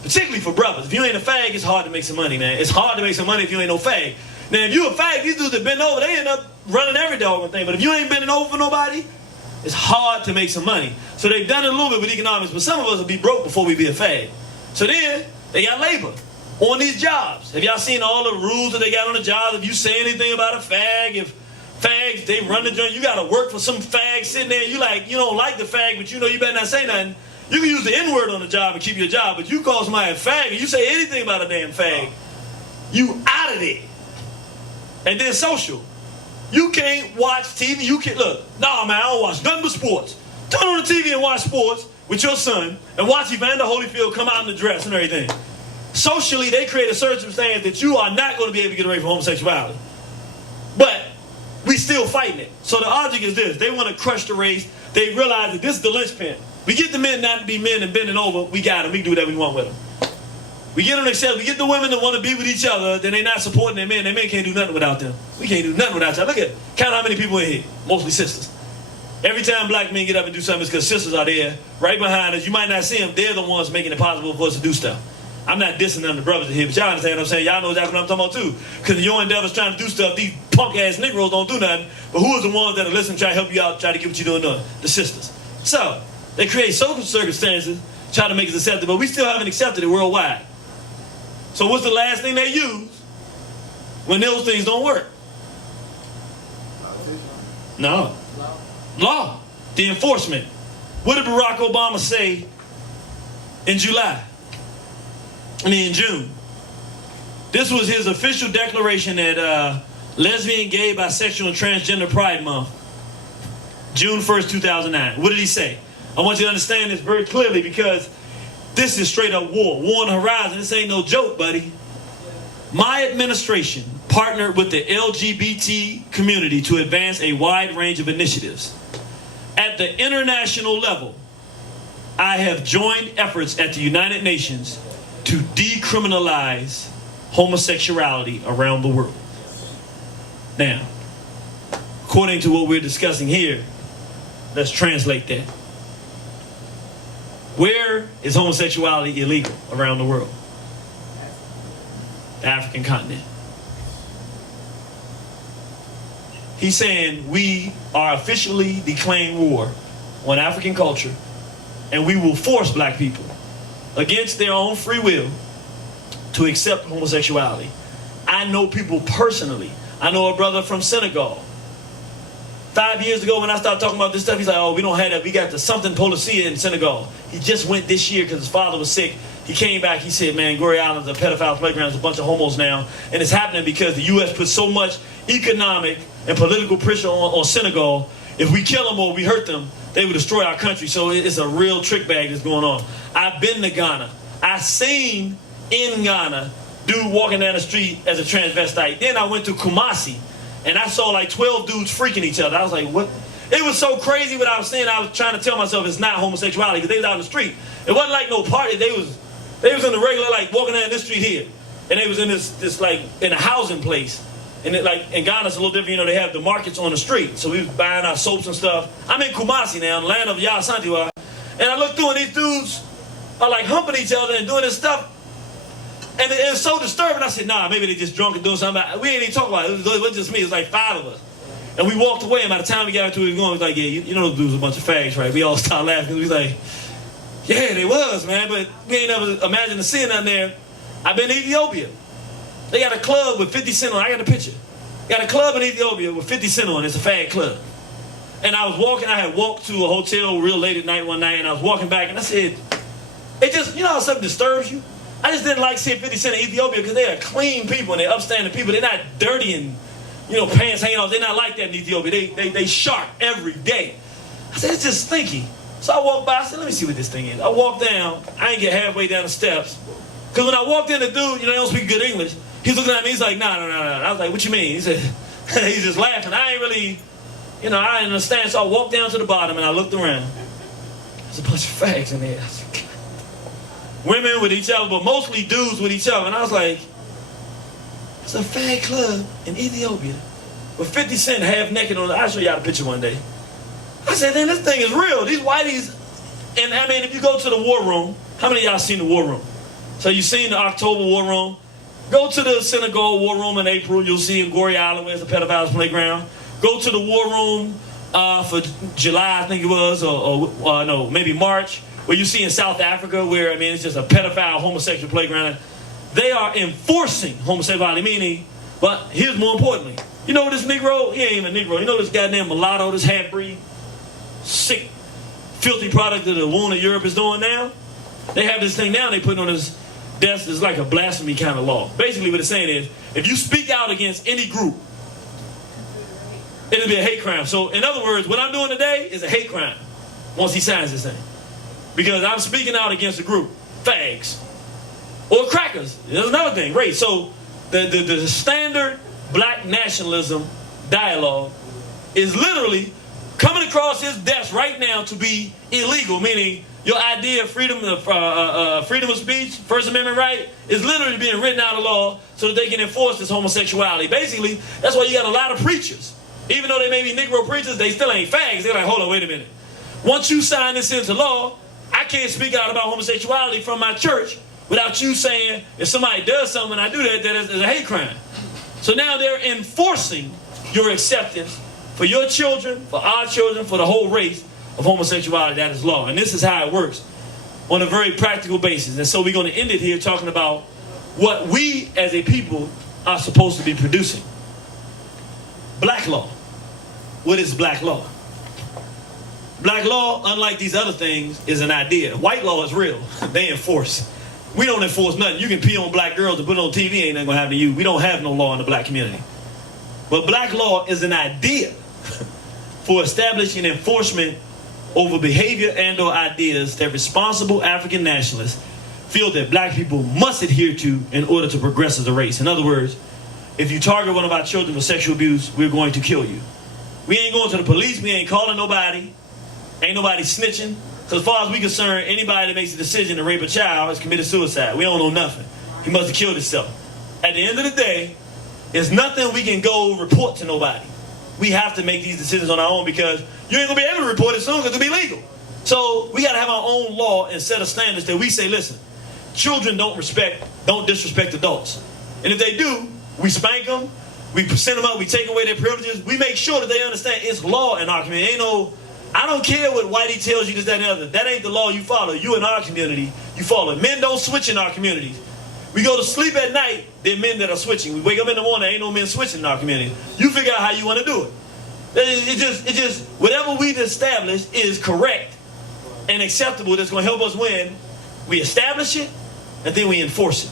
particularly for brothers, if you ain't a fag, it's hard to make some money, man. It's hard to make some money if you ain't no fag. Now, if you a fag, these dudes that bend over, they end up running every dog thing. But if you ain't bending over for nobody, it's hard to make some money. So they've done it a little bit with economics, but some of us will be broke before we be a fag. So then, they got labor on these jobs. Have y'all seen all the rules that they got on the job? If you say anything about a fag, if fags, they run the joint, you got to work for some fag sitting there. You don't like the fag, but you know you better not say nothing. You can use the N-word on the job and keep your job, but you call somebody a fag and you say anything about a damn fag, you out of there. And then social. You can't watch TV. You can't, look, nah, man, I don't watch nothing but sports. Turn on the TV and watch sports with your son and watch Evander Holyfield come out in the dress and everything. Socially, they create a circumstance that you are not going to be able to get away from homosexuality. But we still fighting it. So the object is this. They want to crush the race. They realize that this is the linchpin. We get the men not to be men and bending over, we got them. We can do whatever we want with them. We get them to accept. We get the women that want to be with each other, then they're not supporting their men. Their men can't do nothing without them. We can't do nothing without y'all. Look at, count how many people in here. Mostly sisters. Every time black men get up and do something, it's because sisters are there, right behind us. You might not see them. They're the ones making it possible for us to do stuff. I'm not dissing none of the brothers in here, but y'all understand what I'm saying. Y'all know exactly what I'm talking about too. Because your endeavors trying to do stuff, these punk-ass Negroes don't do nothing. But who is the ones that are listening, try to help you out, try to get what you're doing? The sisters. So, they create social circumstances, try to make us acceptable, but we still haven't accepted it worldwide. So what's the last thing they use when those things don't work? No. Law. The enforcement. What did Barack Obama say in June? This was his official declaration at Lesbian, Gay, Bisexual, and Transgender Pride Month. June 1st, 2009. What did he say? I want you to understand this very clearly because this is straight up war. War on the horizon. This ain't no joke, buddy. My administration partnered with the LGBT community to advance a wide range of initiatives. At the international level, I have joined efforts at the United Nations to decriminalize homosexuality around the world. Now, according to what we're discussing here, let's translate that. Where is homosexuality illegal around the world? The African continent. He's saying we are officially declaring war on African culture, and we will force black people against their own free will to accept homosexuality. I know people personally. I know a brother from Senegal 5 years ago when I started talking about this stuff, he's like, oh, we don't have that. We got the something Policia in Senegal. He just went this year because his father was sick. He came back, he said, man, Goree Island's a pedophile playground. There's a bunch of homos now. And it's happening because the U.S. put so much economic and political pressure on Senegal. If we kill them or we hurt them, they would destroy our country. So it's a real trick bag that's going on. I've been to Ghana. I seen in Ghana dude walking down the street as a transvestite. Then I went to Kumasi. And I saw like 12 dudes freaking each other. I was like, what? It was so crazy what I was saying. I was trying to tell myself it's not homosexuality because they was out in the street. It wasn't like no party. They was in the regular, like walking down this street here. And they was in this like in a housing place. And it, like in Ghana it's a little different, you know, they have the markets on the street. So we was buying our soaps and stuff. I'm in Kumasi now, the land of Yah Santiwa. And I looked through and these dudes are like humping each other and doing this stuff. And it was so disturbing. I said, nah, maybe they just drunk and doing something. We ain't even talking about it. It wasn't just me. It was like 5 of us. And we walked away. And by the time we got to it, we was like, yeah, you know those dudes a bunch of fags, right? We all started laughing. We was like, yeah, they was, man. But we ain't never imagined seeing nothing there. I've been to Ethiopia. They got a club with 50 Cent on. I got a picture. Got a club in Ethiopia with 50 Cent on. It's a fag club. And I was walking. I had walked to a hotel real late at night one night. And I was walking back. And I said, it just, you know how something disturbs you? I just didn't like seeing 50 Cent in Ethiopia because they are clean people and they're upstanding people. They're not dirty and, you know, pants hanging off. They're not like that in Ethiopia. They sharp every day. I said, it's just stinky. So I walked by. I said, let me see what this thing is. I walked down. I didn't get halfway down the steps. Because when I walked in, the dude, you know, they don't speak good English. He's looking at me. He's like, no. I was like, what you mean? He said, he's just laughing. I ain't really, you know, I didn't understand. So I walked down to the bottom and I looked around. There's a bunch of fags in there. I said, women with each other, but mostly dudes with each other. And I was like, it's a fag club in Ethiopia with 50 Cent half naked on it. I'll show y'all the picture one day. I said, man, this thing is real. These whiteys, and I mean, if you go to the war room, how many of y'all seen the war room? So you've seen the October war room. Go to the Senegal war room in April. You'll see in Goree Island where it's a pedophiles playground. Go to the war room for July, I think it was, or no, maybe March, where you see in South Africa where, I mean, it's just a pedophile homosexual playground. They are enforcing homosexuality, meaning, but here's more importantly, you know this Negro? He ain't even a Negro. You know this goddamn mulatto, this half-breed, sick, filthy product that the wound of Europe is doing now? They have this thing now they put on this desk. It's like a blasphemy kind of law. Basically what it's saying is, if you speak out against any group, it'll be a hate crime. So in other words, what I'm doing today is a hate crime once he signs this thing. Because I'm speaking out against a group, fags, or crackers. There's another thing, race. So the standard black nationalism dialogue is literally coming across his desk right now to be illegal, meaning your idea of freedom of speech, First Amendment right, is literally being written out of law so that they can enforce this homosexuality. Basically, that's why you got a lot of preachers. Even though they may be Negro preachers, they still ain't fags. They're like, hold on, wait a minute. Once you sign this into law, I can't speak out about homosexuality from my church without you saying, if somebody does something and I do that, that is a hate crime. So now they're enforcing your acceptance for your children, for our children, for the whole race of homosexuality. That is law. And this is how it works on a very practical basis. And so we're going to end it here talking about what we as a people are supposed to be producing. Black law. What is black law? Black law, unlike these other things, is an idea. White law is real. They enforce. We don't enforce nothing. You can pee on black girls and put it on TV, ain't nothing gonna happen to you. We don't have no law in the black community. But black law is an idea for establishing enforcement over behavior and or ideas that responsible African nationalists feel that black people must adhere to in order to progress as a race. In other words, if you target one of our children for sexual abuse, we're going to kill you. We ain't going to the police. We ain't calling nobody. Ain't nobody snitching. Because as far as we're concerned, anybody that makes a decision to rape a child has committed suicide. We don't know nothing. He must have killed himself. At the end of the day, there's nothing we can go report to nobody. We have to make these decisions on our own because you ain't going to be able to report it soon because it'll be legal. So we got to have our own law and set of standards that we say, listen, children don't disrespect adults. And if they do, we spank them, we send them up, we take away their privileges, we make sure that they understand it's law in our community. Ain't no, I don't care what Whitey tells you this, that, and the other. That ain't the law you follow. You in our community, you follow it. Men don't switch in our communities. We go to sleep at night, there are men that are switching. We wake up in the morning, ain't no men switching in our community. You figure out how you want to do it. It just whatever we've established is correct and acceptable. That's going to help us win. We establish it and then we enforce it.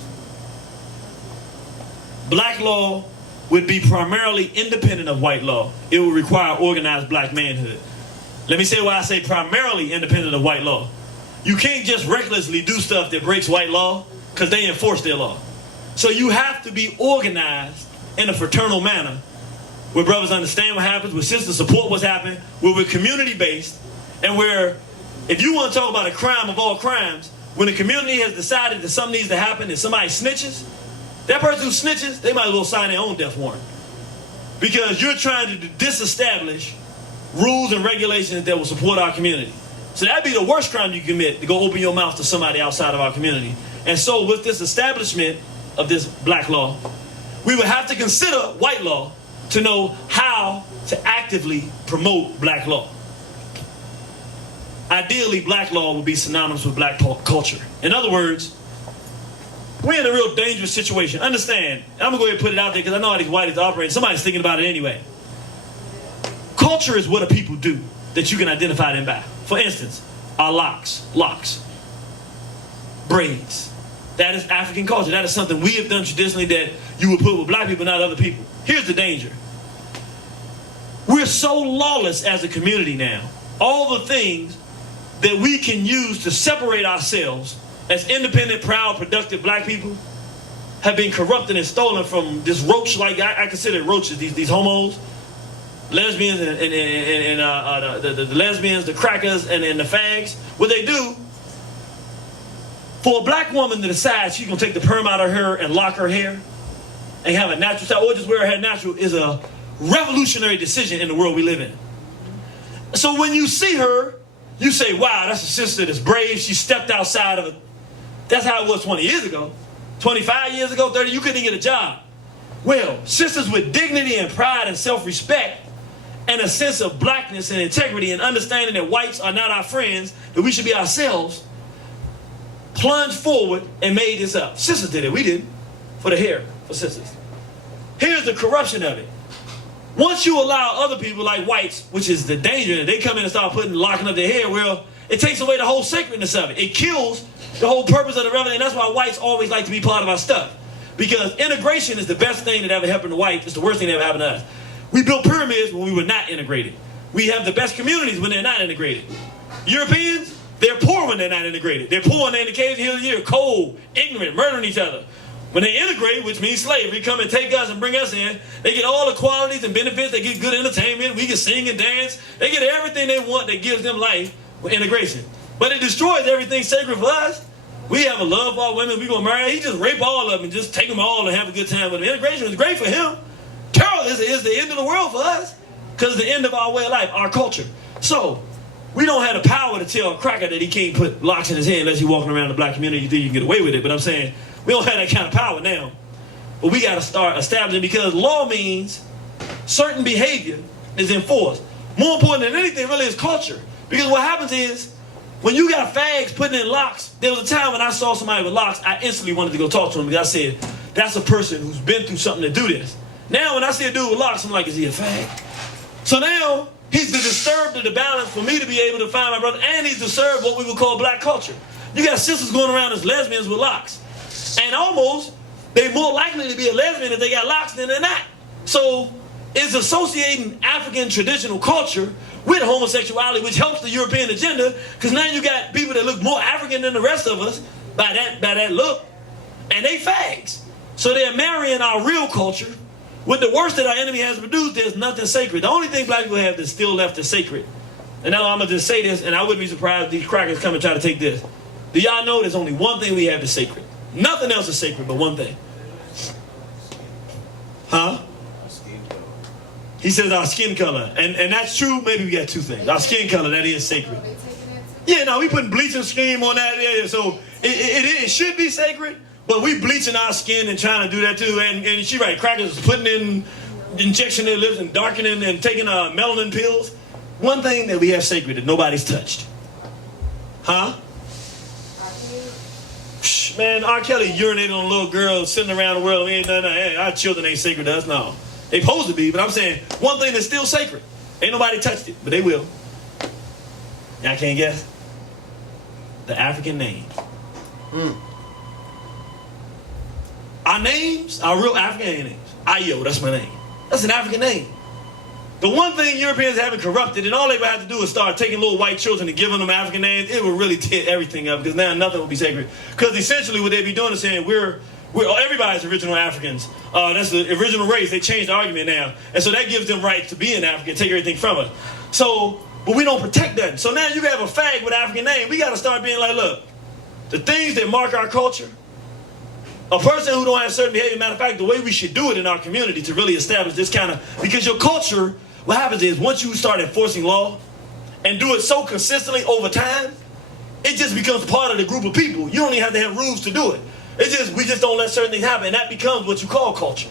Black law would be primarily independent of white law. It would require organized black manhood. Let me say why I say primarily independent of white law. You can't just recklessly do stuff that breaks white law because they enforce their law. So you have to be organized in a fraternal manner where brothers understand what happens, where sisters support what's happening, where we're community-based, and where if you want to talk about a crime of all crimes, when the community has decided that something needs to happen and somebody snitches, that person who snitches, they might as well sign their own death warrant. Because you're trying to disestablish rules and regulations that will support our community. So that'd be the worst crime you commit, to go open your mouth to somebody outside of our community. And so with this establishment of this black law, we would have to consider white law to know how to actively promote black law. Ideally, black law would be synonymous with black culture. In other words, we're in a real dangerous situation. Understand, I'm going to go ahead and put it out there because I know how these whites operate. Somebody's thinking about it anyway. Culture is what a people do that you can identify them by. For instance, our locks, braids. That is African culture. That is something we have done traditionally that you would put with black people, not other people. Here's the danger. We're so lawless as a community now. All the things that we can use to separate ourselves as independent, proud, productive black people have been corrupted and stolen from this roach, like I consider roaches, these homos, lesbians, and the lesbians, the crackers, and the fags. What they do, for a black woman to decide she's going to take the perm out of her and lock her hair and have a natural style, or just wear her hair natural, is a revolutionary decision in the world we live in. So when you see her, you say, wow, that's a sister that's brave. She stepped outside of it. That's how it was 20 years ago. 25 years ago, 30, you couldn't get a job. Well, sisters with dignity and pride and self-respect and a sense of blackness and integrity and understanding that whites are not our friends, that we should be ourselves, plunged forward and made this up. Sisters did it. We didn't. For the hair, for sisters. Here's the corruption of it. Once you allow other people like whites, which is the danger, that they come in and start locking up their hair, well, it takes away the whole sacredness of it. It kills the whole purpose of the revolution. And that's why whites always like to be part of our stuff. Because integration is the best thing that ever happened to whites. It's the worst thing that ever happened to us. We built pyramids when we were not integrated. We have the best communities when they're not integrated. Europeans, they're poor when they're not integrated. They're poor and they're in the caves here and here, cold, ignorant, murdering each other. When they integrate, which means slavery, come and take us and bring us in, they get all the qualities and benefits. They get good entertainment. We can sing and dance. They get everything they want that gives them life with integration. But it destroys everything sacred for us. We have a love for our women. We're going to marry. He just rape all of them and just take them all and have a good time with them. Integration is great for him. Terrorism is the end of the world for us because it's the end of our way of life, our culture. So we don't have the power to tell a cracker that he can't put locks in his head unless you're walking around the black community. You think you can get away with it. But I'm saying we don't have that kind of power now. But we got to start establishing, because law means certain behavior is enforced. More important than anything really is culture. Because what happens is, when you got fags putting in locks, there was a time when I saw somebody with locks, I instantly wanted to go talk to him because I said, that's a person who's been through something to do this. Now when I see a dude with locks, I'm like, is he a fag? So now, he's disturbed the balance for me to be able to find my brother, and he's disturbed what we would call black culture. You got sisters going around as lesbians with locks. And almost, they're more likely to be a lesbian if they got locks than they're not. So, it's associating African traditional culture with homosexuality, which helps the European agenda, because now you got people that look more African than the rest of us by that look, and they fags. So they're marrying our real culture with the worst that our enemy has produced. There's nothing sacred. The only thing black people have that's still left is sacred. And now I'm going to just say this, and I wouldn't be surprised if these crackers come and try to take this. Do y'all know there's only one thing we have that's sacred? Nothing else is sacred but one thing. Huh? He says our skin color. And that's true. Maybe we got two things. Our skin color, that is sacred. Yeah, no, we putting bleaching cream on that. Yeah, so it should be sacred, but we bleaching our skin and trying to do that too. And she right, crackers putting in injection their lips and darkening and taking melanin pills. One thing that we have sacred that nobody's touched. Huh? Man, R. Kelly urinated on little girls sitting around the world. Our children ain't sacred to us, no. They supposed to be, but I'm saying one thing that's still sacred. Ain't nobody touched it, but they will. Y'all can't guess? The African name. Our names are real African names. Ayo, that's my name. That's an African name. The one thing Europeans haven't corrupted, and all they would have to do is start taking little white children and giving them African names, it would really tear everything up, because now nothing will be sacred. Because essentially what they'd be doing is saying, we're everybody's original Africans. That's the original race. They changed the argument now. And so that gives them rights to be an African, take everything from us. So, but we don't protect that. So now you have a fag with an African name. We got to start being like, look, the things that mark our culture, a person who don't have certain behavior, matter of fact, the way we should do it in our community to really establish this kind of, because your culture, what happens is once you start enforcing law and do it so consistently over time, it just becomes part of the group of people. You don't even have to have rules to do it. We just don't let certain things happen, and that becomes what you call culture.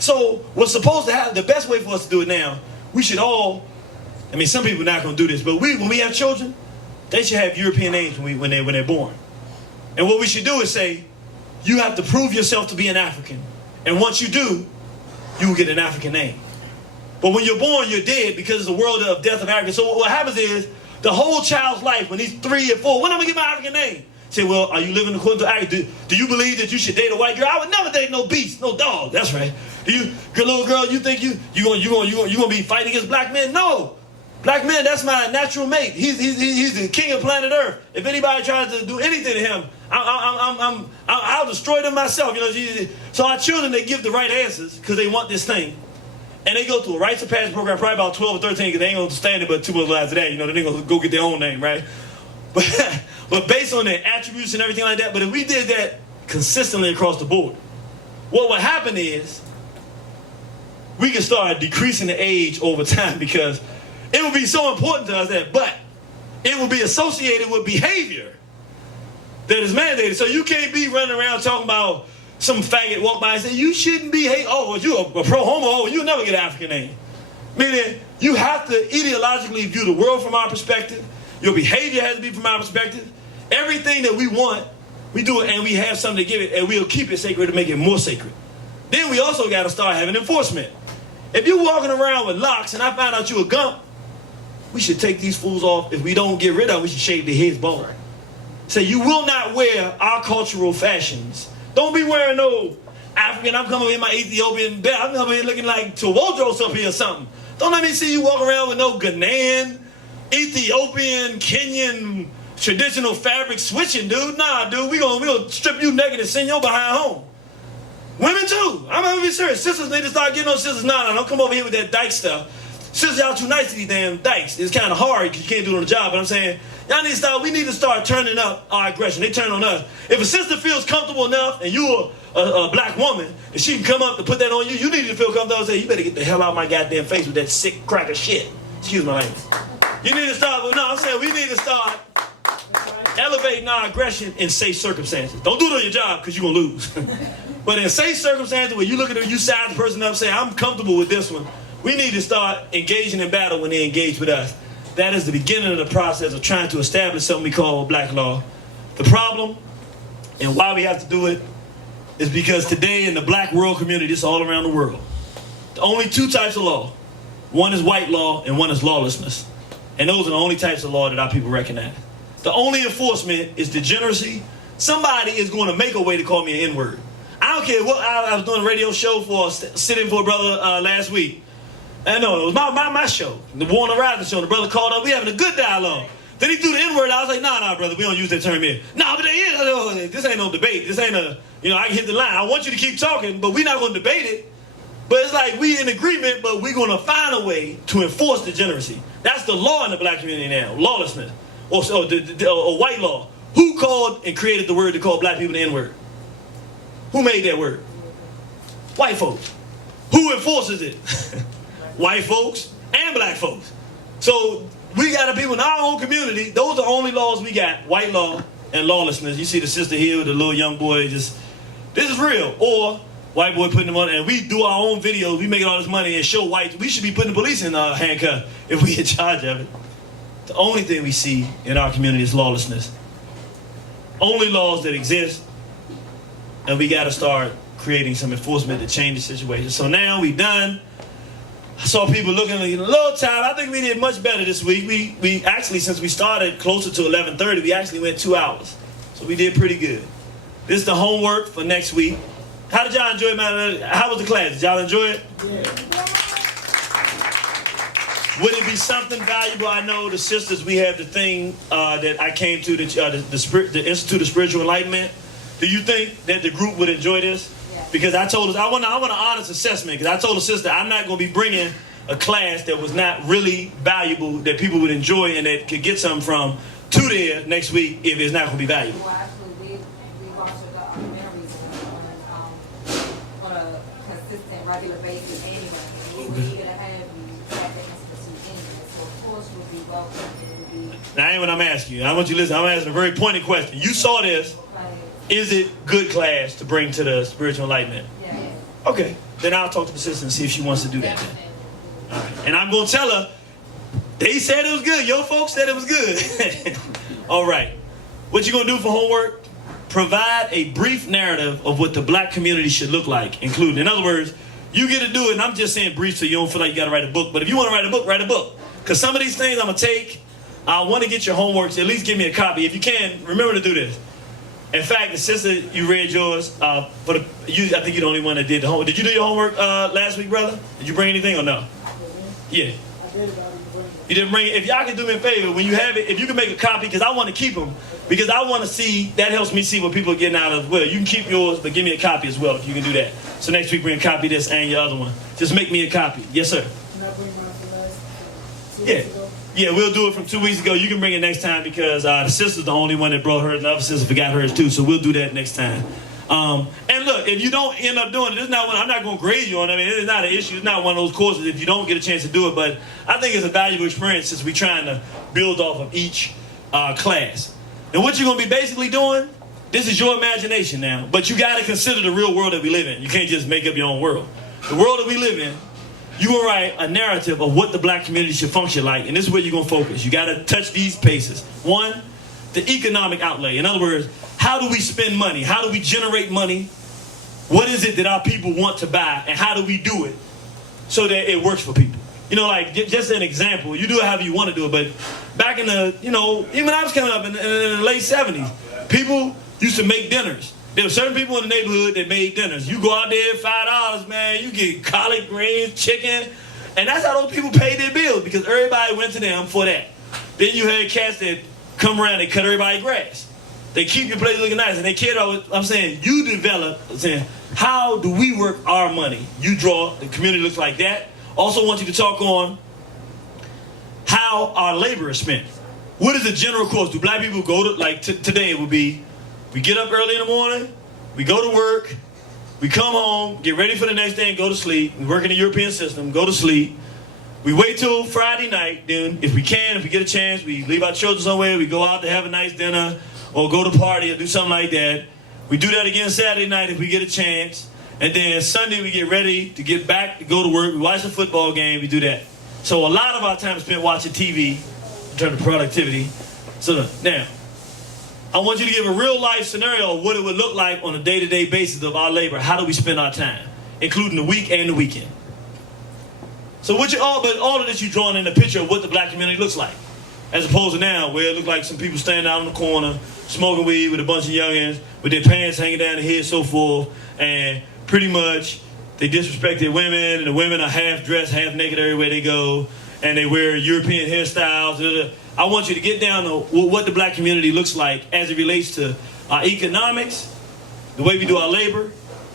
So what's supposed to happen, the best way for us to do it now, we should all, I mean, some people are not going to do this, but when we have children, they should have European names when they're born. And what we should do is say, you have to prove yourself to be an African. And once you do, you will get an African name. But when you're born, you're dead because it's a world of death of Africa. So what happens is, the whole child's life, when he's 3 or 4, when am I going to get my African name? Say, well, are you living according to Africa? Do you believe that you should date a white girl? I would never date no beast, no dog. That's right. Little girl, you think you gonna be fighting against black men? No. Black men, that's my natural mate. He's the king of planet Earth. If anybody tries to do anything to him, I'll destroy them myself. You know. So our children, they give the right answers because they want this thing. And they go through a rites of passage program, probably about 12 or 13, because they ain't going to stand it but 2 months after that. You know, they're going to go get their own name, right? But based on their attributes and everything like that, but if we did that consistently across the board, what would happen is we can start decreasing the age over time, because it would be so important to us but it will be associated with behavior that is mandated. So you can't be running around talking about some faggot walk by and say, you shouldn't be, you a pro-homo, you'll never get an African name. Meaning, you have to ideologically view the world from our perspective. Your behavior has to be from our perspective. Everything that we want, we do it, and we have something to give it, and we'll keep it sacred to make it more sacred. Then we also got to start having enforcement. If you're walking around with locks and I find out you a gump, we should take these fools off. If we don't get rid of them, we should shave their heads bald. Say, you will not wear our cultural fashions. Don't be wearing no African, I'm coming in my Ethiopian belt. I'm coming in looking like Tewodros up here or something. Don't let me see you walk around with no Ghanaian, Ethiopian, Kenyan, traditional fabric switching, dude. Nah, dude, we gonna strip you naked and send your behind home. Women too. I'm gonna be serious. Sisters need to start getting those sisters. Nah, don't come over here with that dyke stuff. Sisters, y'all too nice to these damn dykes. It's kind of hard because you can't do it on the job, but I'm saying, y'all need to start, we need to start turning up our aggression. They turn on us. If a sister feels comfortable enough and you're a black woman and she can come up to put that on you, you need to feel comfortable and say, you better get the hell out of my goddamn face with that sick crack of shit. Excuse my language. You need to start, I'm saying we need to start elevating our aggression in safe circumstances. Don't do it on your job because you're going to lose. But in safe circumstances where you look at it, you size the person up and say, I'm comfortable with this one, we need to start engaging in battle when they engage with us. That is the beginning of the process of trying to establish something we call black law. The problem and why we have to do it is because today in the black world community, it's all around the world, the only 2 types of law. One is white law and one is lawlessness. And those are the only types of law that our people recognize. The only enforcement is degeneracy. Somebody is going to make a way to call me an N-word. I don't care what, I was doing a radio show sitting for a brother last week. I know, it was my show, the War on the Horizon show. The brother called up, we having a good dialogue. Then he threw the N-word. I was like, nah, brother, we don't use that term here. Nah, but this ain't no debate. This ain't I can hit the line. I want you to keep talking, but we're not going to debate it. But it's like we in agreement, but we're going to find a way to enforce degeneracy. That's the law in the black community now, lawlessness, or white law. Who called and created the word to call black people the N-word? Who made that word? White folks. Who enforces it? White folks and black folks. So we got the people in our own community. Those are the only laws we got. White law and lawlessness. You see the sister here with the little young boy this is real. Or white boy putting them on, and we do our own videos. We make all this money and show whites. We should be putting the police in handcuffs if we in charge of it. The only thing we see in our community is lawlessness. Only laws that exist, and we got to start creating some enforcement to change the situation. So now we've done I saw people looking a little tired. I think we did much better this week. We actually, since we started closer to 11:30, we actually went 2 hours. So we did pretty good. This is the homework for next week. How did y'all enjoy it, man? How was the class? Did y'all enjoy it? Yeah. Would it be something valuable? I know the sisters, we have the thing that I came to, the Institute of Spiritual Enlightenment. Do you think that the group would enjoy this? Yeah. Because I told us, I want an honest assessment, because I told the sister I'm not going to be bringing a class that was not really valuable, that people would enjoy and that could get something from, to there next week if it's not going to be valuable. Well, actually, we monitor the documentaries on a consistent, regular basis anyway. We were eager to have you at the Institute anyway, so of course you'll be welcome. Now, ain't what I'm asking you. I want you to listen. I'm asking a very pointed question. You saw this. Is it good class to bring to the spiritual enlightenment? Yeah. Okay. Then I'll talk to the sister and see if she wants to do that. Then. All right. And I'm going to tell her, they said it was good. Your folks said it was good. All right. What you going to do for homework? Provide a brief narrative of what the black community should look like, including, in other words, you get to do it, and I'm just saying brief so you don't feel like you got to write a book. But if you want to write a book, write a book. Because some of these things I'm going to take, I want to get your homework, so at least give me a copy. If you can, remember to do this. In fact, the sister, you read yours, I think you're the only one that did the homework. Did you do your homework last week, brother? Did you bring anything or no? Yeah. You didn't bring it. If y'all can do me a favor, when you have it, if you can make a copy, because I want to keep them, because I want to see, that helps me see what people are getting out of as well. You can keep yours, but give me a copy as well if you can do that. So next week, bring a copy of this and your other one. Just make me a copy. Yes, sir. Can I bring mine for last 2 Yeah. weeks ago? Yeah, we'll do it from 2 weeks ago. You can bring it next time because the sister's the only one that brought hers, and the other sister forgot hers too. So we'll do that next time. And look, if you don't end up doing it, it's not one, I'm not going to grade you on it. I mean, it's not an issue. It's not one of those courses if you don't get a chance to do it. But I think it's a valuable experience since we're trying to build off of each class. And what you're going to be basically doing, this is your imagination now. But you got to consider the real world that we live in. You can't just make up your own world. The world that we live in, you will write a narrative of what the black community should function like, and this is where you're going to focus. You got to touch these paces. One, the economic outlay. In other words, how do we spend money? How do we generate money? What is it that our people want to buy, and how do we do it so that it works for people? You know, like, just an example. You do it however you want to do it, but back in the, even when I was coming up in the late 70s, people used to make dinners. There were certain people in the neighborhood that made dinners. You go out there, $5, man, you get collard greens, chicken, and that's how those people paid their bills because everybody went to them for that. Then you had cats that come around, they cut everybody's grass. They keep your place looking nice, and they cared about what I'm saying. You develop, saying, how do we work our money? You draw, the community looks like that. Also want you to talk on how our labor is spent. What is the general course? Do black people go to, like today it would be, we get up early in the morning, we go to work, we come home, get ready for the next day and go to sleep. We work in the European system, go to sleep. We wait till Friday night, then if we get a chance, we leave our children somewhere, we go out to have a nice dinner or go to party or do something like that. We do that again Saturday night if we get a chance. And then Sunday we get ready to get back to go to work. We watch the football game, we do that. So a lot of our time is spent watching TV in terms of productivity. So now, I want you to give a real life scenario of what it would look like on a day-to-day basis of our labor. How do we spend our time, including the week and the weekend? So but all of this you're drawing in a picture of what the black community looks like. As opposed to now, where it looks like some people standing out in the corner, smoking weed with a bunch of youngins, with their pants hanging down their head, so forth, and pretty much they disrespected women, and the women are half dressed, half naked everywhere they go, and they wear European hairstyles. I want you to get down to what the black community looks like as it relates to our economics, the way we do our labor,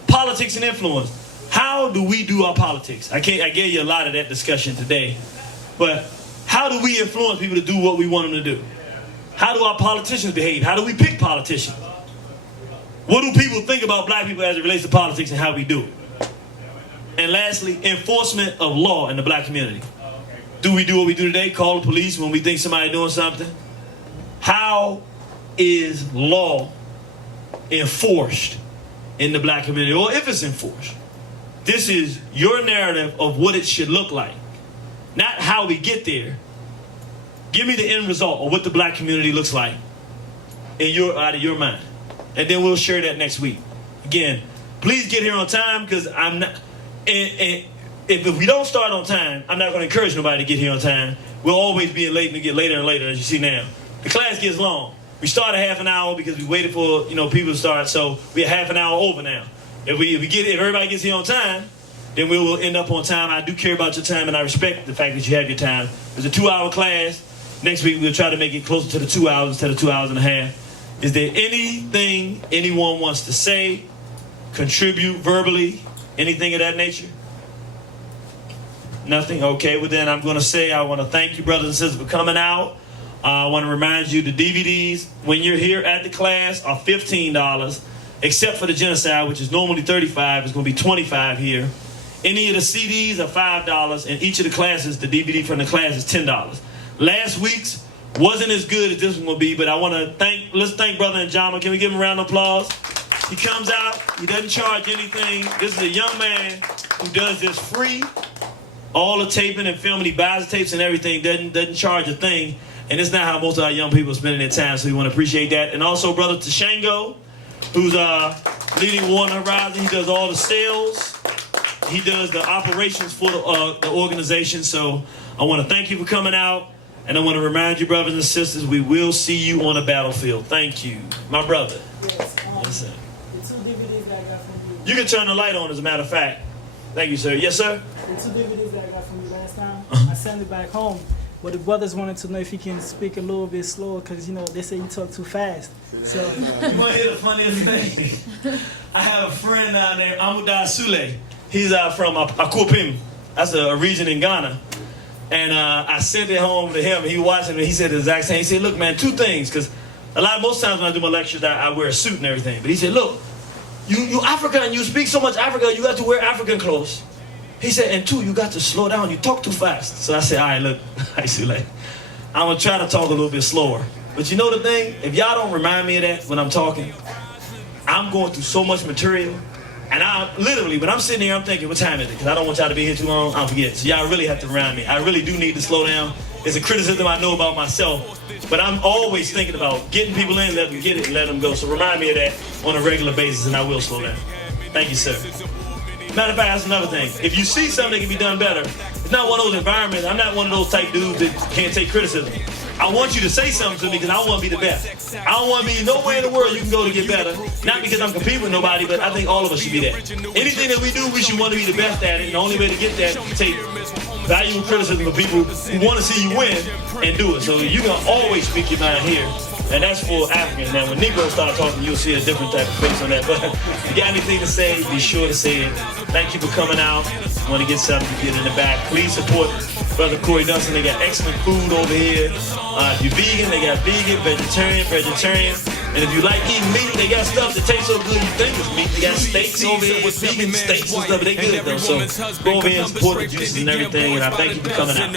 politics and influence. How do we do our politics? I gave you a lot of that discussion today, but how do we influence people to do what we want them to do? How do our politicians behave? How do we pick politicians? What do people think about black people as it relates to politics and how we do it? And lastly, enforcement of law in the black community. Do we do what we do today? Call the police when we think somebody's doing something? How is law enforced in the black community, or if it's enforced? This is your narrative of what it should look like, not how we get there. Give me the end result of what the black community looks like out of your mind, and then we'll share that next week. Again, please get here on time because I'm not. And if we don't start on time, I'm not going to encourage nobody to get here on time. We'll always be late and get later and later, as you see now. The class gets long. We start a half an hour because we waited for people to start, so we're half an hour over now. If everybody gets here on time, then we will end up on time. I do care about your time, and I respect the fact that you have your time. It's a 2-hour class. Next week we'll try to make it closer to the 2 hours instead of 2 hours and a half. Is there anything anyone wants to say, contribute verbally, anything of that nature? Nothing? Okay, well then I'm going to say I want to thank you, brothers and sisters, for coming out. I want to remind you the DVDs, when you're here at the class, are $15, except for the genocide, which is normally $35. It's going to be $25 here. Any of the CDs are $5, and each of the classes, the DVD from the class is $10. Last week's wasn't as good as this one will be, but I want to let's thank Brother Njama. Can we give him a round of applause? He comes out, he doesn't charge anything. This is a young man who does this free. All the taping and filming, he buys the tapes and everything, doesn't charge a thing. And it's not how most of our young people are spending their time, so we want to appreciate that. And also Brother Tashango, who's leading Warner Horizon. He does all the sales. He does the operations for the organization. So I want to thank you for coming out. And I want to remind you, brothers and sisters, we will see you on the battlefield. Thank you. My brother. Yes, sir. The 2 DVDs that I got from you. You can turn the light on, as a matter of fact. Thank you, sir. Yes, sir? The 2 DVDs that I got from you last time, I sent it back home. But the brothers wanted to know if you can speak a little bit slower, because, they say you talk too fast. So you want to hear the funniest thing? I have a friend down there, Amudai Sule. He's from Akupim. That's a region in Ghana. And I sent it home to him, and he watched it, and he said the exact same. He said, look, man, 2 things, because most times when I do my lectures, I wear a suit and everything. But he said, look, you African, and you speak so much Africa, you got to wear African clothes. He said, and 2, you got to slow down, you talk too fast. So I said, all right, look, I see, I'm going to try to talk a little bit slower. But you know the thing, if y'all don't remind me of that when I'm talking, I'm going through so much material. And I literally, when I'm sitting here, I'm thinking, what time is it? Because I don't want y'all to be here too long, I'll forget. So y'all really have to remind me. I really do need to slow down. It's a criticism I know about myself. But I'm always thinking about getting people in, let them get it, and let them go. So remind me of that on a regular basis, and I will slow down. Thank you, sir. Matter of fact, that's another thing. If you see something that can be done better, it's not one of those environments. I'm not one of those type dudes that can't take criticism. I want you to say something to me because I want to be the best. I don't want to be nowhere in the world you can go to get better. Not because I'm competing with nobody, but I think all of us should be that. Anything that we do, we should want to be the best at it. And the only way to get that is to take valuable criticism of people who want to see you win and do it. So you can always speak your mind here. And that's for Africans. Now, when Negroes start talking, you'll see a different type of face on that. But if you got anything to say, be sure to say it. Thank you for coming out. Want to get something, get in the back. Please support Brother Corey Dunston. They got excellent food over here. If you're vegan, they got vegan, vegetarian. And if you like eating meat, they got stuff that tastes so good you think it's meat. They got steaks over here with vegan steaks and stuff. They good though. So go over here and support the juices and everything. And I thank you for coming out.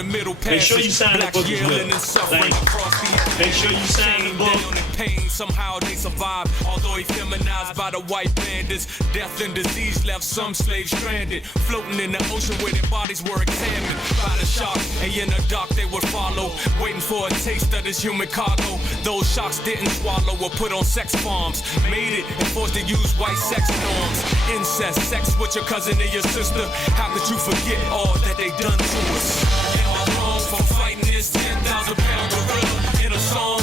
Make sure you sign the book as well. Thank you. Make sure you sign the book. Somehow they survive, although he feminized by the white bandits. Death and disease left some slaves stranded, floating in the ocean where their bodies were examined by the sharks. And in the dark they would follow, waiting for a taste of this human cargo. Those sharks didn't swallow or put on sex farms, made it and forced to use white sex norms. Incest, sex with your cousin and your sister. How could you forget all that they done to us? Am I wrong for fighting this 10,000-pound gorilla in a song?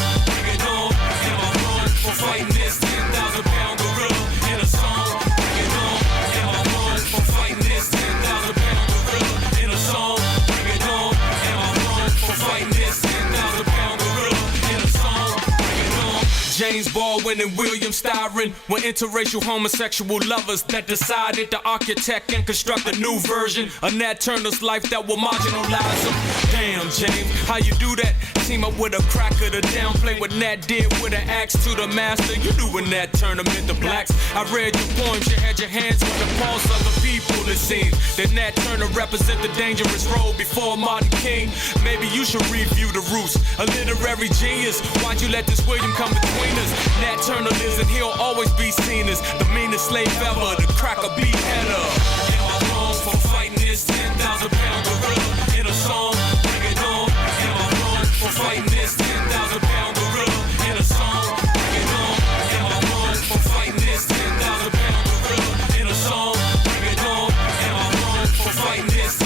For fighting this 10,000-pound gorilla in a song. Bring it on. Am I wrong for fighting this 10,000-pound gorilla in a song? Bring it on. Am I wrong for fighting this 10,000-pound gorilla in a song? Bring it on. James Baldwin and William Styron were interracial homosexual lovers that decided to architect and construct a new version of Nat Turner's life that will marginalize them. Damn, James, how you do that? Team up with a cracker to downplay what Nat did with an axe to the master. You knew when Nat Turner meant the blacks. I read your poems, you had your hands on the pulse of the people. It seems that Nat Turner represent the dangerous road before Martin King. Maybe you should review the roots. A literary genius, why'd you let this William come between us? Nat Turner lives and he'll always be seen as the meanest slave ever, the cracker beheader. Am I wrong for fighting this 10,000-pound gorilla in a song? Bring it on. Am I wrong for fighting this 10,000-pound gorilla in a song? Bring it on. Am I wrong for fighting this 10,000-pound gorilla in a song? Bring it on. Am I wrong for fighting this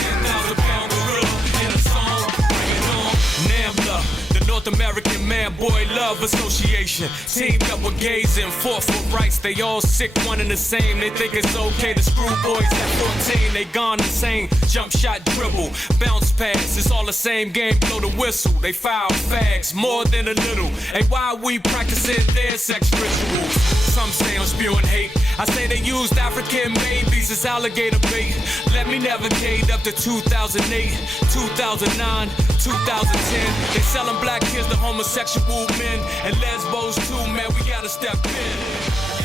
Fanboy Love Association teamed up with gays and fought for rights. They all sick, one and the same. They think it's okay to screw boys at 14. They gone insane. Jump shot, dribble, bounce pass. It's all the same game. Blow the whistle. They foul fags more than a little. And why we practicing their sex rituals? Some say I'm spewing hate. I say they used African babies as alligator bait. Let me navigate up to 2008, 2009, 2010. They selling black kids to homosexual men and lesbos too, man. We gotta step in.